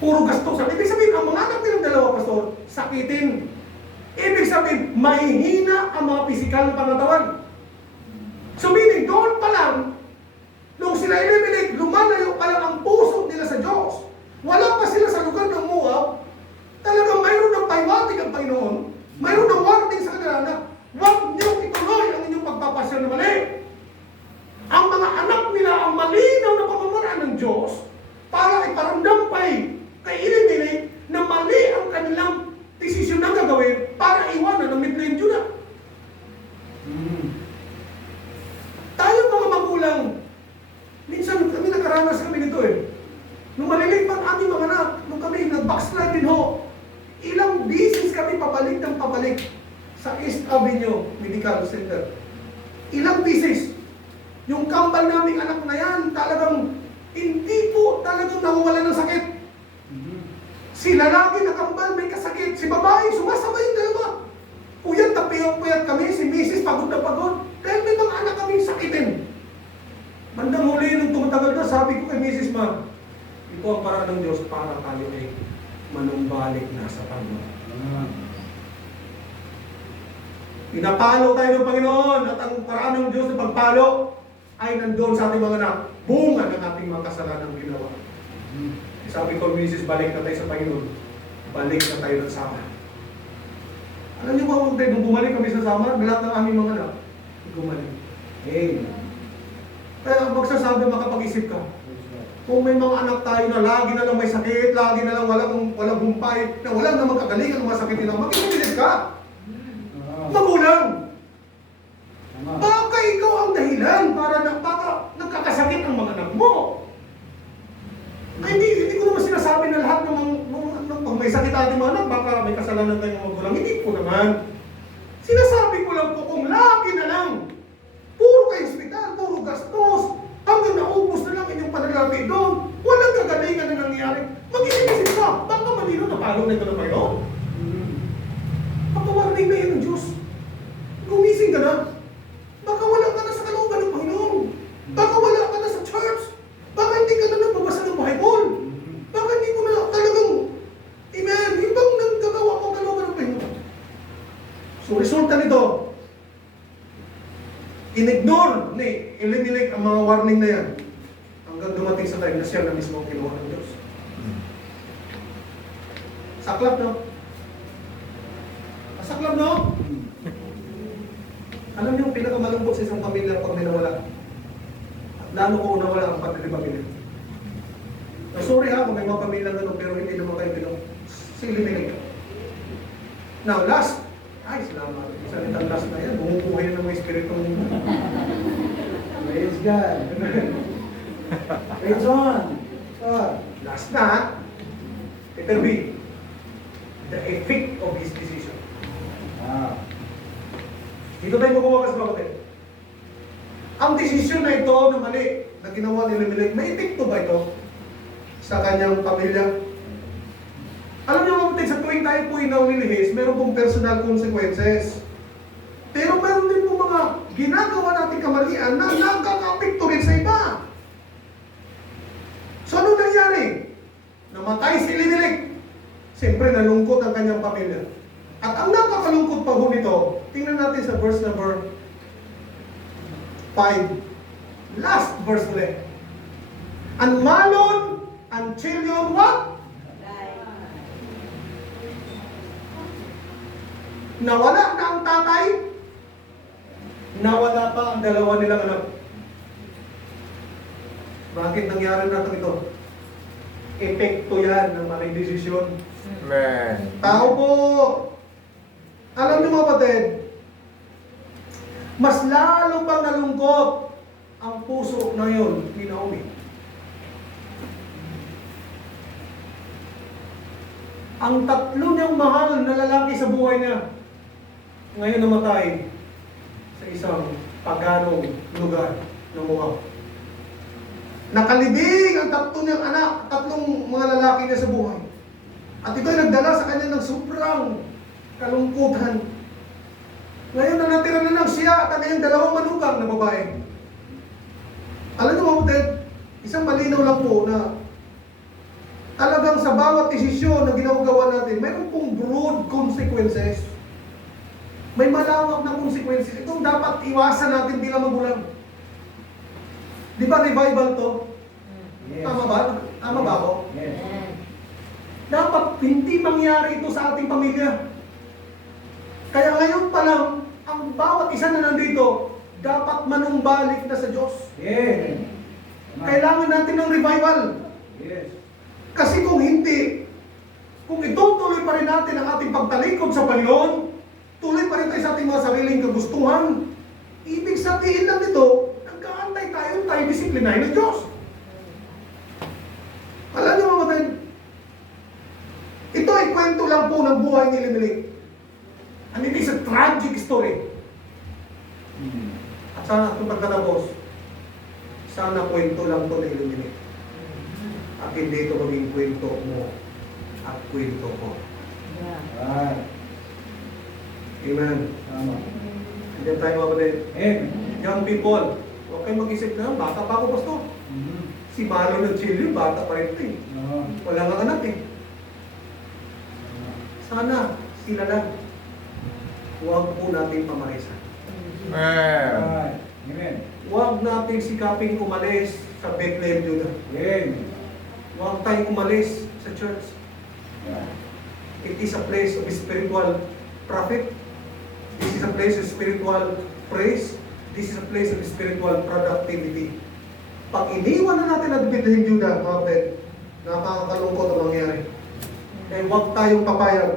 Puro gastusan. Ibig sabihin, ang mga anak nilang dalawa, Pastor, sakitin. Ibig sabihin, mahihina ang mga pisikal na pangatawan. So meaning, doon pa lang, nung sila Elimelech, lumalayo pa lang ang puso nila sa Diyos. Wala pa sila sa lugar ng Moab. Talagang mayroon ng paiwatig ang Panginoon. Mayroon ng warning sa kanila na huwag niyo ituloy ang inyong pagpapasya na mali. Ang mga anak nila ang malinaw na pamamaraan ng Diyos para iparamdam pa kay Elimelech na mali ang kanilang desisyon na gagawin para iwanan ang Midland Judah. Tayo mga magulang, minsan kami nakaranas kami nito Nung maliliit pa ang aming mga anak, nung kami nag-backslide din ho, ilang bisis kami pabalik ng pabalik sa East Avenue Medical Center. Ilang bisis. Yung kambal naming anak na yan, talagang hindi po talagang nawawala ng sakit. Si lalaki na kambal may kasakit, si babae sumasabay yung dalawa. Puyat na puyat kami, si Mrs. pagod na pagod. Dahil may mga anak kaming sakitin. Bandang huli nung tumatagal na, sabi ko kay Mrs. Ma, ito ang paraan ng Diyos para tayo ay manumbalik na sa Panginoon. Pinapalo tayo ng Panginoon at ang paraan ng Diyos na pagpalo ay nandoon sa ating mga anak. Bunga ng ating mga kasalanang ginawa. Sabi ko, Mrs. balik na tayo sa Panginoon. Balik na tayo ng sama. Alam niyo ba kung nung bumalik kami sa sama, lahat ng aming mga anak, bumalik. Amen. Kaya magsasabi, makapag-isip ka. Kung may mga anak tayo na lagi na lang may sakit, lagi na lang walang humpay, na walang na magkagaling ang mga sakit nila, mag-isip ka. Magulang. Baka ikaw ang dahilan para nagkakasakit ang mga anak mo. Ay, hindi ko naman sinasabi na lahat ng pag may sakit ating mga anak, baka may kasalanan tayong magulang. Hindi ko naman. Sinasabi ko lang po kung lagi na lang, puro kayo hospital, puro gastos, hanggang naubos na lang inyong panalapi doon, walang kagalingan na nangyayari. Mag-isip-isip ka, baka malino na palong na ito na kayo? Papawarning na yun ng Diyos. Gumising ka na. Baka wala ka na sa kalooban ng Panginoon. Baka wala ka na sa church. Baka hindi ka na nagbabasa ng Bible. Baka hindi mo na talagang, amen, yung bang nagkagawa mo kalooban ng Panginoon. So resulta nito, in-ignore ni Elimelech ang mga warning na yan hanggang dumating sa time na siya na mismo ang kinuha ng Diyos. Saklap, no? Saklap, no? Alam niyo, pinakamalungkot sa isang pamilya pag may nawala. At lalo ko nawala ang pamilya. Sorry ha, kung may mga pamilya ganun, pero hindi naman kayo pinong si Elimelech. Now, last, ay, salamat. Salitang last na yan, bumubuhay na ng mga espiritu ng mundo. Praise God. Praise on. God. Last na, Peter B. the effect of his decision. Ah. Dito tayo magwawakas mga kapatid. Ang desisyon na ito na mali na ginawa ni Elimelech, may epekto ba ito sa kanyang pamilya? Alam niyo mga kapatid, sa tuwing tayo po inaulilihis, meron pong personal consequences. Pero meron din po mga ginagawa natin kamalian na nakaka-apekto rin sa iba. So ano nangyari? Namatay si Elimelech. Siyempre nalungkot ang kanyang pamilya. At ang nakakalungkot pa po nito, tingnan natin sa verse number 5. Last verse ulit. Ang malon, ang children, what? Nawala na ang tatay, nawala pa ang dalawa nilang anak. Bakit nangyari natin ito? Epekto yan ng maling desisyon. Amen. Tao po! Alam niyo mga kapatid, mas lalo pang nalungkot ang puso na yun ni Naomi. Ang tatlo niyang mahal na lalaki sa buhay niya, ngayon namatay sa isang paganong lugar ng Moab. Nakalibing ang tatlo niyang anak, tatlong mga lalaki niya sa buhay. At ito'y nagdala sa kanya ng sobrang kalungkutan. Ngayon na natira na lang siya at ang kanyang dalawang manugang na babae. Alam niyo mga kapatid, isang malinaw lang po na talagang sa bawat desisyon na ginagawa natin, mayroon pong broad consequences. May malawak na consequences. Itong dapat iwasan natin bilang magulang. Di ba revival to? Yes. Tama ba? Tama ba ako? Yes. Dapat hindi mangyari ito sa ating pamilya. Kaya ngayon pa lang, ang bawat isa na nandito, dapat manumbalik na sa Diyos. Yes. Kailangan natin ng revival. Yes. Kasi kung hindi, kung itutuloy pa rin natin ang ating pagtalikod sa Panginoon, tuloy pa rin tayo sa ating mga sariling kagustuhan, ibig sabihin lang nito, nagkaantay tayo disiplinahin ng Diyos. Alam niyo mga kapatid, ito ay kwento lang po ng buhay ni Elimelech. And it is a tragic story. At sana itong pagkatapos, sana kwento lang to ni Elimelech. At hindi ito maging kwento mo at kwento ko. Right. Amen. Tama. Andiyan tayo mga kapatid. Amen. Young people, huwag kayong mag-isip na, bata pa ako, pastor. Si Malo ng Chile, bata pa rin ito eh. No. Wala nga anak eh. Sana, sila lang. Huwag po natin pamarisan. Amen. Right. Amen. Huwag natin sikaping umalis sa Bethlehem, Judah. Amen. Huwag tayong umalis sa church. Yeah. It is a place of spiritual profit. This is a place of spiritual praise. This is a place of spiritual productivity. Pag iniwan na natin ang Bethlehem, Judah, mga kapatid, nakakalungkot ang mangyari. Kaya huwag tayong papayag.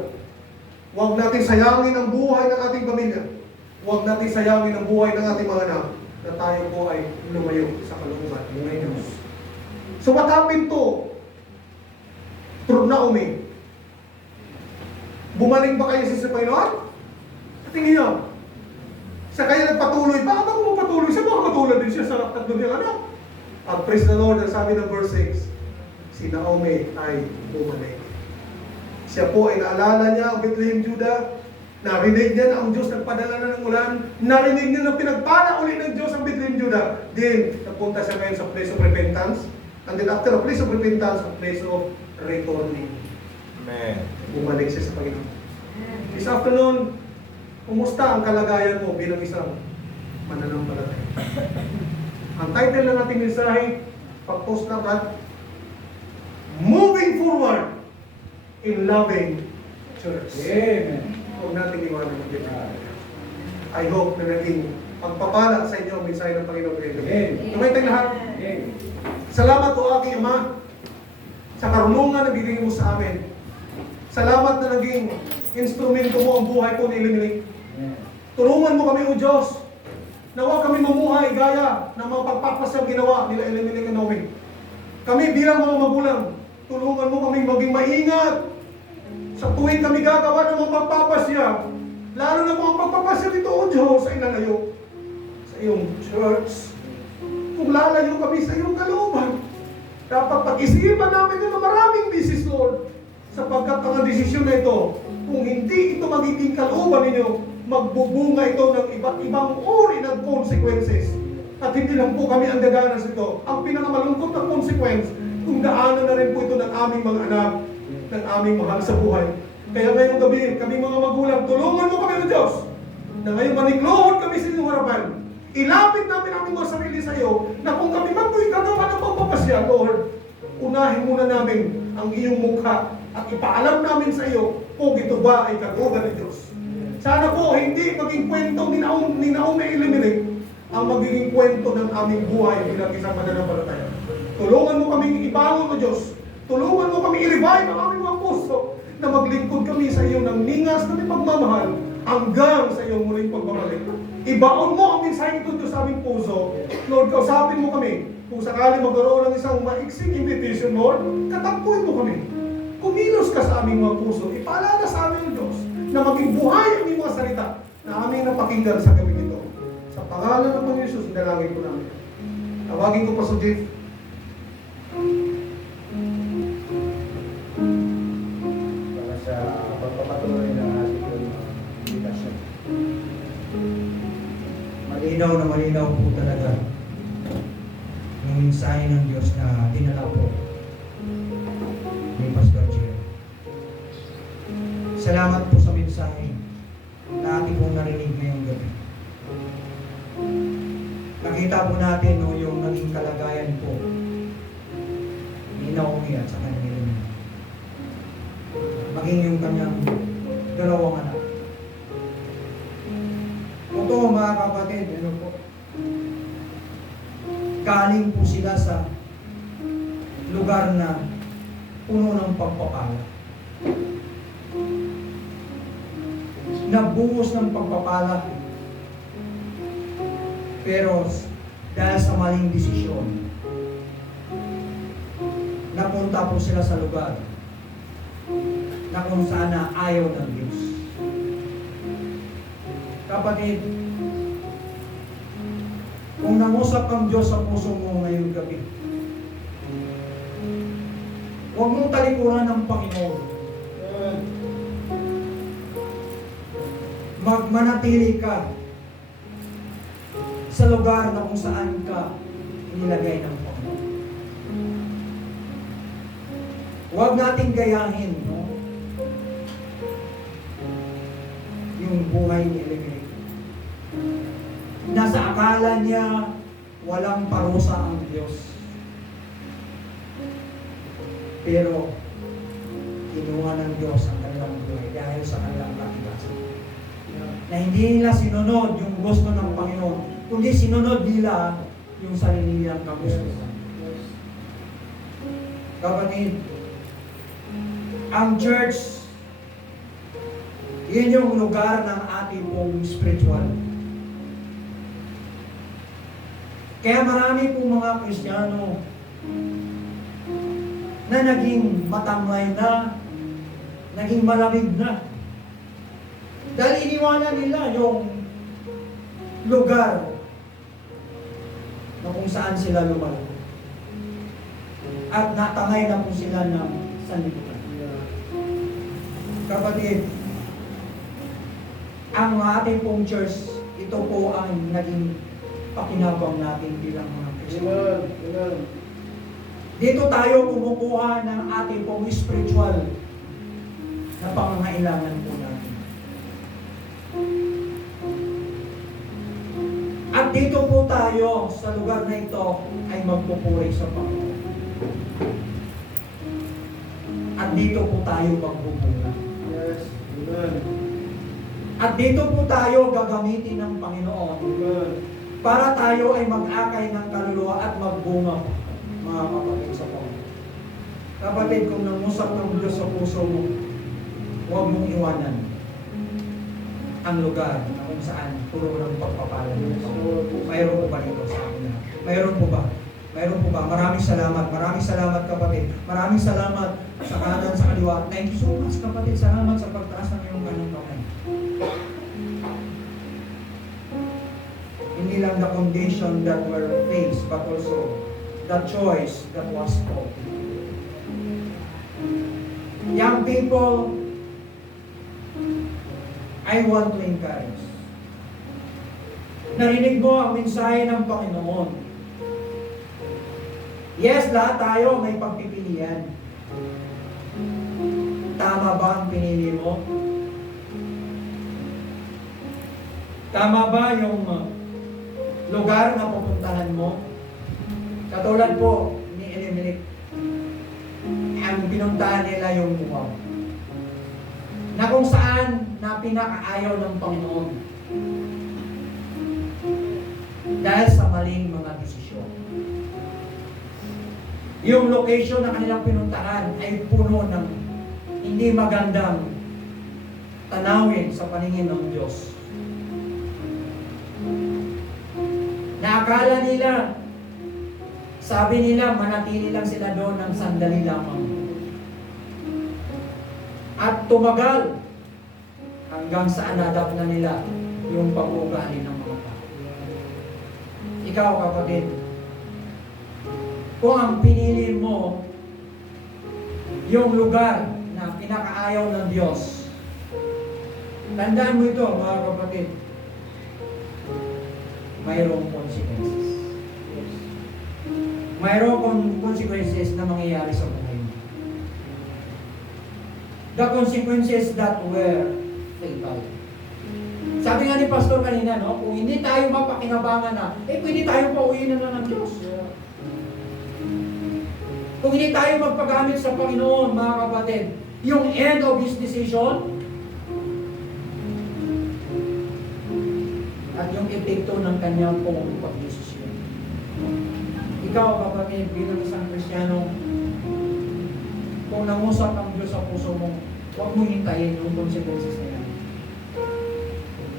Huwag natin sayangin ang buhay ng ating pamilya. Huwag natin sayangin ang buhay ng ating mga anak na tayo po ay lumayo sa kalooban ng Diyos. So what happened to Naomi? Bumalik ba kayo sa Panginoon? Tingin niyo. Sa kaya nagpatuloy. Bakit ako magpatuloy? Siya baka matulad din siya sa tatlo niyang anak. At praise the Lord, ang sabi ng verse 6, si Naomi ay bumalik. Siya po ay naalala niya ang Bethlehem, Judah. Narinig niya na ang Diyos nagpadala na ng ulan. Narinig niya na pinagpala ulit ng Diyos ang Bethlehem, Judah. Then, napunta siya ngayon sa place of repentance. And then after a place of repentance, a place of returning. Amen. Bumalik siya sa Panginoon. This afternoon, kumusta ang kalagayan mo bilang isang mananampalataya? Ang title ng ating mensahe, pag-post na ba? Moving forward in loving church. Amen. Huwag natin iwanan ang Diyos. I hope na naging pagpapala sa inyo ang mensahe ng Panginoon. Amen. Tumay tayong lahat. Amen. Salamat o aking Ama sa karunungan na bibigyan mo sa amin. Salamat na naging instrumento mo ang buhay ko ni Elimelech. Amen. Tulungan mo kami o Diyos na huwag kami mamuhay gaya ng mga pagpapasyang ginawa nila Elimelech at Naomi. Kami bilang mga magulang, tulungan mo kami maging maingat Sa tuwing kami gagawa ng mga pagpapasya, lalo na mga pagpapasya dito, O Diyos, ay lalayo sa iyong church. Kung lalayo kami sa iyong kalooban, dapat pag-isipan namin ito maraming bisis, Lord. Sapagkat ang desisyon na ito, kung hindi ito magiging kalooban ninyo, magbubunga ito ng iba't ibang uri ng consequences. At hindi lang po kami ang dadanas ito. Ang pinakamalungkot na consequence, kung daanan na rin po ito ng aming mga anak, ng aming mahal sa buhay. Kaya ngayong gabi, kami mga magulang, tulungan mo kami ng Diyos, na ngayong maninglohod kami sa inyong harapan. Ilapit namin ang aming mga sarili sa iyo, na kung kami man po'y gagawa ng pagpapasya, Lord, unahin muna namin ang iyong mukha at ipaalam namin sa iyo kung ito ba ay kalooban ng Diyos. Sana po hindi maging kwentong ni Naomi Elimelech ang magiging kwento ng aming buhay bilang isang mananampalataya. Tulungan mo kaming ibangon o Diyos. Tulungan mo kami i-revive ang aming mga puso na maglingkod kami sa iyo ng ningas na may pagmamahal hanggang sa iyong muling pagbabalik. Ibaon mo ang mensahe ito sa aming puso. Lord, kausapin mo kami. Kung sakali magkaroon ng isang maiksing invitation, Lord, katakpuin mo kami. Kumilos ka sa aming mga puso. Ipaalala sa aming Diyos na maging buhay ang aming mga salita na aming napakinggan sa gabi nito. Sa pangalan ng Panginoon Jesus, dalangin ko namin. Tawagin ko pa sa Jeff. Para sa pagpapatuloy ng ating invitation. Malinaw na malinaw po talaga yung mensahe ng Diyos na dinala po ni Pastor Jerry. Salamat po sa mensahe na ating pong narinig ngayong gabi. Nakita po natin yung naging kalagayan po ni Naomi at sa kanyang maging yung kanyang dalawang anak. Totoo mga kapatid, galing po sila sa lugar na puno ng pagpapala. Nabuhos ng pagpapala. Pero dahil sa maling desisyon, napunta po sila sa lugar na kung saan na ayaw ng Diyos. Kapatid, kung nangusap ang Diyos sa puso mo ngayong gabi, huwag mong talikuran ng Panginoon. Magmanatili ka sa lugar na kung saan ka inilagay ng Panginoon. Huwag nating gayahin, no? Yung buhay ni Elimelech. Nasa akala niya walang parusa ang Diyos. Pero kinuha ng Diyos ang kanilang buhay dahil sa kanilang katigasan. Na hindi nila sinunod yung gusto ng Panginoon, kundi sinunod nila yung sarili nilang kagustuhan. Kapatid, ang church, yun yung lugar ng ating pong spiritual. Kaya marami pong mga Kristiyano na naging matamlay na, naging malamig na. Dahil iniwanan nila yung lugar na kung saan sila lumalo. At natangay na po sila ng sanlibutan. Kapatid, ang ating pong church, ito po ang naging pakinabang natin bilang mga Kristiyano. Dito tayo kumukuha ng ating pong spiritual na pangangailangan po natin. At dito po tayo sa lugar na ito ay magpupuri sa Panginoon. At dito po tayo magbubunga. Yes. Amen. At dito po tayo gagamitin ng Panginoon Amen. para tayo ay mag-akay ng kaluluwa at magbunga, mga kapatid sa Panginoon. Kapatid, kung nangusap ng Diyos sa puso mo, huwag mong iwanan ang lugar na kung saan puro ng pagpapala. Mayroon po ba dito sa akin? Mayroon po ba? Mayroon po ba? Maraming salamat kapatid. Maraming salamat sa kanan, sa kaliwa. Thank you so much, kapatid. Salamat sa pagtaas ng iyong kanang kamay. Hindi lang the condition that were faced, but also the choice that was spoken. Young people, I want to encourage. Narinig mo ang mensahe ng Panginoon. Yes, lahat tayo may pagpipilian. Tama ba ang pinili mo? Tama ba yung lugar na pupuntahan mo? Katulad po ni Elimelech, ang pinuntahan nila yung Moab, na kung saan na pinakaayaw ng Panginoon dahil sa maling mga desisyon. Yung location na kanilang pinuntahan ay puno ng hindi magandang tanawin sa paningin ng Diyos. Naakala nila, sabi nila, manatili lang sila doon ng sandali lamang. At tumagal hanggang sa anadap na nila yung pag-uugali ng mga tao. Ikaw, kapatid, kung ang pinili mo yung lugar na pinakaayaw ng Diyos, tandaan mo ito, mga kapatid, mayroong consequences. Mayroong consequences na mangyayari sa buhay mo. The consequences that were fatal. Sabi nga ni Pastor kanina, no, kung hindi tayo mapakinabangan na, pwede tayo pauwiin na lang ng Diyos. Kung hindi tayo magpagamit sa Panginoon, mga kapatid, yung end of His decision, at yung epekto ng kanyang pagdesisyon. Ikaw, kapatid, bilang isang Kristiyano, kung nangusap ang Diyos sa puso mo, huwag mong hintayin yung consequences na yan.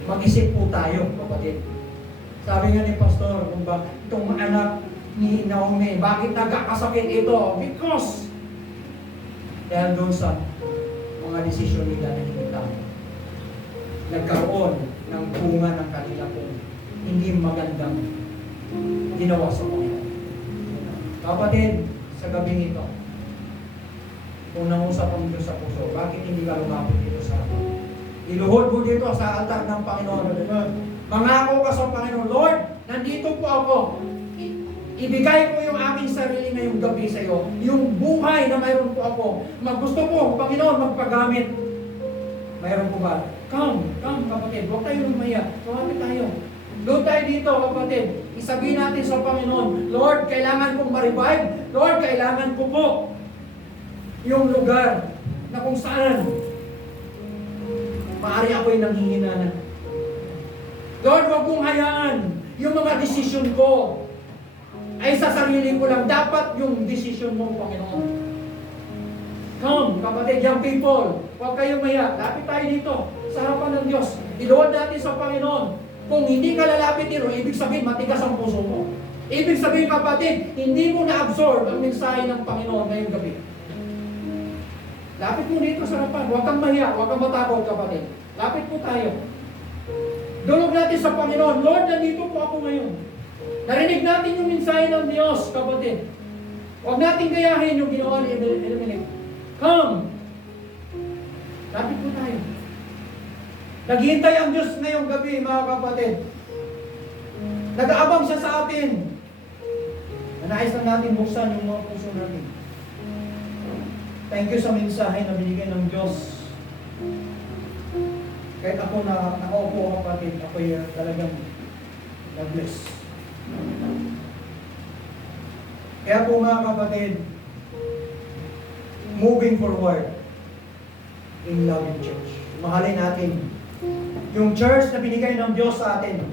Mag-isip po tayo, kapatid. Sabi nga ni Pastor, kung ba, itong anak ni Naomi, bakit nagkakasakit ito? Because dahil doon sa mga desisyon nila na hindi tama. Nagkaroon ng bunga ng kanila kung hindi magandang ginawa sa Panginoon. Kapatid, sa gabing ito, kung nangusap ang Diyos sa puso, bakit hindi ka lumapit dito sa akin? Iluhod mo dito sa altar ng Panginoon. Mangako ka sa Panginoon, Lord, nandito po ako. Ibigay ko yung aking sarili ngayong gabi sa iyo. Yung buhay na mayroon po ako. Gusto po, Panginoon, magpagamit. Mayroon po ba? Come, kapatid. Huwag tayo lumaya. Tumapit tayo. Doon tayo dito, kapatid. Isabihin natin sa Panginoon, Lord, kailangan kong ma-revive. Lord, kailangan ko po yung lugar na kung saan maaari ako'y nanghihina na. Lord, huwag mong hayaan yung mga desisyon ko ay sa sarili ko lang. Dapat yung desisyon mo, Panginoon. Come, kapatid, young people, huwag kayong maya. Lapit tayo dito sa harapan ng Diyos. Iluhod natin sa Panginoon. Kung hindi ka lalapit dito, ibig sabihin, matigas ang puso mo. Ibig sabihin, kapatid, hindi mo na-absorb ang mensahe ng Panginoon ngayong gabi. Lapit mo dito sa harapan. Huwag kang mahiya, huwag kang matakot, kapatid. Lapit po tayo. Dulog natin sa Panginoon, Lord, nandito po ako ngayon. Narinig natin yung mensahe ng Diyos, kapatid. Huwag natin gayahin yung ginawa ni Elimelech. Come! Lapit po tayo. Naghihintay ang Diyos ngayong gabi, mga kapatid. Nag-aabang siya sa atin. Nais lang natin buksan yung mga puso natin. Thank you sa mensahe na binigay ng Diyos. Kahit ako nakaupo, kapatid, ako'y talagang na-bless. Kaya po, mga kapatid, moving forward in loving church. Mahalin natin yung church na binigay ng Diyos sa atin.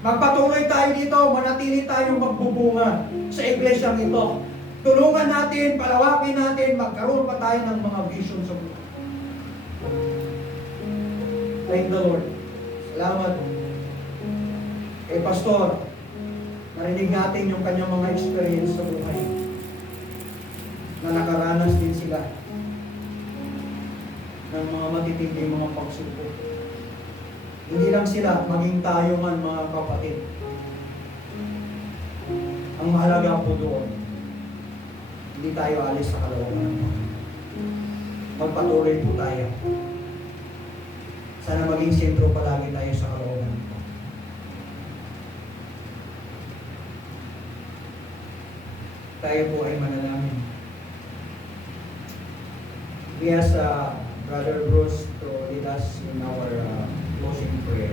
Magpatuloy tayo dito, manatili tayong magbubunga sa iglesyang ito. Tulungan natin, palawakin natin, magkaroon pa tayo ng mga vision sa buhay. Thank the Lord. Salamat. Kay Pastor, narinig natin yung kanyang mga experience sa buhay na nakaranas din sila ng mga matitinding mga pagsubok. Hindi lang sila, maging tayo man mga kapatid. Ang mahalaga po doon, hindi tayo alis sa kalooban. Magpatuloy po tayo. Sana maging sentro palagi tayo sa kalooban. Tayo po ay manalangin. We ask Brother Bruce to lead us in our closing prayer.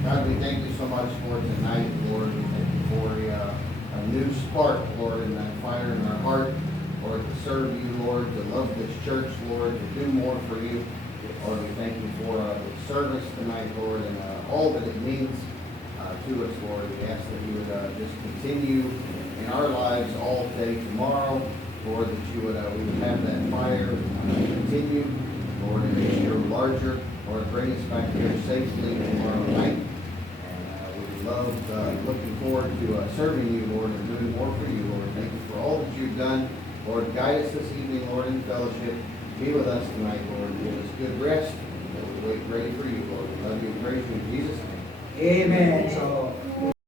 God, we thank you so much for tonight, Lord. We thank you for a new spark, Lord, and that fire in our heart, Lord, to serve you, Lord, to love this church, Lord, to do more for you. Lord, we thank you for the service tonight, Lord, and all that it means to us, Lord. We ask that you would just continue in our lives all day tomorrow, Lord, that you would we would have that fire continue, Lord, and as you're larger, Lord, bring us back here safely tomorrow night. And we love looking forward to serving you, Lord, and doing more for you, Lord. Thank you for all that you've done. Lord, guide us this evening, Lord, in fellowship. Be with us tonight, Lord. Give us good rest. That we wait ready for you, Lord. We love you and praise you in Jesus' name. Amen. So,